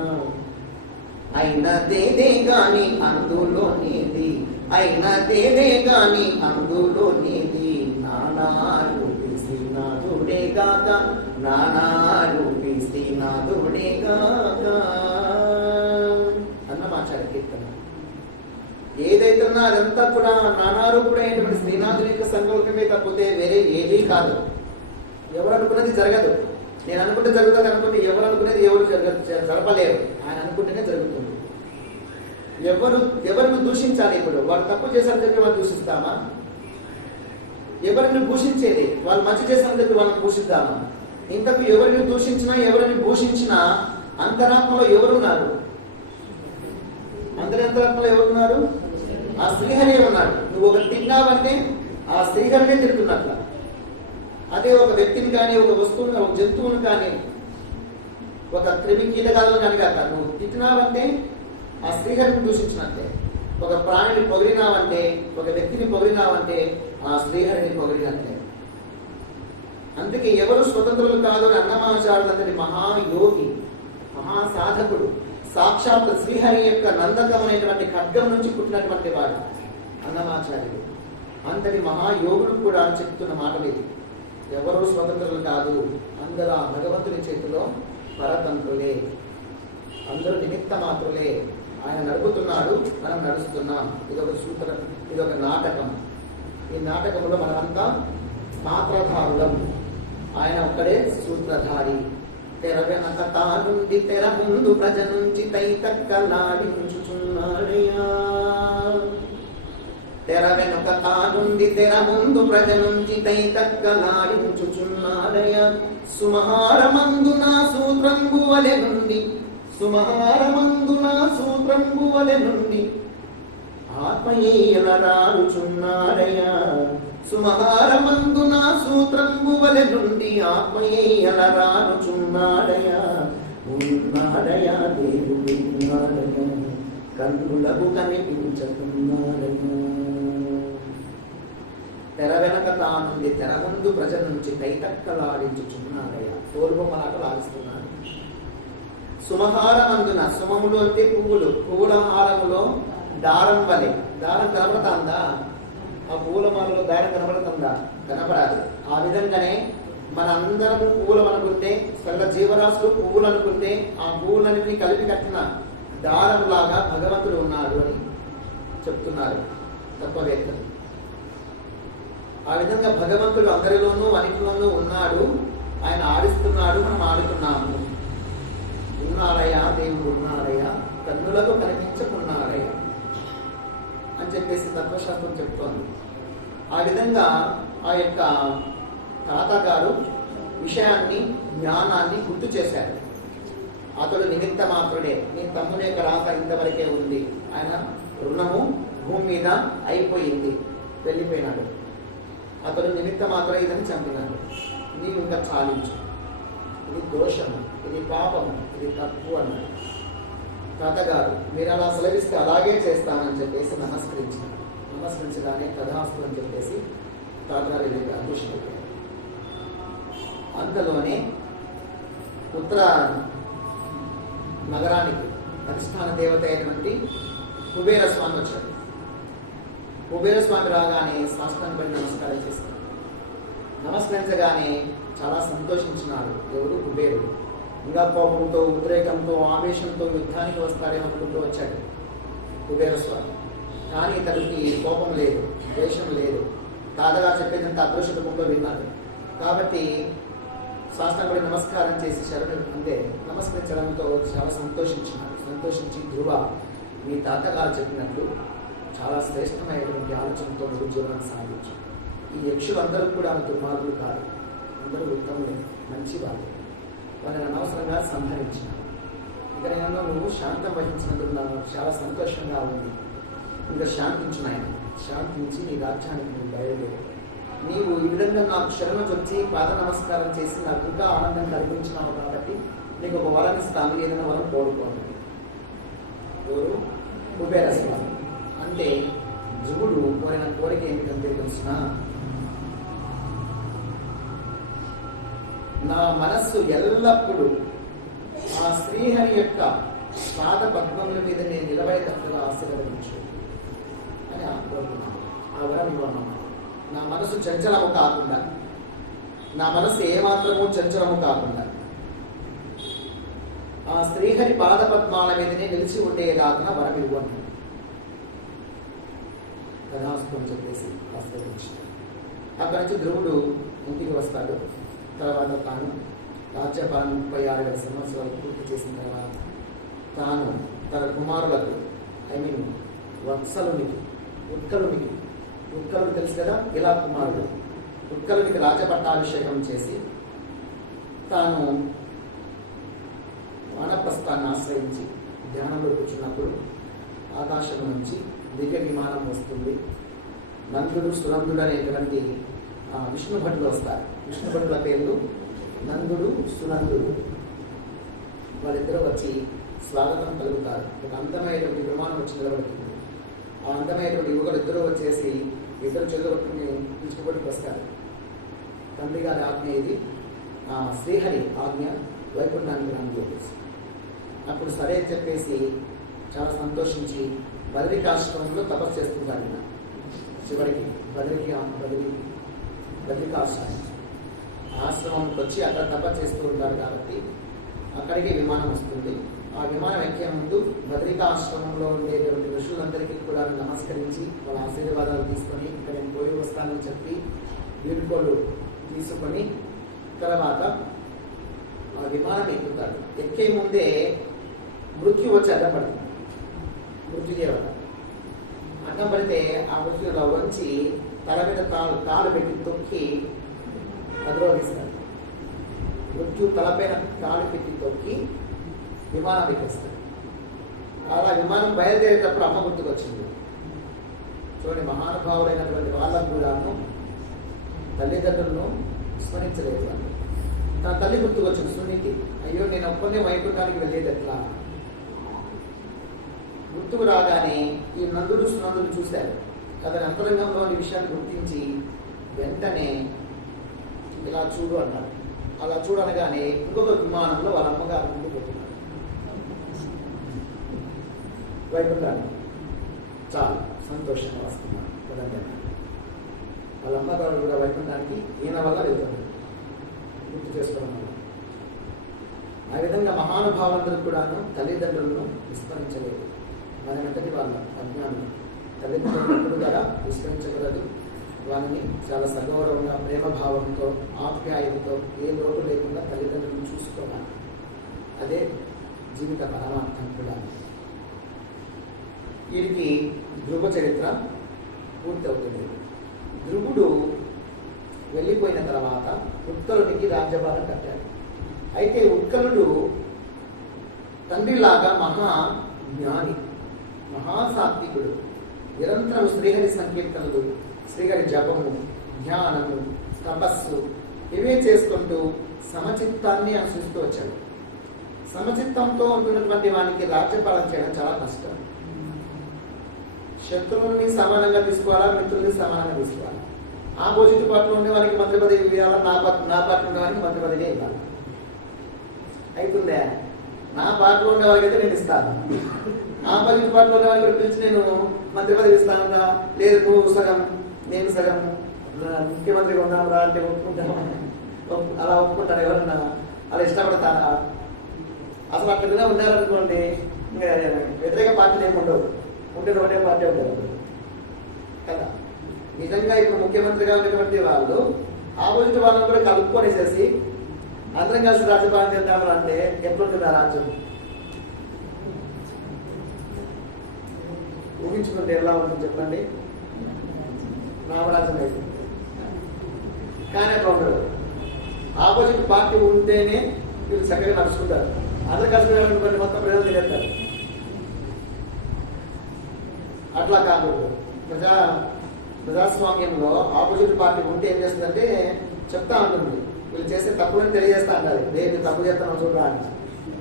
అయినదేదే గాని అందులోనేది, అయినదేదే గాని అందులోనేది, నానారూపి శ్రీనాథుడేగాక, నానారూపి శ్రీనాథుడేగాక అన్నమాచార్య కీర్తన. ఏదైతే ఉన్నా అదంతా కూడా నానారూపుడైనటువంటి శ్రీనాథుని యొక్క సంకల్పమే తప్పితే వేరే ఏదీ కాదు. ఎవరు అనుకున్నది జరగదు. నేను అనుకుంటే జరుగుతుంది అనుకుంటే ఎవరు అనుకునేది ఎవరు జరపలేరు. ఆయన అనుకుంటేనే జరుగుతుంది. ఎవరిని దూషించాలి? ఇప్పుడు వాళ్ళు తప్పు చేశారని చెప్పి వాళ్ళు దూషిస్తామా? ఎవరిని భూషించేది? వాళ్ళు మంచి చేశారని చెప్పి వాళ్ళని భూషిద్దామా? ఇంతకు ఎవరిని దూషించినా ఎవరిని భూషించినా అంతరాత్మలో ఎవరున్నారు? అంతరాత్మలో ఎవరున్నారు? ఆ శ్రీహరి ఉన్నాడు. నువ్వు ఒకటి తిన్నావంటే ఆ శ్రీహరినే తింటున్నట్ల. అదే ఒక వ్యక్తిని కానీ, ఒక వస్తువుని, ఒక జంతువుని కానీ, ఒక క్రిమి కీటకాలను కానీ కాక నువ్వు తిట్టినావంటే ఆ శ్రీహరిని దూషించినట్టే. ఒక ప్రాణిని పొగిడినావంటే, ఒక వ్యక్తిని పొగిడినావంటే ఆ శ్రీహరిని పొగిడినట్టే. అందుకే ఎవరు స్వతంత్రులు కాదు అని అన్నమాచార్యులందరి మహాయోగి, మహాసాధకుడు, సాక్షాత్ శ్రీహరి యొక్క నందకం అనేటువంటి ఖడ్గం నుంచి పుట్టినటువంటి వాడు అన్నమాచార్యుడు. అంతటి మహాయోగుడు కూడా చెప్తున్న మాటలు ఇది. ఎవరూ స్వతంత్రులు కాదు, అందరూ ఆ భగవంతుని చేతిలో పరతంత్రులే, అందరూ నిమిత్త మాత్రులే. ఆయన నడుపుతున్నాడు, మనం నడుస్తున్నాం. ఇదొక సూత్రం, ఇదొక నాటకం. ఈ నాటకంలో మనమంతా పాత్రధారులం, ఆయన ఒక్కడే సూత్రధారి. తెర వెనక తానుండి తెర ముందు ప్రజ నుంచి తైతక్కలాడించుచున్నాడయ్యా. తెర వెనుక తానుండి తెర ముందు ప్రజ నుంచి తైతక్కలాడించుచున్నాడయ్యా. సుమహారమందున సూత్రంబువలె నుండి, సుమహారమందున సూత్రంబువలె నుండి ఆత్మయేయన రారుచున్నాడయ్యా. సుమహారమందున సూత్రంబువలె నుండి ఆత్మయేయన రారుచున్నాడయ్యా. ఉన్నాడయ్యా దేవుడు ఉన్నాడయ్యా, కన్నులకు కనిపించుతున్నాడయ్యా. తెర వెనక తానుండి తెర ముందు ప్రజ నుంచి తైతక్కలాడించుచున్నాడయ్యా. తోలుబొమ్మలాటలు ఆడిస్తున్నాడు. సుమహారమందున, సుమములు అంటే పువ్వులు, పువ్వుల హారములో దారం వలె. దారం కనబడుతుందా? ఆ పువ్వుల మాలలో దారం కనబడుతుందా? కనబడాలి. ఆ విధంగానే మనందరము పువ్వులు అనుకుంటే, సర్వ జీవరాశులు పువ్వులు అనుకుంటే, ఆ పువ్వులన్నింటినీ కలిపి కట్టిన దారం లాగా భగవంతుడు ఉన్నాడు అని చెప్తున్నారు తత్వవేత్తలు. ఆ విధంగా భగవంతుడు అందరిలోనూ అన్నిటిలోనూ ఉన్నాడు. ఆయన ఆడిస్తున్నాడు, మనం ఆడుతున్నాము. ఉన్నాడయ్యా దేవుడు ఉన్నాడయ్యా, కన్నులకు కనిపించకున్నాడయ్యా అని చెప్పేసి తత్వశాస్త్రం చెప్తోంది. ఆ విధంగా ఆ యొక్క తాతగారు విషయాన్ని, జ్ఞానాన్ని గుర్తు చేశారు. అతడు నిమిత్త మాత్రుడే. నీ తమ్ముని యొక్క రాక ఇంతవరకే ఉంది. ఆయన రుణము భూమి మీద అయిపోయింది, వెళ్ళిపోయినాడు. అతడు నిమిత్త మాత్రమే ఇదని చంపినాడు. నీవు ఇంకా చాలించు. ఇది దోషము, ఇది పాపము, ఇది తప్పు అన్నాడు. తాతగారు మీరు అలా సెలవిస్తే అలాగే చేస్తానని చెప్పేసి నమస్కరించారు. నమస్కరించగానే కథాస్తు అని చెప్పేసి తాతగారు ఇది అదృష్టపోయారు. అంతలోనే ఉత్తర నగరానికి అధిష్టాన దేవత అయినటువంటి కుబేర స్వామి వచ్చాడు. కుబేర స్వామి రాగానే సాష్టాంగపడి నమస్కారం చేశాడు. నమస్కరించగానే చాలా సంతోషించినాడు. ఎవరు? కుబేరుడు. ఇంకా కోపంతో, ఉద్రేకంతో, ఆవేశంతో యుద్ధానికి వస్తాడేమనుకుంటూ వచ్చాడు కుబేర స్వామి. కానీ తనకి కోపం లేదు, ద్వేషం లేదు. తాతగా చెప్పేదంత అదృష్టంలో విన్నాడు. కాబట్టి సాష్టాంగపడి నమస్కారం చేసి శరణు అంటే నమస్కరించడంతో చాలా సంతోషించినాడు. సంతోషించి, ధ్రువ మీ తాతగారు చెప్పినట్లు చాలా శ్రేష్టమైనటువంటి ఆలోచనతో నువ్వు జీవనం సాగించు. ఈ యక్షులు అందరూ కూడా దుర్మార్గులు కాదు, అందరూ ఉత్తములే, మంచి వాళ్ళు. వాళ్ళని అనవసరంగా సంహరించినారు. ఇక నేను నువ్వు శాంతం వహించినందుకు నాకు చాలా సంతోషంగా ఉంది. ఇంకా శాంతించు నాయన, శాంతించి నీ రాజ్యానికి నువ్వు బయలుదేరు. నీవు ఈ విధంగా నాకు శరణు వచ్చి పాద నమస్కారం చేసి నాకు ఇంకా ఆనందం కలిగించినావు కాబట్టి నీకు ఒక వరం ఇస్తాను, ఏదైనా వరం కోరుకోండి. ఎవరు? కుబేర స్వామి. అంటే ధ్రువుడు కోరిన కోరిక ఏమిటంటే తెలిసిన, నా మనస్సు ఎల్లప్పుడూ ఆ శ్రీహరి యొక్క పాద పద్మముల మీద నేను నిలబడేటట్టుగా ఆశీర్వదించు అని కోరుకున్నాను. ఆ వరం ఇవ్వమన్నాను. నా మనసు చంచలము కాకుండా, నా మనసు ఏమాత్రము చంచలము కాకుండా ఆ శ్రీహరి పాద పద్మాల మీదనే నిలిచి ఉండేదాకా వరం ఇవ్వండి కథాస్తు చెప్పేసి ఆశీర్వదించాడు. అక్కడి నుంచి ధ్రువుడు ఇంటికి వస్తాడు. తర్వాత తాను రాజ్యపాలన 36 సంవత్సరాలు పూర్తి చేసిన తర్వాత తాను తన కుమారులకు వత్సలునికి, ఉత్కలుడు తెలుసు కదా, ఇలా కుమారుడు ఉత్కలునికి రాజపట్టాభిషేకం చేసి తాను వానప్రస్థాన్ని ఆశ్రయించి ధ్యానంలో కూర్చున్నప్పుడు ఆకాశం నుంచి దివ్య విమానం వస్తుంది. నందుడు, సునందుడు అనేటువంటి విష్ణు భటులు వస్తారు. విష్ణు భటుల పేర్లు నందుడు, సునందుడు. వాళ్ళిద్దరూ వచ్చి స్వాగతం పలుకుతారు. ఒక అందమైనటువంటి విమానం వచ్చి నిలబడుతుంది. ఆ అందమైనటువంటి యువకులు ఇద్దరు వచ్చేసి ఇద్దరు చెల్లెని విష్ణుపడికి వస్తారు. తండ్రి గారి ఆజ్ఞ ఇది, శ్రీహరి ఆజ్ఞ వైకుంఠానికి రాని చెప్పేసి. ఆ అప్పుడు సరే అని చెప్పేసి చాలా సంతోషించి బదరికాశ్రమంలో తపస్సు చేస్తుంటాడు ఈయన. చివరికి బదరికాశ్రమం ఆశ్రమంకి వచ్చి అక్కడ తపస్సు చేస్తూ ఉంటారు కాబట్టి అక్కడికి విమానం వస్తుంది. ఆ విమానం ఎక్కే ముందు బదరికాశ్రమంలో ఉండేటువంటి ఋషులందరికీ కూడా నమస్కరించి వాళ్ళ ఆశీర్వాదాలు తీసుకొని ఇక్కడ నేను పోయి వస్తానని చెప్పి వీడుకోలు తీసుకొని తర్వాత ఆ విమానం ఎక్కుతాడు. ఎక్కే ముందే మృత్యు వచ్చి అడ్డపడుతుంది. మృత్యుదేవత అడ్డం పడితే ఆ మృత్యులో వచ్చి తల మీద కాలు పెట్టి తొక్కి అధిరోహిస్తాడు. మృత్యు తలపైన కాలు పెట్టి తొక్కి విమానం ఎక్కిస్తాడు. అలా విమానం బయలుదేరేటప్పుడు అమ్మ గుర్తుకొచ్చింది. చూడండి, మహానుభావులైనటువంటి వాళ్ళకు కూడాను తల్లిదండ్రులను స్మరించలేదు. తన తల్లి గుర్తుకొచ్చింది సునీతి. అయ్యో, నేను ఒక్కనే వైకుంఠానికి వెళ్ళేది ఎట్లా? గుర్తుకు రాగానే ఈ నందుడు సునందుడు చూశారు. అతని అంతరంగంలోని విషయాన్ని గుర్తించి వెంటనే ఇలా చూడు అన్నాడు. అలా చూడనగానే ఇంకొక విమానంలో వాళ్ళ అమ్మగారు ముందు పెట్టున్నారు వైకుంఠాన్ని. చాలా సంతోషంగా వస్తున్నారు కదండి. వాళ్ళ అమ్మగారు కూడా వైకుంఠానికి ఈయన వల్ల వెళ్తున్నారు, గుర్తు చేసుకోవడం వల్ల. ఆ విధంగా మహానుభావులందరూ కూడాను తల్లిదండ్రులను విస్మరించలేదు. మన వెంటనే వాళ్ళ అజ్ఞానం తల్లిదండ్రులు కూడా విస్మరించకూడదు. వాళ్ళని చాలా సగౌరవంగా ప్రేమభావంతో ఆప్యాయంతో ఏ లోటు లేకుండా తల్లిదండ్రులను చూసుకోవాలి. అదే జీవిత పరమార్థం కూడా. వీరికి ధ్రువ చరిత్ర పూర్తి అవుతుంది. ధ్రువుడు వెళ్ళిపోయిన తర్వాత ఉత్కలునికి రాజ్యభారం కట్టాడు. అయితే ఉత్కలుడు తండ్రిలాగా మహా జ్ఞాని, మహాసాత్వికుడు. నిరంతరం శ్రీహరి సంకీర్తనలు, శ్రీహరి జపము, ధ్యానము, తపస్సు ఇవే చేసుకుంటూ సమచిత్తాన్ని అనుసరిస్తూ వచ్చాడు. సమచిత్తంతో ఉంటున్నటువంటి వానికి రాజ్యపాలన చేయడం చాలా కష్టం. శత్రువుల్ని సమానంగా తీసుకోవాలా, మిత్రుల్ని సమానంగా తీసుకోవాలి. ఆపోజిట్ పార్టీలో ఉండే వారికి మంత్రి పదవి ఇవ్వాలా, నా పార్టీ ఉండే వారికి మంత్రి పదవి ఇవ్వాలి. అవుతుందే, నా పార్టీలో ఉండే వారికి అయితే నేను ఇస్తాను, ఆపోజిట్ పార్టీలో ఉండే వారికి పిలిచి నేను మంత్రి పదవి ఇస్తానన్నా, లేదు నువ్వు సగం నేను సగం ముఖ్యమంత్రిగా ఉన్నారా అంటే ఒప్పుకుంటాను. అలా ఒప్పుకుంటారు ఎవరన్నా? అలా ఇష్టపడతారా? అసలు అక్కడనే ఉన్నారనుకోండి, ఇంకా వ్యతిరేక పార్టీలు ఏమి ఉండవు, ఉండేది ఒకటే పార్టీ ఉంటారు కదా. నిజంగా ఇప్పుడు ముఖ్యమంత్రిగా ఉన్నటువంటి వాళ్ళు ఆపోజిట్ వాళ్ళని కూడా కలుపుకొనేసేసి అందరం కలిసి రాజ్యపాలన చేద్దామని అంటే ఎట్లుంటుంది ఆ రాజ్యం? ఊహించుకుంటే ఎలా ఉంటుంది చెప్పండి? రామరాజ్యం అయిపోతుంది. కానీ అట్లా ఉండదు. ఆపోజిట్ పార్టీ ఉంటేనే వీళ్ళు చక్కగా నడుచుకుంటారు. అందరు కలిసి మొత్తం ప్రజలు తినేస్తారు. అట్లా కాకూడదు. ప్రజాస్వామ్యంలో ఆపోజిట్ పార్టీ ఉంటే ఏం చేస్తుందంటే చెప్తా ఉంటుంది, వీళ్ళు చేసే తప్పులని తెలియజేస్తా అంటారు. నేను తప్పు చేస్తాను చూడరా అని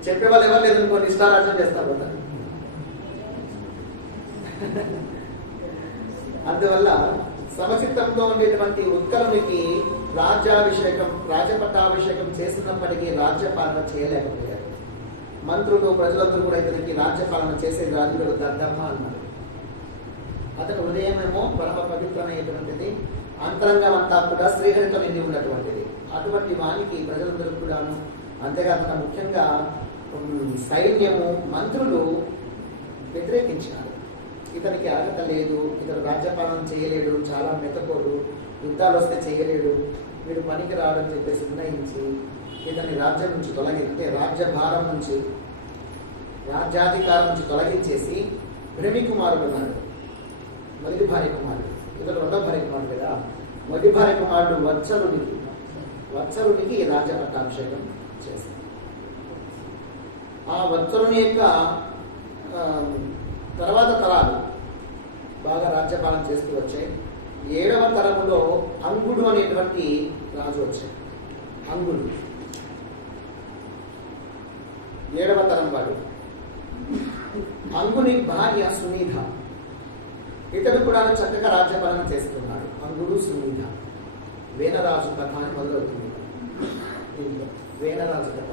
చెప్పే వాళ్ళు ఎవరు లేదు, కొన్ని ఇష్టారాజ్యం చేస్తారు కదా. అందువల్ల సమచిత్తంతో ఉండేటువంటి ఉత్కలునికి రాజ్యపట్టాభిషేకం చేసినప్పటికీ రాజ్యపాలన చేయలేకపోయారు. మంత్రులు ప్రజలందరూ కూడా ఇతనికి రాజ్యపాలన చేసే రాజుడు దద్దమ్మ అన్నారు. అతని హృదయం ఏమో పరమ పవిత్రమైనటువంటిది, అంతరంగం అంతా కూడా శ్రీహరితో నిండి ఉన్నటువంటిది. అటువంటి వానికి ప్రజలందరూ కూడాను, అంతేకాకుండా ముఖ్యంగా సైన్యము, మంత్రులు వ్యతిరేకించినారు. ఇతనికి అర్హత లేదు, ఇతను రాజ్యపాలన చేయలేడు, చాలా మెతకోడు, యుద్ధాలు వస్తే చేయలేడు, వీడు పనికి రావడం చెప్పేసి నిర్ణయించి ఇతన్ని రాజ్యం నుంచి తొలగిస్తే, రాజ్యభారం నుంచి, రాజ్యాధికారం నుంచి తొలగించేసి భ్రమి కుమారుడు ఉన్నాడు, మొదటి భార్య కుమారుడు. ఇతను రెండో భార్య కుమారుడు కదా. మొదటి భార్య కుమారుడు వత్సలునికి రాజ్య పట్టాభిషేకం చేశాడు. ఆ వత్సలుని యొక్క తర్వాత తరాలు బాగా రాజ్యపాలన చేస్తూ వచ్చాయి. 7వ తరములో అంగుడు అనేటువంటి రాజు వచ్చాయి. అంగుడు 7వ తరం వాడు. అంగుని భార్య సునీధ. ఇతడు కూడా చక్కగా రాజ్యపాలన చేస్తున్నాడు. అంగుడు సునీధ. వేనరాజు కథ అని మొదలవుతుంది దీంట్లో. వేనరాజు కథ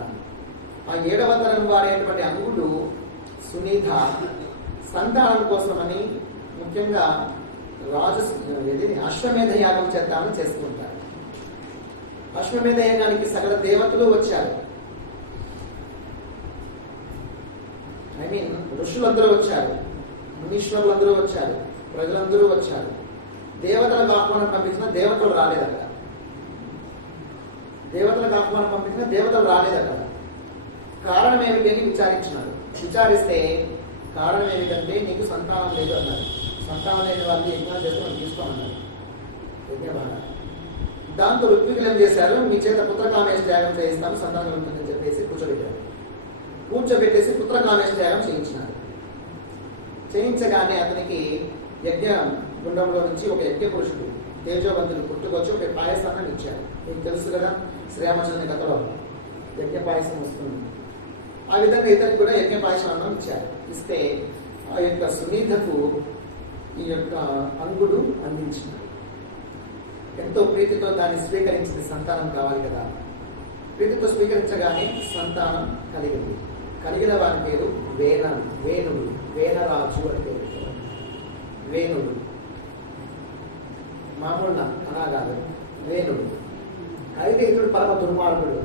ఆ 7వ తరం వారైనటువంటి అంగుడు సునీత సంతానం కోసమని ముఖ్యంగా అశ్వమేధ యాగం చేద్దామని చేసుకుంటారు. అశ్వమేధ యాగానికి సకల దేవతలు వచ్చారు. ఋషులందరూ వచ్చారు, మునీశ్వరులందరూ వచ్చారు, ప్రజలందరూ వచ్చారు. దేవతలకు ఆహ్వానం పంపించిన దేవతలు రాలేదు అక్కడ. దేవతలకు ఆహ్వానం పంపించిన దేవతలు రాలేదు అక్కడ. కారణం ఏమిటి అని విచారించినారు. విచారిస్తే కారణం ఏమిటంటే నీకు సంతానం లేదు అన్నారు. సంతానం లేని వాళ్ళకి యజ్ఞాలు చేస్తే మనం తీసుకోమన్నారు. యజ్ఞబాగా దాంతో ఋత్వికులు ఏం చేశారు, మీ చేత పుత్రకామేశ త్యాగం చేయిస్తాము, సంతానం ఉంటుందని చెప్పేసి కూర్చోబెట్టారు. కూర్చోబెట్టేసి పుత్రకామేశ త్యాగం చేయించినారు. చేయించగానే అతనికి యజ్ఞ గుండంలో నుంచి ఒక యజ్ఞ పురుషుడు తేజోవంతులు పుట్టుకొచ్చి ఒక పాయసాన్ని ఇచ్చారు. మీకు తెలుసు కదా, శ్రీరామచంద్రుని కథలో యజ్ఞ పాయసం వస్తుంది. ఆ విధంగా ఇతనికి కూడా యజ్ఞ పాయసాన్ని ఇచ్చారు. ఇస్తే ఆ యొక్క సునీతకు ఈ యొక్క అంగుడు అందించినాడు. ఎంతో ప్రీతితో దాన్ని స్వీకరించింది. సంతానం కావాలి కదా, ప్రీతితో స్వీకరించగానే సంతానం కలిగింది. కలిగిన వారి పేరు వేణుడు, వేణరాజు అని పేరు. వేణుడు మామూలు అనా కాదు, వేణుడు. అయితే ఇతడు పరమ దుర్మార్గుడు.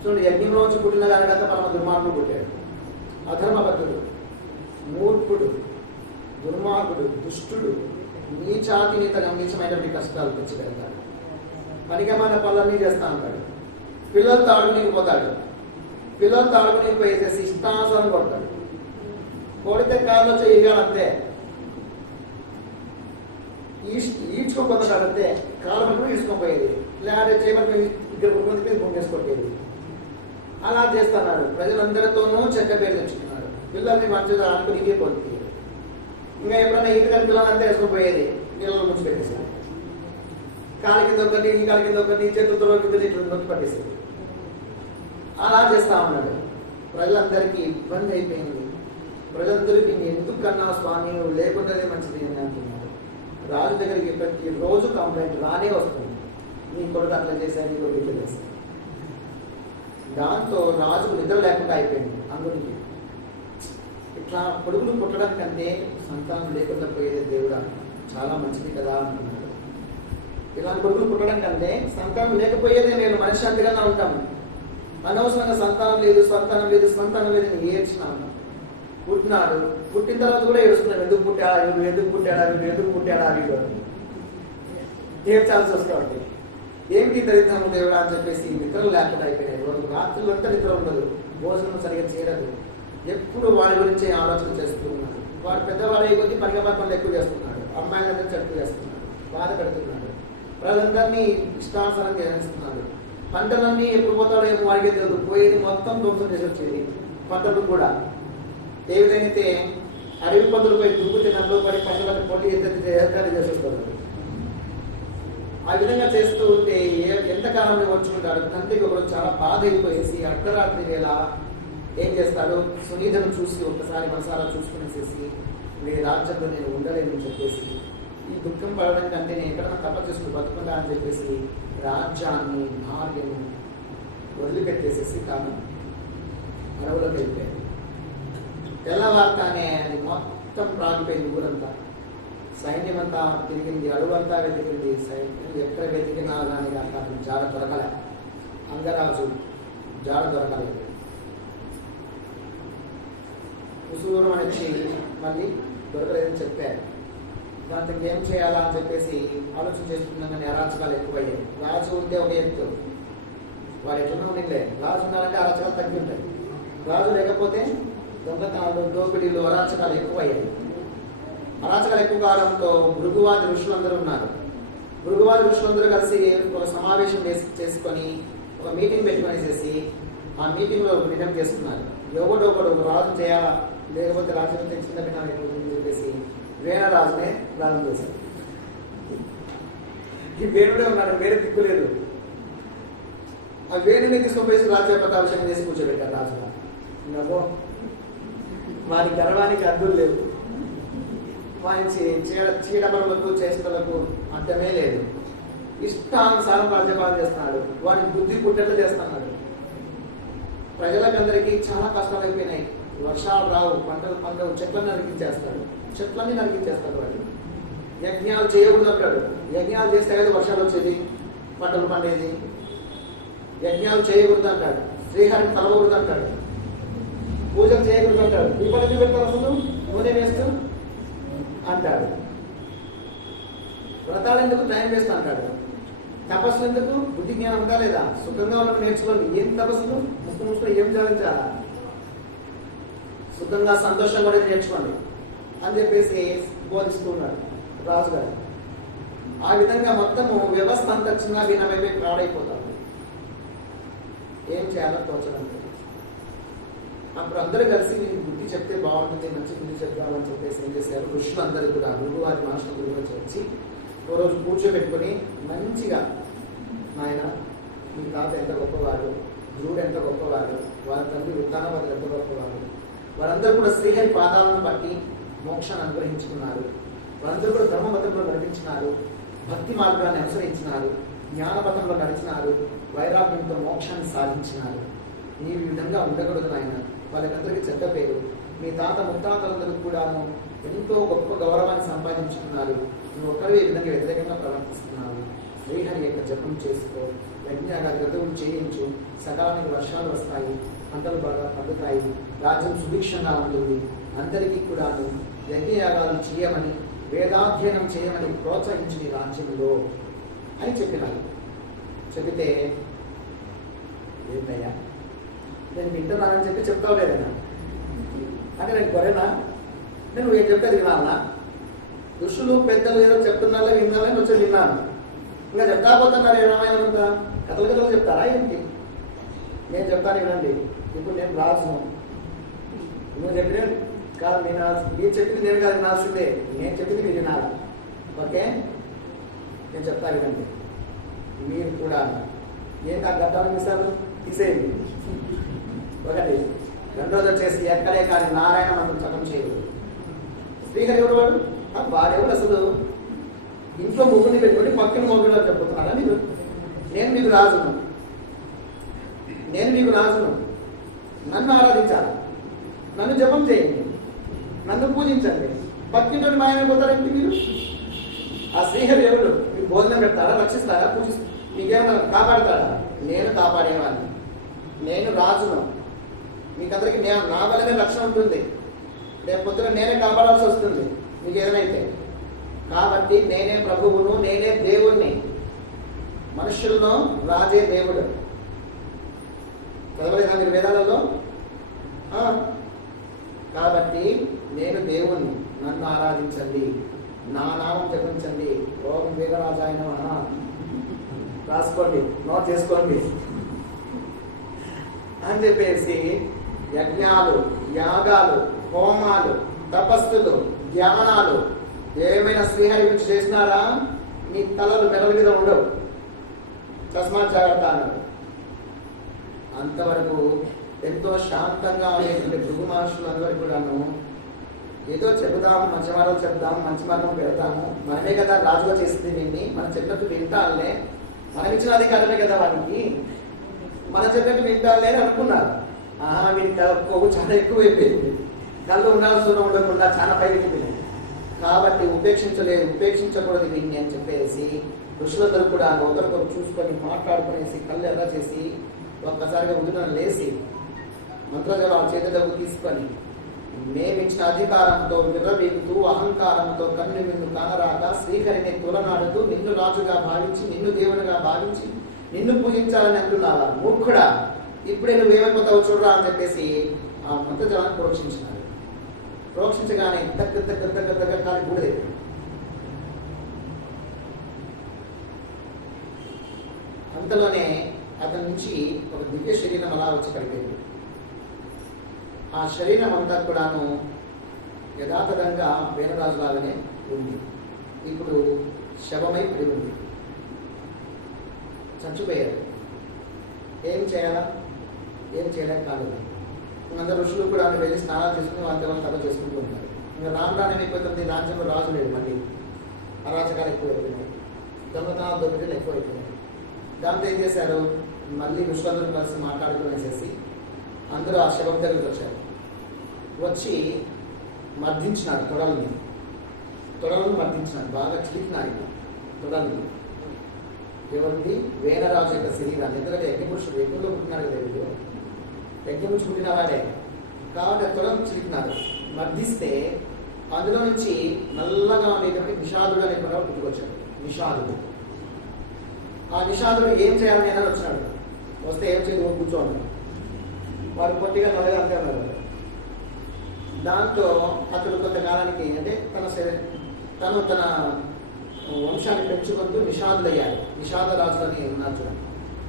చూడండి, యజ్ఞంలోంచి పుట్టిన దానికంతా పరమ దుర్మార్గుడు పుట్టాడు. అధర్మబద్ధుడు, మూర్ఖుడు, దుర్మార్గుడు, దుష్టుడు, నీచాతినీత గమనించమైనటువంటి కష్టాలు తెచ్చిపెడతాడు. పనిగమైన పనులన్నీ చేస్తా ఉంటాడు. పిల్లలతో ఆడుకుని పోతాడు. పిల్లలతో ఆడుకుని పోయేసేసి ఇష్టానుసారం కొడతాడు. కొడితే కాళ్ళు చేయగలంతే, ఈడ్చుకోపోతాడు అంతే. కాళ్ళ పట్టుకుని ఈడ్చుకోపోయేది, లేదంటే చేయబడి ఇక్కడ ముంగేసుకొట్టేది. అలా చేస్తున్నాడు. ప్రజలందరితోనూ చెడ్డ పేరు తెచ్చుకున్నాడు. పిల్లల్ని మంచిగా ఆడుకుని ఇదే పొందుతుంది. ఇంకా ఎప్పుడైనా ఈతగా పిల్లలంతా వేసుకుపోయేది, నీళ్ళలో ముంచి పెట్టేసాడు. కాలి కింద ఒకటి, ఈ కాలి కింద ఒకటి, చేతులతో ఒకటి ఇట్లా ముంచి పట్టేసేది. అలా చేస్తా ఉన్నాడు. ప్రజలందరికీ ఇబ్బంది అయిపోయింది. ప్రజలందరికీ ఎందుకన్నా స్వామి లేకుండానే మంచిది అని అంటున్నారు. రాజు దగ్గరికి ప్రతి రోజు కంప్లైంట్ రానే వస్తుంది, నీ కొడుకు అట్లా చేశాను, నీ కొడుకు ఇట్లా చేశాను. దాంతో రాజుకు నిద్ర లేకుండా అయిపోయింది. అందునికి ఇట్లా కొడుకులు పుట్టడం కంటే సంతానం లేకుండా పోయేదే దేవుడా చాలా మంచిది కదా అంటున్నాడు. ఇలాంటి కొడుకులు పుట్టడం కంటే సంతానం లేకపోయేదే నేను మనశ్శాంతిగానే ఉంటాము. అనవసరంగా సంతానం లేదు, సంతానం లేదు, సంతానం లేదు నేను ఏడ్చినాను. పుట్టినాడు, పుట్టిన తర్వాత కూడా ఏడుస్తున్నాడు. ఎందుకు పుట్టాడా వీడు, ఎందుకు పుట్టాడా వీడు, ఎందుకు పుట్టాడా వీడు అని ఏడ్చాల్సి వస్తుంది. ఏమిటి దరిద్రం దేవుడా అని చెప్పేసి నిద్రలు లేకుండా అయిపోయినాయి. రాత్రులు అంతా నిద్ర ఉండదు, భోజనం సరిగ్గా చేయలేదు. ఎప్పుడు వాడి గురించి ఆలోచన చేస్తూ ఉన్నాడు. వాడు పెద్దవాడు కొద్ది పనిగమార్పంలో ఎక్కువ చేస్తున్నాడు. అమ్మాయిలందరూ చెట్టు చేస్తున్నాడు, బాధ పెడుతున్నాడు. ప్రజలందరినీ ఇష్టానుసారంగా చేస్తున్నాడు. పంటలన్నీ ఎప్పుడు పోతాడో ఏమో వాడికే తెలియదు. పోయేది మొత్తం ధ్వంసం చేసి వచ్చేది. పంటలు కూడా ఏ విధంగా అడవి పందులు పోయి దుబ్బుతే నన్ను పడి పంటలను పొట్టి ఏర్పాటు చేసి వస్తారు. ఆ విధంగా చేస్తూ ఉంటే ఎంతకాలంలో వచ్చుకుంటాడు. తండ్రికి ఒకరు చాలా బాధ అయిపోయేసి అర్ధరాత్రి వేళ ఏం చేస్తాడు, సునీతను చూసి ఒక్కసారి మనసారా చూసుకునేసేసి వీడి రాజ్యంలో నేను ఉండలేనని చెప్పేసి, ఈ దుఃఖం పడడం కంటే నేను ఎక్కడైనా తప్ప చేసుకుని బతుకుంటా అని చెప్పేసి రాజ్యాన్ని భార్యను వదిలిపెట్టేసేసి తాను అడవులకు వెళ్ళిపోయాడు. తెల్లవారుతానే అది మొత్తం ప్రాగిపోయింది. ఊరంతా సైన్యమంతా తిరిగింది, అడవంతా వెతికింది. సైన్యం ఎక్కడ వెతికినా కానీ అతను జాడ దొరకలే. అంగరాజు జాడ దొరకలేదు. ఉసూరు అనేసి మళ్ళీ దొరకలేదని చెప్పారు. దాంతో ఏం చేయాలా అని చెప్పేసి ఆలోచన చేస్తున్నాం. కానీ అరాచకాలు ఎక్కువయ్యాయి. రాజు ఉంటే ఒక ఎత్తు, వాడు ఎట్లనో ఉండే. రాజు ఉన్నారంటే అరాచకాలు తగ్గి ఉంటాయి. రాజు లేకపోతే దొంగతనాలు, దోపిడీలు, అరాచకాలు ఎక్కువయ్యాయి. అరాచకాలు ఎక్కువ కావడంతో భృగువాది ఋషులందరూ ఉన్నారు. భృగువాది ఋషులందరూ కలిసి ఒక సమావేశం చేసుకొని ఒక మీటింగ్ పెట్టుకునేసేసి ఆ మీటింగ్లో నిర్ణయం చేసుకున్నారు. ఎవడొకడు రాజు చేయాలా, లేకపోతే రాజ్యం తెచ్చిన అయిపోతుందని చెప్పేసి వేణరాజునే రాజు చేశారు. ఈ వేణుడే ఉన్నాడు, వేరే దిక్కులేదు. ఆ వేణుని తీసుకొని రాజ్య పట్టాభిషేకం చేసి కూర్చోబెట్టారు రాజుగా. నగో వారి గర్వానికి అడ్డులు లేవు. వారి చీడపరులకు చేష్టలకు అర్థమే లేదు. ఇష్టానుసారం రాజ్యపాలన చేస్తున్నాడు. వాడిని బుద్ధి పుట్టేట్లు చేస్తున్నాడు. ప్రజలకందరికీ చాలా కష్టాలు అయిపోయినాయి. వర్షాలు రావు, పంటలు పండవు, చెట్లను నరికించేస్తాడు, చెట్లన్నీ నరికించేస్తాడు. వాడు యజ్ఞాలు చేయకూడదు అంటాడు. యజ్ఞాలు చేస్తే కదా వర్షాలు వచ్చేది, పంటలు పండేది. యజ్ఞాలు చేయకూడదు అంటాడు, శ్రీహరిని తలవకూడదు అంటాడు, పూజలు చేయకూడదు అంటాడు. ఈ పని పెడతారు అసలు నూనె వేస్తూ అంటాడు. వ్రతాలు ఎందుకు, టైం వేస్ట్ అంటాడు. తపస్సు ఎందుకు, బుద్ధి జ్ఞానం ఉందా లేదా, సుఖంగా ఉన్నట్టు నేర్చుకోండి. ఏం తపస్సులు, ముసుకు ఏం చాలించాలా, సుఖంగా సంతోషంగా కూడా నేర్చుకోండి అని చెప్పేసి బోధిస్తూ ఉన్నాడు రాజుగారు. ఆ విధంగా మొత్తము వ్యవస్థ అంతా చిన్న భిన్నమైపోయి ప్రాడైపోతాడు. ఏం చేయాలో తోచడం. అప్పుడు అందరూ కలిసి మీకు బుద్ధి చెప్తే బాగుంటుంది, మంచి బుద్ధి చెప్తామని చెప్పేసి ఏం చేశారు, ఋషులు అందరూ కూడా గురువారి మాస్టర్ గురించి వచ్చి ఓ రోజు కూర్చోబెట్టుకుని మంచిగా, నాయన మీ తాత ఎంత గొప్పవాడు, ధ్రువుడు ఎంత గొప్పవాడు, వారి తండ్రి విధానవాదులు ఎంత గొప్పవాడు, వారందరూ కూడా శ్రీహరి పాదాలను బట్టి మోక్షాన్ని అనుగ్రహించుకున్నారు. వారందరూ కూడా బ్రహ్మపథంలో నడిపించినారు, భక్తి మార్గాన్ని అనుసరించినారు, జ్ఞానపథంలో నడిచినారు, వైరాగ్యంతో మోక్షాన్ని సాధించినారు. నీవు ఈ విధంగా ఉండకూడదు నాయన, వాళ్ళకందరికీ చెడ్డ పేరు. మీ తాత ముత్తాతలందరూ కూడాను ఎంతో గొప్ప గౌరవాన్ని సంపాదించుకున్నారు. నువ్వు ఒక్కరు ఈ విధంగా వ్యతిరేకంగా ప్రవర్తిస్తున్నావు. శ్రీహరి యొక్క జపం చేసుకో, యజ్ఞాల గతువులు చేయించు, సకాలానికి వర్షాలు వస్తాయి, పంటలు బాగా పండుతాయి, రాజ్యం సుభిక్షంగా ఉంటుంది. అందరికీ కూడాను యజ్ఞయాగాలు చేయమని, వేదాధ్యయనం చేయమని ప్రోత్సహించి నీ రాజ్యంలో అని చెప్పినారు. చెబితే ఏంటయ్యా నేను వింటున్నానని చెప్పి చెప్తావు లేదన్నా, అంటే నేను కొరేనా, నేను ఏం చెప్పేది వినాలన్నా? ఋషులు పెద్దలు ఏదో చెప్తున్నారో విన్నాలని వచ్చి విన్నాను, ఇంకా చెప్తా పోతున్నారు. ఏమైనా కథలు చెప్తారా ఏంటి? నేను చెప్తాను వినండి. ఇప్పుడు నేను రాజును, నువ్వు చెప్పిన కాదు, మీరు చెప్పింది నేను కాదు వినాల్సిందే, నేను చెప్పింది మీరు వినాలి. ఓకే, నేను చెప్తా వినండి. మీరు కూడా ఏంటి ఆ గడ్డాలు మిసాలు తీసేయండి. ఒకటి. రెండోది వచ్చేసి ఎక్కడే కానీ నారాయణ మనం చట్టం చేయదు. శ్రీహరి ఎవరు వాడు? వాడెవరు అసలు? ఇంట్లో ముగ్గుని పెట్టుకుని పక్కన మొగ్గులో చెప్పుతున్నారా మీరు? నేను మీకు రాజును, నేను మీకు రాజును, నన్ను ఆరాధించాలి, నన్ను జపం చేయండి, నన్ను పూజించండి. పక్కింటి మాయమైపోతారేంటి మీరు? ఆ శ్రీహరి ఎవరు? మీకు భోజనం పెడతారా, రక్షిస్తారా, పూజిస్తారా, మీకేమన్నా కాపాడతాడా? నేను కాపాడేవాడిని, నేను రాజును, మీకందరికీ నా వల్లనే రక్షణ ఉంటుంది. రేపు పొద్దున నేనే కాపాడాల్సి వస్తుంది మీకు ఏదైతే. కాబట్టి నేనే ప్రభువును, నేనే దేవుణ్ణి. మనుషుల్లో రాజే దేవుడు. చదవలేదా మీరు వేదాలలో? కాబట్టి నేను దేవుణ్ణి, నన్ను ఆరాధించండి, నా నామం జపించండి. ఓం వేదరాజాయ నమః రాసుకోండి, నోట్ చేసుకోండి అని చెప్పేసి యజ్ఞాలు, యాగాలు, హోమాలు, తపస్సులు, ధ్యానాలు ఏమైనా శ్రీహరి గురించి చేసినారా? మీ తలలు మెడల మీద ఉండవు. తస్మాత్ జాగ్రత్త అన్నారు. అంతవరకు ఎంతో శాంతంగా ఉండేటువంటి భృగు మహర్షులందరూ కూడాను ఏదో చెబుదాము, మంచి మాటలు చెప్దాము, మంచి మార్గం పెడతాము, మనమే కదా రాజుగా చేసింది దీన్ని, మనం చెప్పినట్టు వింటాలే, మనం ఇచ్చిన అధికారమే కదా వాటికి, మనం చెప్పినట్టు వింటాలే అని అనుకున్నారు. వీడి కొవ్వు చాలా ఎక్కువైపోయింది, కళ్ళు ఉండాల్సిన ఉండకుండా చాలా పైకి. కాబట్టి ఉపేక్షించలేదు, ఉపేక్షించకూడదు వీడిని అని చెప్పేసి ఋషులందరూ కూడా ఒకరికొకరు చూసుకొని మాట్లాడుకునేసి కళ్ళు ఎర్ర చేసి ఒక్కసారిగా ఉదయం లేచి మంత్రజలాలు చేతులకు తీసుకొని మేమిచ్చిన అధికారంతో విర్రవీగుతూ అహంకారంతో కన్ను నిన్ను కానరాక శ్రీహరిని తులనాడుతూ నిన్ను రాజుగా భావించి, నిన్ను దేవునిగా భావించి, నిన్ను పూజించాలని అంటున్నావా మూర్ఖుడా, ఇప్పుడే నువ్వేమైపోతావు చూడరా అని చెప్పేసి ఆ మంత్రజలాన్ని ప్రోక్షించినారు. ప్రోక్షించగానే దగ్గర కాలి గూడె అంతలోనే అతని నుంచి ఒక దివ్య శరీరం అలా వచ్చి కలిగేది. ఆ శరీరం అంతా కూడాను యథాతథంగా వేణరాజు లాగానే ఉంది. ఇప్పుడు శవమై పడి ఉంది, చచ్చిపోయారు. ఏం చేయాలా? ఏం చేయలేక కాలేదు. అందరు ఋషులు కూడా వెళ్ళి స్నానాలు చేసుకుని వాళ్ళ తప చేసుకుంటూ ఉంటారు. ఇంకా రామరాణం అయిపోతుంది, రాజ్యంలో రాజు లేడు, మళ్ళీ అరాచకాలు ఎక్కువ అయిపోయినాయి, దొంగతనాలు దొంగతలు ఎక్కువ అయిపోయినాయి. దాంతో ఏం చేశారు, మళ్ళీ ఋషులందరూ కలిసి మాట్లాడుకునేసేసి అందరూ ఆ శవం దగ్గరికి వచ్చారు. వచ్చి మర్దించినాడు, తొడలను మర్దించినాడు, బాగా చిలికినాడు తొడల్ని. ఎవరిది? వేనరాజు యొక్క శరీరాన్ని. ఎందుకంటే యజ్ఞపురుషుడు, యజ్ఞంలో పుట్టినాడు కదా వీడు, యజ్ఞపురుషు పుట్టిన వాడే కాబట్టి తొడలను చిలికినాడు. మర్దిస్తే అందులో నుంచి నల్లగా ఉండేటువంటి నిషాదుడు అనే కూడా పుట్టుకొచ్చాడు. నిషాదుడు. ఆ నిషాదుడు ఏం చేయాలని అయినా వచ్చినాడు. వస్తే ఏం చేయదు, కూర్చోండి. వాడు పొట్టిగా నల్లగా అంతే ఉన్నారు. దాంతో అతడు కొంతకాలానికి అంటే తను తన వంశాన్ని పెంచుకుంటూ నిషాదులయ్యాడు. నిషాద రాజులని ఉన్నారు చూడండి.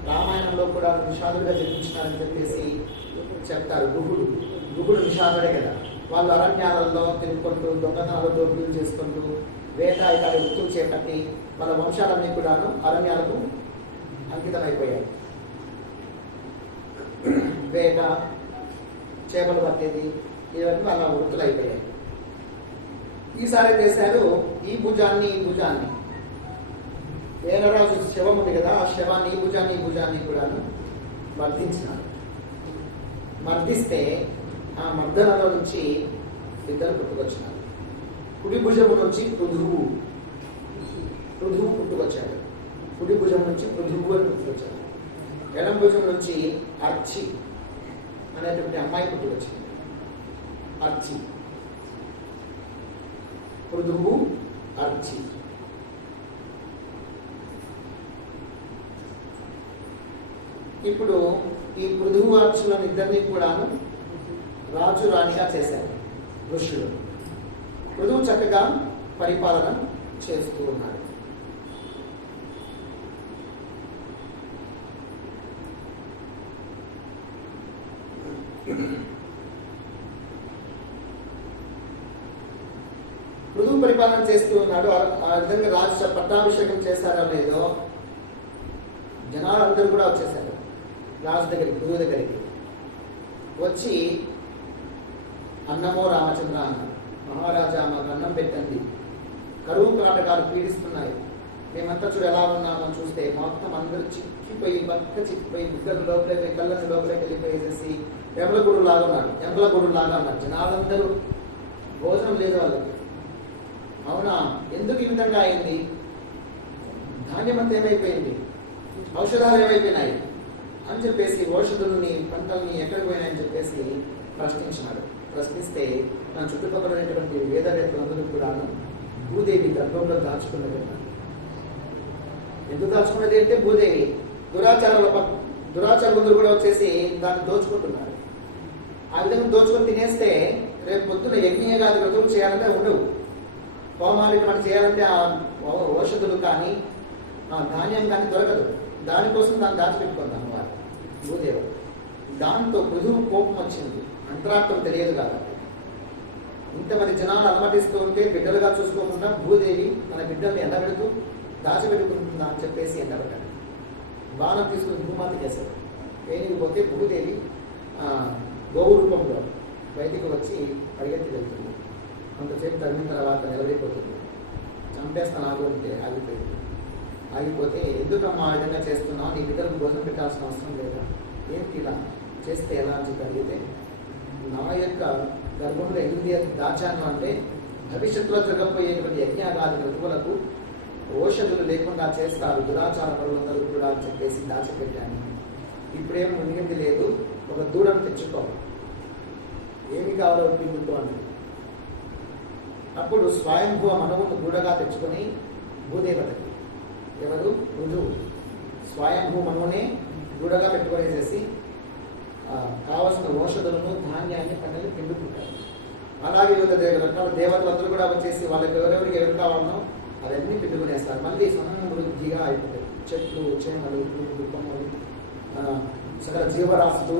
రామాయణంలో కూడా నిషాదులుగా జన్మించినారని చెప్పేసి చెప్తారు. గుహుడు నిషాదుడే కదా. వాళ్ళు అరణ్యాలలో తిరుగుకుంటూ దొంగతనాలు దోపిడీలు చేసుకుంటూ వేట ఇతర వృత్తులు చేపట్టి వాళ్ళ వంశాలన్నీ కూడాను అరణ్యాలకు అంకితమైపోయాయి. వేట, చేపలు పట్టేది, ఇవన్నీ వాళ్ళ వృత్తులు అయిపోయాయి. ఈసారి చేశారు ఈ భుజాన్ని వేనరాజు శవం ఉంది కదా, ఆ శవాన్ని ఈ భుజాన్ని కూడాను మర్దించినారు. మర్దిస్తే ఆ మర్దనలో నుంచి ఇద్దరు పుట్టుకొచ్చినారు. కుడి భుజము నుంచి పృథువు పుట్టుకొచ్చాడు. కుడి భుజం నుంచి పృథువు అని పుట్టుకొచ్చాడు. ఎడం భుజం నుంచి అర్చి అనేటువంటి అమ్మాయి పుట్టుకొచ్చింది. అర్చి, పృథువు, అర్చి. ఇప్పుడు ఈ పృథువు అర్చులను ఇద్దరిని కూడాను రాజు రాణిగా చేశారు ఋషులు. పృథువు చక్కగా పరిపాలన చేస్తూ ఉన్నాడు. పృథువు పరిపాలన చేస్తూ ఉన్నాడు. ఆ విధంగా రాజు పట్టాభిషేకం చేశారో లేదో జనాలందరూ కూడా వచ్చేసారు రాజు దగ్గరికి, పృథువు దగ్గరికి. వచ్చి అన్నమో రామచంద్ర అన్నారు. మహారాజా, మాకు అన్నం పెట్టండి, కరువు కాటకాలు పీడిస్తున్నాయి, మేమంతా చూడు ఎలా ఉన్నామని చూస్తే మొత్తం అందరూ చిక్కిపోయి బుగ్గలు లోపలికి, కళ్ళని లోపలికి వెళ్ళిపోయేసేసి ఎమలగూడు లాగా ఉన్నారు. జనాలందరూ భోజనం లేదు వాళ్ళకి. అవునా, ఎందుకు ఈ విధంగా అయింది? ధాన్యం అంతా ఏమైపోయింది, ఔషధాలు ఏమైపోయినాయి అని చెప్పేసి, ఔషధుల్ని పంటల్ని ఎక్కడికి పోయినాయని చెప్పేసి ప్రశ్నిస్తే నా చుట్టుపక్కల ఉన్నటువంటి వేదవేత్తలందరూ కూడాను భూదేవి గర్భంలో దాచుకున్నది. ఎందుకు దాచుకున్నది అంటే భూదేవి దురాచారులందరూ కూడా వచ్చేసి దాన్ని దోచుకుంటున్నారు. ఆ విధంగా దోచుకొని తినేస్తే రేపు పొద్దున యజ్ఞయాగాది వ్రతులు చేయాలంటే ఉండవు. హోమాలు మనం చేయాలంటే ఆ ఔషధులు కానీ ఆ ధాన్యం కానీ దొరకదు. దానికోసం దాన్ని దాచిపెట్టుకుందాం వారు భూదేవి. దాంతో పృథువు కోపం వచ్చింది. అంతరార్థం తెలియదు కాబట్టి ఇంతమంది జనాలు అలమటిస్తూ ఉంటే బిడ్డలుగా చూసుకోకుండా భూదేవి తన బిడ్డల్ని ఎండబెడుతూ దాచిపెట్టుకుంటుందా అని చెప్పేసి ఎండబెట్టాడు. బాణం తీసుకుని భూమాత చేశాడు. ఏమి పోతే భూదేవి గోవు రూపంలో బయటికి వచ్చి పరిగెత్తి వెళ్తుంది. కొంతసేపు తగిన తర్వాత నిలబడిపోతుంది. చంపేస్తాను ఆగు అంటే ఆగిపోతే ఎందుకమ్మా ఆ విధంగా చేస్తున్నావు, నీ బిడ్డలకు భోజనం పెట్టాల్సిన అవసరం లేదా, ఏంటి ఇలా చేస్తే ఎలా అని చెప్పి అడిగితే, నా యొక్క గర్భంలో ఎందుకు దాచాను అంటే భవిష్యత్తులో జరగబోయేటువంటి యజ్ఞాగాది ఋతువులకు ఔషధులు లేకుండా చేస్తారు దురాచార పరులందరూ కూడా అని చెప్పేసి దాచిపెట్టాను. ఇప్పుడేం మిగిలింది లేదు, ఒక దూడను తెచ్చుకో, ఏమి కావాలో పిండుకో అన్నది. అప్పుడు స్వయంభూ మనవును దూడగా తెచ్చుకొని భూదేవతకి, ఎవరు రుజువు స్వయంభూ మనవునే దూడగా పెట్టుకునేసేసి కావలసిన ఔషధులను ధాన్యాన్ని పంటలు పిండుకుంటారు. అలాగే వివిధ రకాల దేవతలందరూ కూడా వచ్చేసి వాళ్ళకి ఎవరెవరికి ఎవరు కావాలనో అవన్నీ పిండుకునేస్తారు. మళ్ళీ సమృద్ధిగా అయిపోతాయి. చెట్లు, చేమలు, కొమ్మలు, సకల జీవరాశులు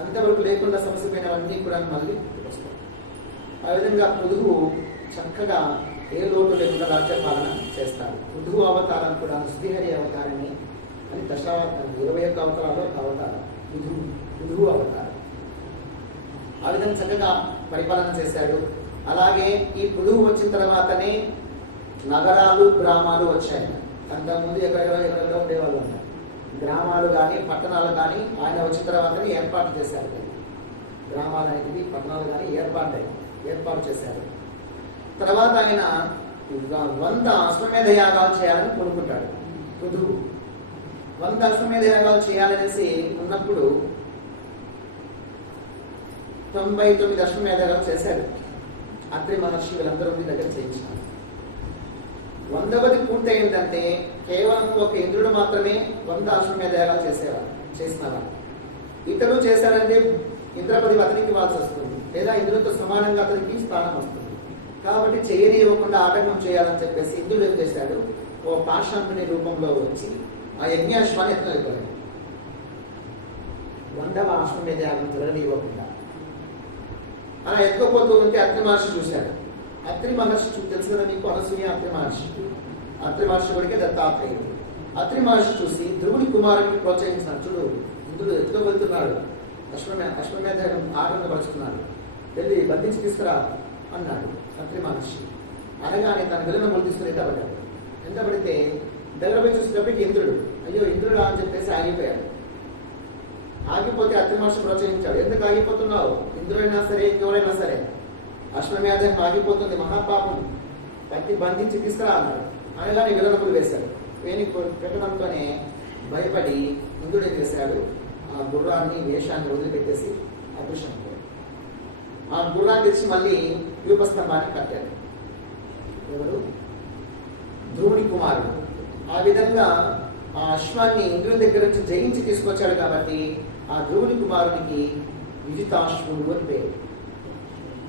అంతవరకు లేకుండా సమస్యమైనవన్నీ కూడా మళ్ళీ వస్తాయి. ఆ విధంగా పృథువు చక్కగా ఏ లోటు లేకుండా రాజ్యపాలన చేస్తారు. పృథువు అవతారం కూడా శ్రీహరి అవతారమే అని దశావతారం 21 అవతారాల్లో ఒక అవతారం పృథువు అవతారం. ఆ విధంగా చక్కగా పరిపాలన చేశాడు. అలాగే ఈ పృథువు వచ్చిన తర్వాతనే నగరాలు, గ్రామాలు వచ్చాయి. అంతకుముందు ఎక్కడెక్కడ ఉండేవాళ్ళు ఉన్నారు. గ్రామాలు కానీ పట్టణాలు కానీ ఆయన వచ్చిన తర్వాతనే ఏర్పాటు చేశారు. గ్రామాలు అనేవి పట్టణాలు కానీ ఏర్పాటు చేశారు. తర్వాత ఆయన 100 అశ్వమేధ యాగాలు చేయాలని కోరుకుంటాడు. పృథువు 100 అశ్వమేధ యాగాలు చేయాలనేసి ఉన్నప్పుడు 99 అశ్వమేధ యాగాలు చేశాడు. అత్రి మహర్షి వీళ్ళందరూ దగ్గర చేయించారు. 100వది పూర్తి ఏంటంటే కేవలం ఒక ఇంద్రుడు మాత్రమే 100 అశ్వమేధ యాగాలు చేసినవాడు. ఇతరులు చేశారంటే ఇంద్రపతి అతనికి ఇవ్వాల్సి వస్తుంది, లేదా ఇంద్రుడితో సమానంగా అతనికి స్థానం వస్తుంది. కాబట్టి చేయనివ్వకుండా ఆటంకం చేయాలని చెప్పేసి ఇంద్రుడు ఏం చేశాడు, ఓ పాషాంతుని రూపంలో వచ్చి ఆ యజ్ఞాశ్వాన్ని ఎత్తనైపోయాడు. 100వ అశ్వమేధ యాగం జరగనివ్వకుండా అలా ఎత్తుకోపోతూ ఉంటే అత్రి మహర్షి చూశాడు. అత్రి మహర్షి తెలుసు కదా మీకు, అనసూయ అత్రి మహర్షి కొడికే దత్తాత్రేయుడు. అత్రి మహర్షి చూసి ధ్రువుని కుమారుడికి ప్రోత్సహించినాడు. చూడు, ఇంద్రుడు ఎత్తుకోబోతున్నాడు, అశ్వమేధ ఆనందపరుచుకున్నాడు, వెళ్ళి బంధించి తీసుకురా అన్నాడు అత్రి మహర్షి. అనగానే తన విలనములు తీసుకుని ఎంతపడితే దగ్గర పోయి చూసినప్పటికీ ఇంద్రుడు, అయ్యో ఇంద్రుడు అని చెప్పేసి ఆగిపోయాడు. ఆగిపోతే అత్రి మహర్షి ప్రోత్సహించాడు. ఎందుకు ఆగిపోతున్నావు, ఇంద్రుడైనా సరే ఇంకెవరైనా సరే అశ్వమేధం ఆగిపోతుంది, మహాపాపం, పట్టి బంధించి తీసుకురా అన్నాడు. అనగానే విలనములు వేశాడు. పెట్టడంతోనే భయపడి ఇంద్రుడు ఏం చేశాడు, ఆ గుర్రాన్ని వేషాన్ని వదిలిపెట్టేసి అదృశ్యమైపోయాడు. ఆ గుర్రాన్ని తెచ్చి మళ్ళీ యూపస్తంభాన్ని కట్టాడు. ఎవరు, ధ్రువుని కుమారుడు. ఆ విధంగా ఆ అశ్వాన్ని ఇంద్రుని దగ్గర నుంచి జయించి తీసుకొచ్చాడు. కాబట్టి ఆ ధ్రువుని కుమారునికి విజితాశ్వుడు అని పేరు.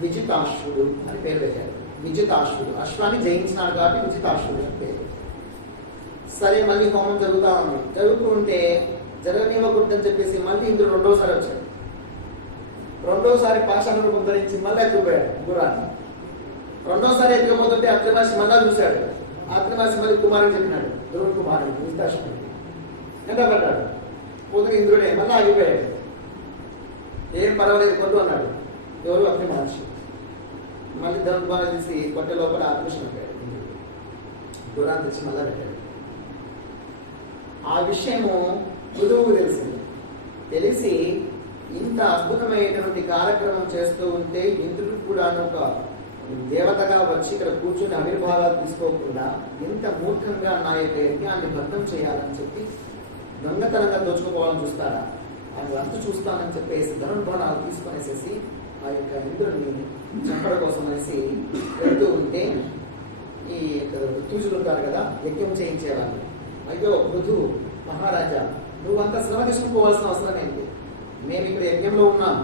విజితాశ్వుడు అని పేరు పెట్టారు. విజితాశ్వుడు, అశ్వాన్ని జయించినాడు కాబట్టి విజితాశ్వుడు అని పేరు. సరే, మళ్ళీ హోమం జరుగుతూ ఉంది. జరుగుతుంటే జరగనివ్వకూడదని చెప్పేసి మళ్ళీ ఇంద్రుడు రెండోసారి వచ్చాడు. రెండోసారి పాషాణ రూపం ధరించి మళ్ళీ ఎత్తుకుపోయాడు గుర్రాన్ని. రెండోసారి ఎత్తుకుపోతుంటే అత్రి మహర్షి మళ్ళా చూశాడు. అత్రి మహర్షి మళ్ళీ కుమారుని చెప్పినాడు, ధ్రువుని కుమారుని విజితాశ్వుడికి ఎంత పడ్డాడు. పొద్దున ఇంద్రుడే మళ్ళీ ఆగిపోయాడు. ఏం పర్వాలేదు కొట్టు అన్నాడు. ఎవరు, అత్రి మహర్షి. మళ్ళీ ధనుర్బాణ తీసి కొట్టే లోపల ఆకృష్ణ పెట్టాడు. గుర్రాన్ని తెచ్చి మళ్ళా పెట్టాడు. ఆ విషయము పృథువుకు తెలిసింది. తెలిసి ఇంత అద్భుతమైనటువంటి కార్యక్రమం చేస్తూ ఉంటే ఇంద్రుడు కూడా ఒక దేవతగా వచ్చి ఇక్కడ కూర్చొని ఆవిర్భావాలు తీసుకోకుండా ఎంత మూర్ఖంగా నా యొక్క యజ్ఞాన్ని భగ్నం చేయాలని చెప్పి దొంగతనంగా దోచుకోవాలని చూస్తారా, ఆయన అంత చూస్తానని చెప్పేసి ధనుర్బాణాలు తీసుకొనేసేసి ఆ యొక్క ఇంద్రుడిని చంపడం కోసం అనేసి వెళ్తూ ఉంటే ఈ ఋతుజులు ఉంటారు కదా, యజ్ఞం చేయించేవాళ్ళు, అయ్యో పృథు మహారాజా, నువ్వంతా శ్రమ తీసుకుపోవాల్సిన అవసరం ఏంటి, మేము ఇక్కడ యజ్ఞంలో ఉన్నాం,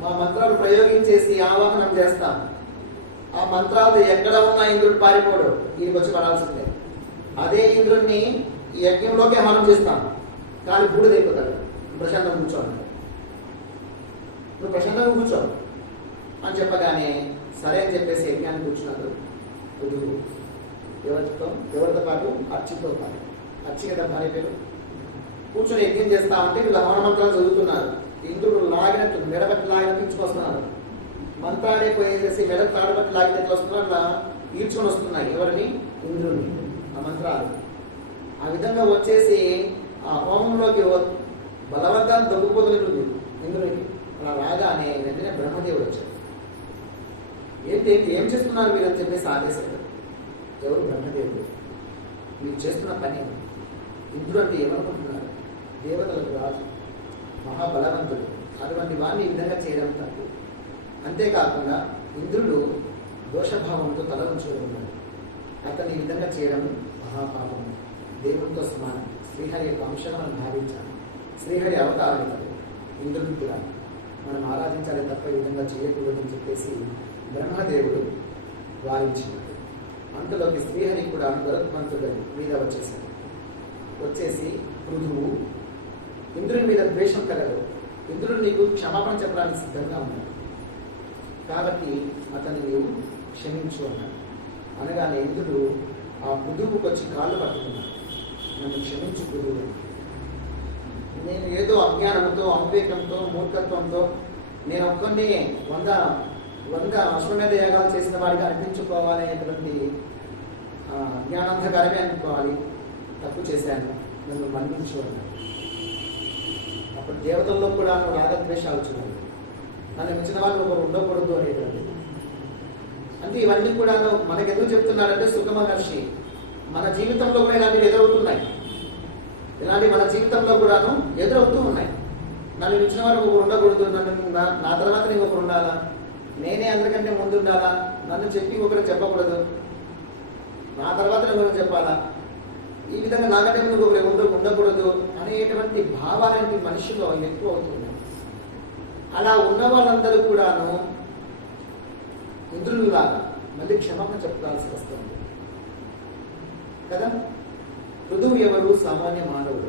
మా మంత్రాలు ప్రయోగించేసి ఆవాహనం చేస్తాం, ఆ మంత్రాలు ఎక్కడ ఉన్నా ఇంద్రుడు పారిపోడు, దీనికి వచ్చి పడాల్సిందే. అదే ఇంద్రుడిని ఈ యజ్ఞంలోకి హానం చేస్తాం, కానీ బూడిదైపోతాడు, ప్రశాంతంగా కూర్చోండి, నువ్వు ప్రశాంతంగా కూర్చో అని చెప్పగానే సరే అని చెప్పేసి యజ్ఞాన్ని కూర్చున్నాడు పృథువు. ఎవరితో పాటు అర్చితో పాటు, అర్చి కదా భార్య పేరు. కూర్చొని యజ్ఞం చేస్తా ఉంటే వీళ్ళు హవన మంత్రాలు చదువుతున్నారు. ఇంద్రుడు లాగినట్టు మెడబట్టి లాగినట్టు ఇచ్చుకొస్తున్నారు. మంత్రాలే పోయేసేసి మెడ తాడబట్టి లాగితే ఎట్లా వస్తున్నారు, అట్లా ఈడ్చుకొని వస్తున్నాయి. ఎవరిని, ఇంద్రుడిని, ఆ మంత్రాలు. ఆ విధంగా వచ్చేసి ఆ హోమంలోకి బలవంతాన్ని దొంగిపోతున్నట్టుంది ఇంద్రుడికి. అలా రాగానే వెంటనే బ్రహ్మదేవుడు వచ్చాడు. ఏంటి ఏం చేస్తున్నారు మీరు అని చెప్పేసి ఆదేశాడు. ఎవరు, బ్రహ్మదేవుడు. మీరు చేస్తున్న పని, ఇంద్రుడు అంటే ఏమనుకుంటున్నారు, దేవతలకు రాజు, మహాబలవంతుడు, అటువంటి వారిని ఈ విధంగా చేయడం తప్పు. అంతేకాకుండా ఇంద్రుడు దోషభావంతో తల ఉంచుకొని ఉన్నాడు. అతన్ని ఈ విధంగా చేయడం మహాపాపం, దేవునితో సమానం. శ్రీహరి యొక్క అంశం మనం భావించాలి. శ్రీహరి అవతారం ఇంద్రుడికి కూడా మనం ఆరాధించాలి తప్ప ఈ విధంగా చేయకూడదని చెప్పేసి బ్రహ్మదేవుడు వారించినాడు. అంతలోకి శ్రీహరి కూడా గరుత్మంతుడి మీద వచ్చేసాడు. వచ్చేసి పృథువు ఇంద్రుని మీద ద్వేషం కలదు, ఇంద్రుడు నీకు క్షమాపణ చెప్పడానికి సిద్ధంగా ఉన్నాడు, కాబట్టి అతన్ని నీవు క్షమించు అన్నాడు. అనగానే ఇంద్రుడు ఆ పృథువుకు వచ్చి కాళ్ళు పట్టుకున్నాడు. నన్ను క్షమించు పృథువు, నేను ఏదో అజ్ఞానంతో, అవివేకంతో, మూర్ఖత్వంతో నేను ఒక్కరిని 100 అశ్వమేధ యాగాలు చేసిన వాడిగా అనిపించుకోవాలనేటువంటి జ్ఞానాంధకారమే అనుకోవాలి, తప్పు చేశాను, నన్ను మన్నించు అన్నాడు. అప్పుడు దేవతల్లో కూడా రాగద్వేషాలు చూడాలి. నన్ను మించిన వాళ్ళు ఒకరు ఉండకూడదు అనేటువంటి. అంటే ఇవన్నీ కూడా మనకు ఎందుకు చెప్తున్నారంటే సుఖ మహర్షి మన జీవితంలో కూడా ఇలాంటివి ఎదురవుతున్నాయి. ఇలాంటి మన జీవితంలో కూడాను ఎదురవుతూ ఉన్నాయి. నన్ను మించిన వారు ఒకరు ఉండకూడదు, నన్ను నా తర్వాత నీకు ఒకరు ఉండాలా, నేనే అందరికంటే ముందు ఉండాలా, నన్ను చెప్పి ఒకరు చెప్పకూడదు, నా తర్వాత నువ్వు చెప్పాలా, ఈ విధంగా నాకంటే నువ్వు ఒకరు ఉండకూడదు అనేటువంటి భావాలనేవి మనిషిలో ఎక్కువ అవుతున్నాయి. అలా ఉన్న వాళ్ళందరూ కూడాను ఇంద్రులాగా మళ్ళీ క్షమాపణ చెప్పుకోవాల్సి వస్తుంది కదా. పృథువు ఎవరు? సామాన్య మానవుడు.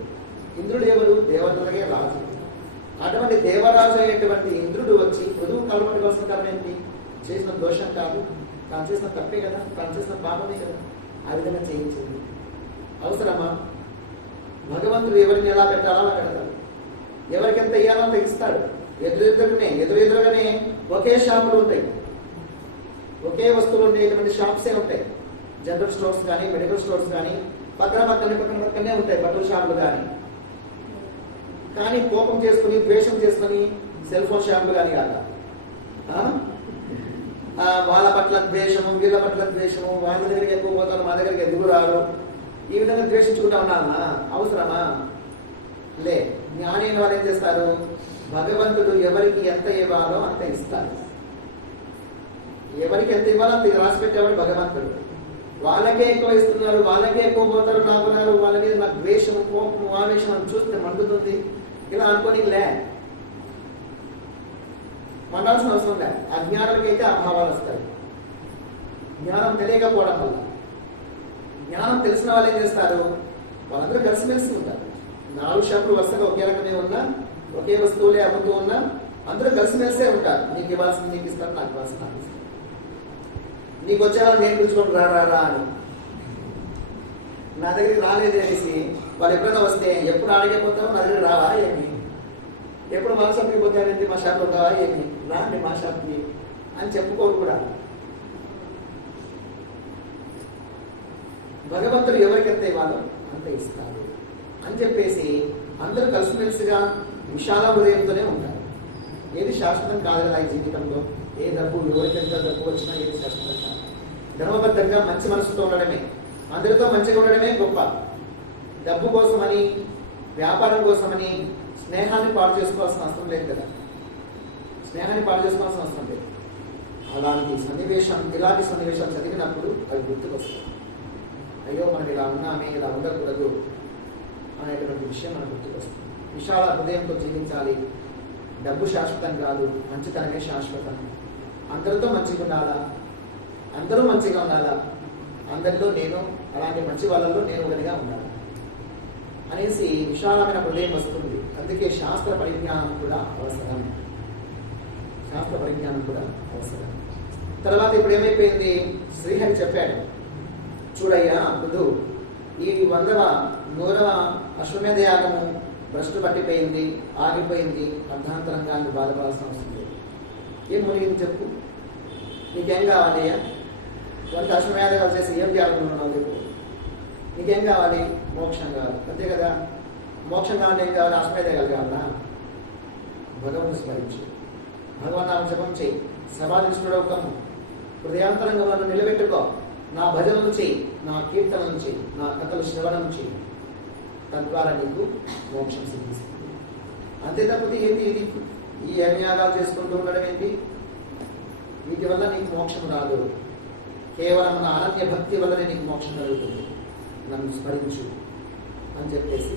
ఇంద్రుడు ఎవరు? దేవతలకే రాజు. అటువంటి దేవరాజు అయినటువంటి ఇంద్రుడు వచ్చి పృథువు కలపట్టుకోవాల్సిన కారణం ఏంటి? చేసిన దోషం కాదు, తాను చేసిన తప్పే కదా, తాను చేసిన పాపమే కదా, ఆ విధంగా చేయించింది. అవసరమా? భగవంతుడు ఎవరిని ఎలా పెట్టాలో అలా పెడతాడు, ఎవరికి ఎంత ఇయ్యాలో అంత ఇస్తాడు. ఎదురెదురుగానే ఒకే షాపులు ఉంటాయి, ఒకే వస్తువులు ఉండేటువంటి షాప్సే ఉంటాయి. జనరల్ స్టోర్స్ కానీ మెడికల్ స్టోర్స్ కానీ పక్కనే ఉంటాయి, బట్టల షాపులు కానీ కోపం చేసుకుని ద్వేషం చేసుకుని సెల్ ఫోన్ షాపులు కానీ కాక వాళ్ళ పట్ల ద్వేషము, వీళ్ళ పట్ల ద్వేషము, వాళ్ళ దగ్గరికి ఎక్కువ పోతారు, మా దగ్గరికి ఎందుకు రారు, ఈ విధంగా ద్వేషించుకుంటా ఉన్నామా? అవసరమా? లే. జ్ఞానైన వాళ్ళు ఏం చేస్తారు? భగవంతుడు ఎవరికి ఎంత ఇవ్వాలో అంత ఇస్తారు. ఎవరికి ఎంత ఇవ్వాలో అంత రాసి పెట్టేవాడు భగవంతుడు. వాళ్ళకే ఎక్కువ ఇస్తున్నారు, వాళ్ళకే ఎక్కువ పోతారు, వాళ్ళ మీద నాకు ద్వేషము, కోపము, ఆవేశం అని చూస్తే మండుతుంది, ఇలా అనుకోని లే, మండాల్సిన అవసరం లే. అజ్ఞానులకైతే అభావాలు వస్తాయి, జ్ఞానం తెలియకపోవడం వల్ల. జ్ఞానం తెలిసిన వాళ్ళు ఏం చేస్తారు? వాళ్ళందరూ కలిసిమెలిసి ఉంటారు. 4 షాపులు వరుసగా ఒకే రకమే ఉన్నా, ఒకే వస్తువులే అమ్ముతూ ఉన్నా అందరూ కలిసిమెలిసే ఉంటారు. నీకు ఇవ్వాల్సింది నీకు ఇస్తాను, నాకు ఇవ్వాల్సింది నాకు ఇస్తాను. నీకు వచ్చేవాళ్ళు నేను పిలుచుకొని రా అని, నా దగ్గరికి రాలేదు అనేసి వాళ్ళు ఎప్పుడైనా వస్తే ఎప్పుడు అడిగిపోతావు, నా దగ్గర రావా ఏమి, ఎప్పుడు మా షాప్కి పోతానంటే మా షాప్లో ఉంటావా ఏమి, రాండి మా షాప్కి అని చెప్పుకోరు కూడా. భగవంతుడు ఎవరికి ఎంత ఇవ్వాలో అంత ఇస్తారు అని చెప్పేసి అందరూ కలిసిమెలిసిగా విశాల హృదయంతోనే ఉంటారు. ఏది శాశ్వతం కాదు కదా ఈ జీవితంలో. ఏ డబ్బు ఎవరికి ఎంత డబ్బు వచ్చినా ఏది శాశ్వతం కాదు. ధర్మబద్ధంగా మంచి మనసుతో ఉండడమే, అందరితో మంచిగా ఉండడమే గొప్ప. డబ్బు కోసమని, వ్యాపారం కోసమని స్నేహాన్ని పాడు చేసుకోవాల్సిన అవసరం లేదు కదా. స్నేహాన్ని పాడు చేసుకోవాల్సిన అవసరం లేదు. ఇలాంటి సన్నివేశాలు చదివినప్పుడు అవి గుర్తుకొస్తాయి. అయ్యో మనం ఇలా ఉన్నామే, ఇలా ఉండకూడదు అనేటువంటి విషయం మనకు గుర్తుకొస్తుంది. విశాల హృదయంతో జీవించాలి. డబ్బు శాశ్వతం కాదు, మంచితనమే శాశ్వతం. అందరితో మంచిగా ఉండాలా, అందరూ మంచిగా ఉండాలా, అందరిలో నేను, అలాంటి మంచి వాళ్ళలో నేను ఒకటిగా ఉండాలి అనేసి విశాలమైన హృదయం వస్తుంది. అందుకే శాస్త్ర పరిజ్ఞానం కూడా అవసరం. తర్వాత ఇప్పుడు ఏమైపోయింది? శ్రీహరి చెప్పాడు, చూడయ్యా అప్పుడు ఈ 100వ అశ్వమేధ యాగము భ్రష్టు పట్టిపోయింది, ఆగిపోయింది, అర్ధాంతరంగా అని బాధపడాల్సిన అవసరం లేదు. ఏం మునిగింది చెప్పు, నీకేం కావాలి? 100 అశ్వమేధాలు చేసి ఏం చేయాలనుకున్నావు చెప్పు. నీకేం కావాలి? మోక్షం కావాలి, అంతే కదా. మోక్షం కావాలి, ఏం కావాలి? అశ్వమేధాలు కావాలా? భగవంతుని స్మరించు, భగవన్ నామ జపం చేయి, సమాధించుడు కమ్ము, హృదయాంతరంగా నిలబెట్టుకో, నా భజనలు చేయి, నా కీర్తనలు చేయి, నా కథలు శ్రవణం చేయి, తద్వారా నీకు మోక్షం సిద్ధిస్తుంది. అంతే తప్పితే ఏంటి ఇది? ఈ యజ్ఞాగాలు చేసుకుంటూ ఉండడం ఏంటి? వీటి వల్ల నీకు మోక్షం రాదు. కేవలం నా అనన్య భక్తి వల్లనే నీకు మోక్షం కలుగుతుంది. నన్ను స్మరించు అని చెప్పేసి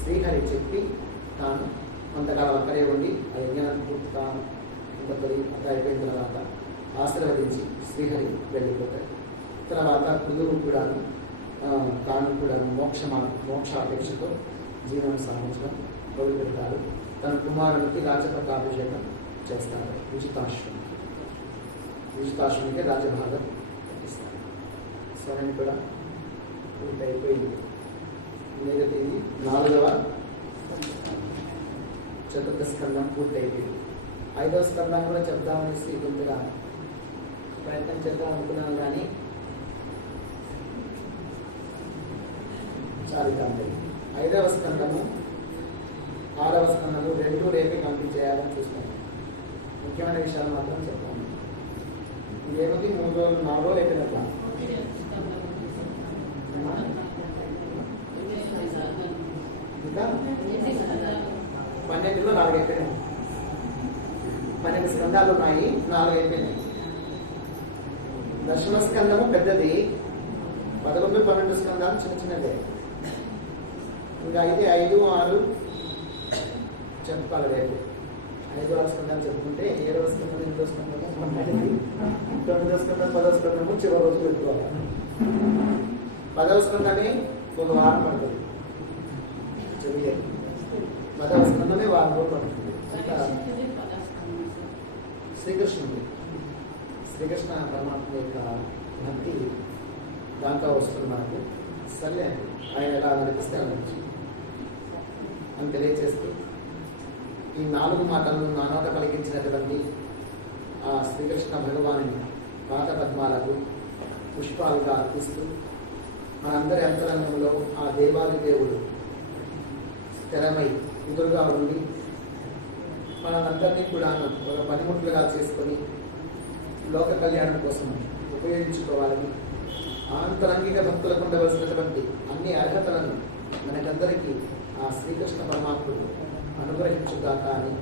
శ్రీహరి చెప్పి తాను కొంతకాలం అక్కడే ఉండి ఆ యజ్ఞాన్ని పూర్తిగా అంత అయిపోయిన తర్వాత ఆశీర్వదించి శ్రీహరి వెళ్ళిపోతాడు. తర్వాత పృథువు కూడా తాను కూడా మోక్షాపేక్షతో జీవనం సాగించడం మొదలు పెడతారు. తన కుమారునికి రాజపట్టాభిషేకం చేస్తారు. విజితాశ్వనికి రాజభాగం ఇస్తారు. స్వామి కూడా పూర్తి అయిపోయింది. మిగతా 4వ చతుర్థ స్కందం పూర్తి అయిపోయింది. 5వ స్కందం కూడా చెప్దామనేసి కొంతగా ప్రయత్నం చేద్దాం అనుకున్నాను, కానీ చాలికంటే 5వ స్కందము 6వ స్కందము 2 రేపే కంప్లీట్ చేయాలని చూస్తున్నాను. ముఖ్యమైన విషయాలు మాత్రం చెప్తాను. ఇదేమిటి 3 రోజులు 4 రోజులు అయిపోయినట్లా ఇంకా 12లో 4 అయిపోయినాయి. 12 స్కందాలు ఉన్నాయి, 4 అయిపోయినాయి. దశమ స్కందము పెద్దది, 11, 12 స్కందాలు చిన్న చిన్నదే. ఇంకా అయితే 5, 6 చెప్పుకోవాలి. రేపు 5, 6 స్కందాలు చెప్పుకుంటే 7వ స్కందం, 8వ స్కందము, 9వ స్కందం, 10వ స్కందము చివరి రోజు పెట్టుకోవాలి. 10వ స్కందమే ఒక వారం పడుతుంది. 10వ స్కందమే వారం రోజులు పడుతుంది. ఇంకా శ్రీకృష్ణ పరమాత్మ యొక్క భక్తి దాంట్లో వస్తుంది మనకు. సరే ఆయన ఎలా నడిపిస్తే అలా అని తెలియజేస్తూ ఈ 4 మాటలను నా నోట పలికించినటువంటి ఆ శ్రీకృష్ణ భగవాని పాద పద్మాలకు పుష్పాలుగా అర్పిస్తూ మనందరి అంతరంగంలో ఆ దేవాది దేవుడు స్థిరమై ఎదురుగా ఉండి మనందరినీ కూడా ఒక పనిముట్లుగా చేసుకొని లోక కళ్యాణం కోసం ఉపయోగించుకోవాలని, ఆంతరంగిక భక్తులకు ఉండవలసినటువంటి అన్ని అర్హతలను మనకందరికీ ఆ శ్రీకృష్ణ పరమాత్ముడు అనుగ్రహించుగాక అని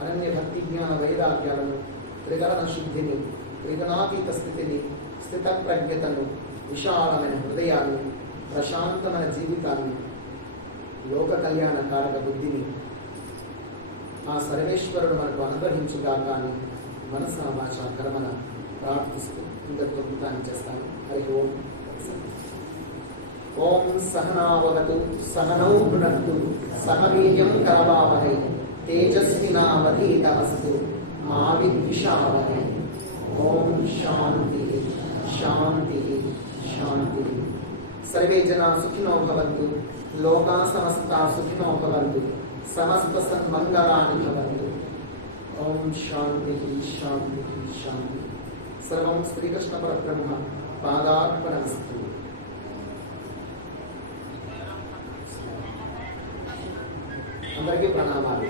అనన్య భక్తి జ్ఞాన వైరాగ్యాలను, త్రిగణ శుద్ధిని, త్రిగణాతీత స్థితిని, స్థిత ప్రజ్ఞతను, విశాలమైన హృదయాన్ని, ప్రశాంతమైన జీవితాన్ని, లోక కళ్యాణ కారక బుద్ధిని ఆ సర్వేశ్వరుడు మనకు అనుగ్రహించుగాక అని మనస వాచ కర్మన ప్రార్థిస్తూ ఇంతటితో కృతాన్ని చేస్తాను. హరి ఓం. ఓం సహనావగతు సహనౌ భునక్తు సహ వీర్యం కరవావహై తేజస్వినావధీతమస్తు మా విద్విషావహై. ఓం శాంతి శాంతి శాంతి. సర్వే జనా సుఖినో భవంతు, లోకా సమస్తా సుఖినో భవంతు, సమస్త సన్మంగళాని భవంతు. ఓం శాంతి శాంతి శాంతి. సర్వం శ్రీకృష్ణ పరబ్రహ్మ పాదార్పణమస్తు. అందరికీ ప్రణామాలు.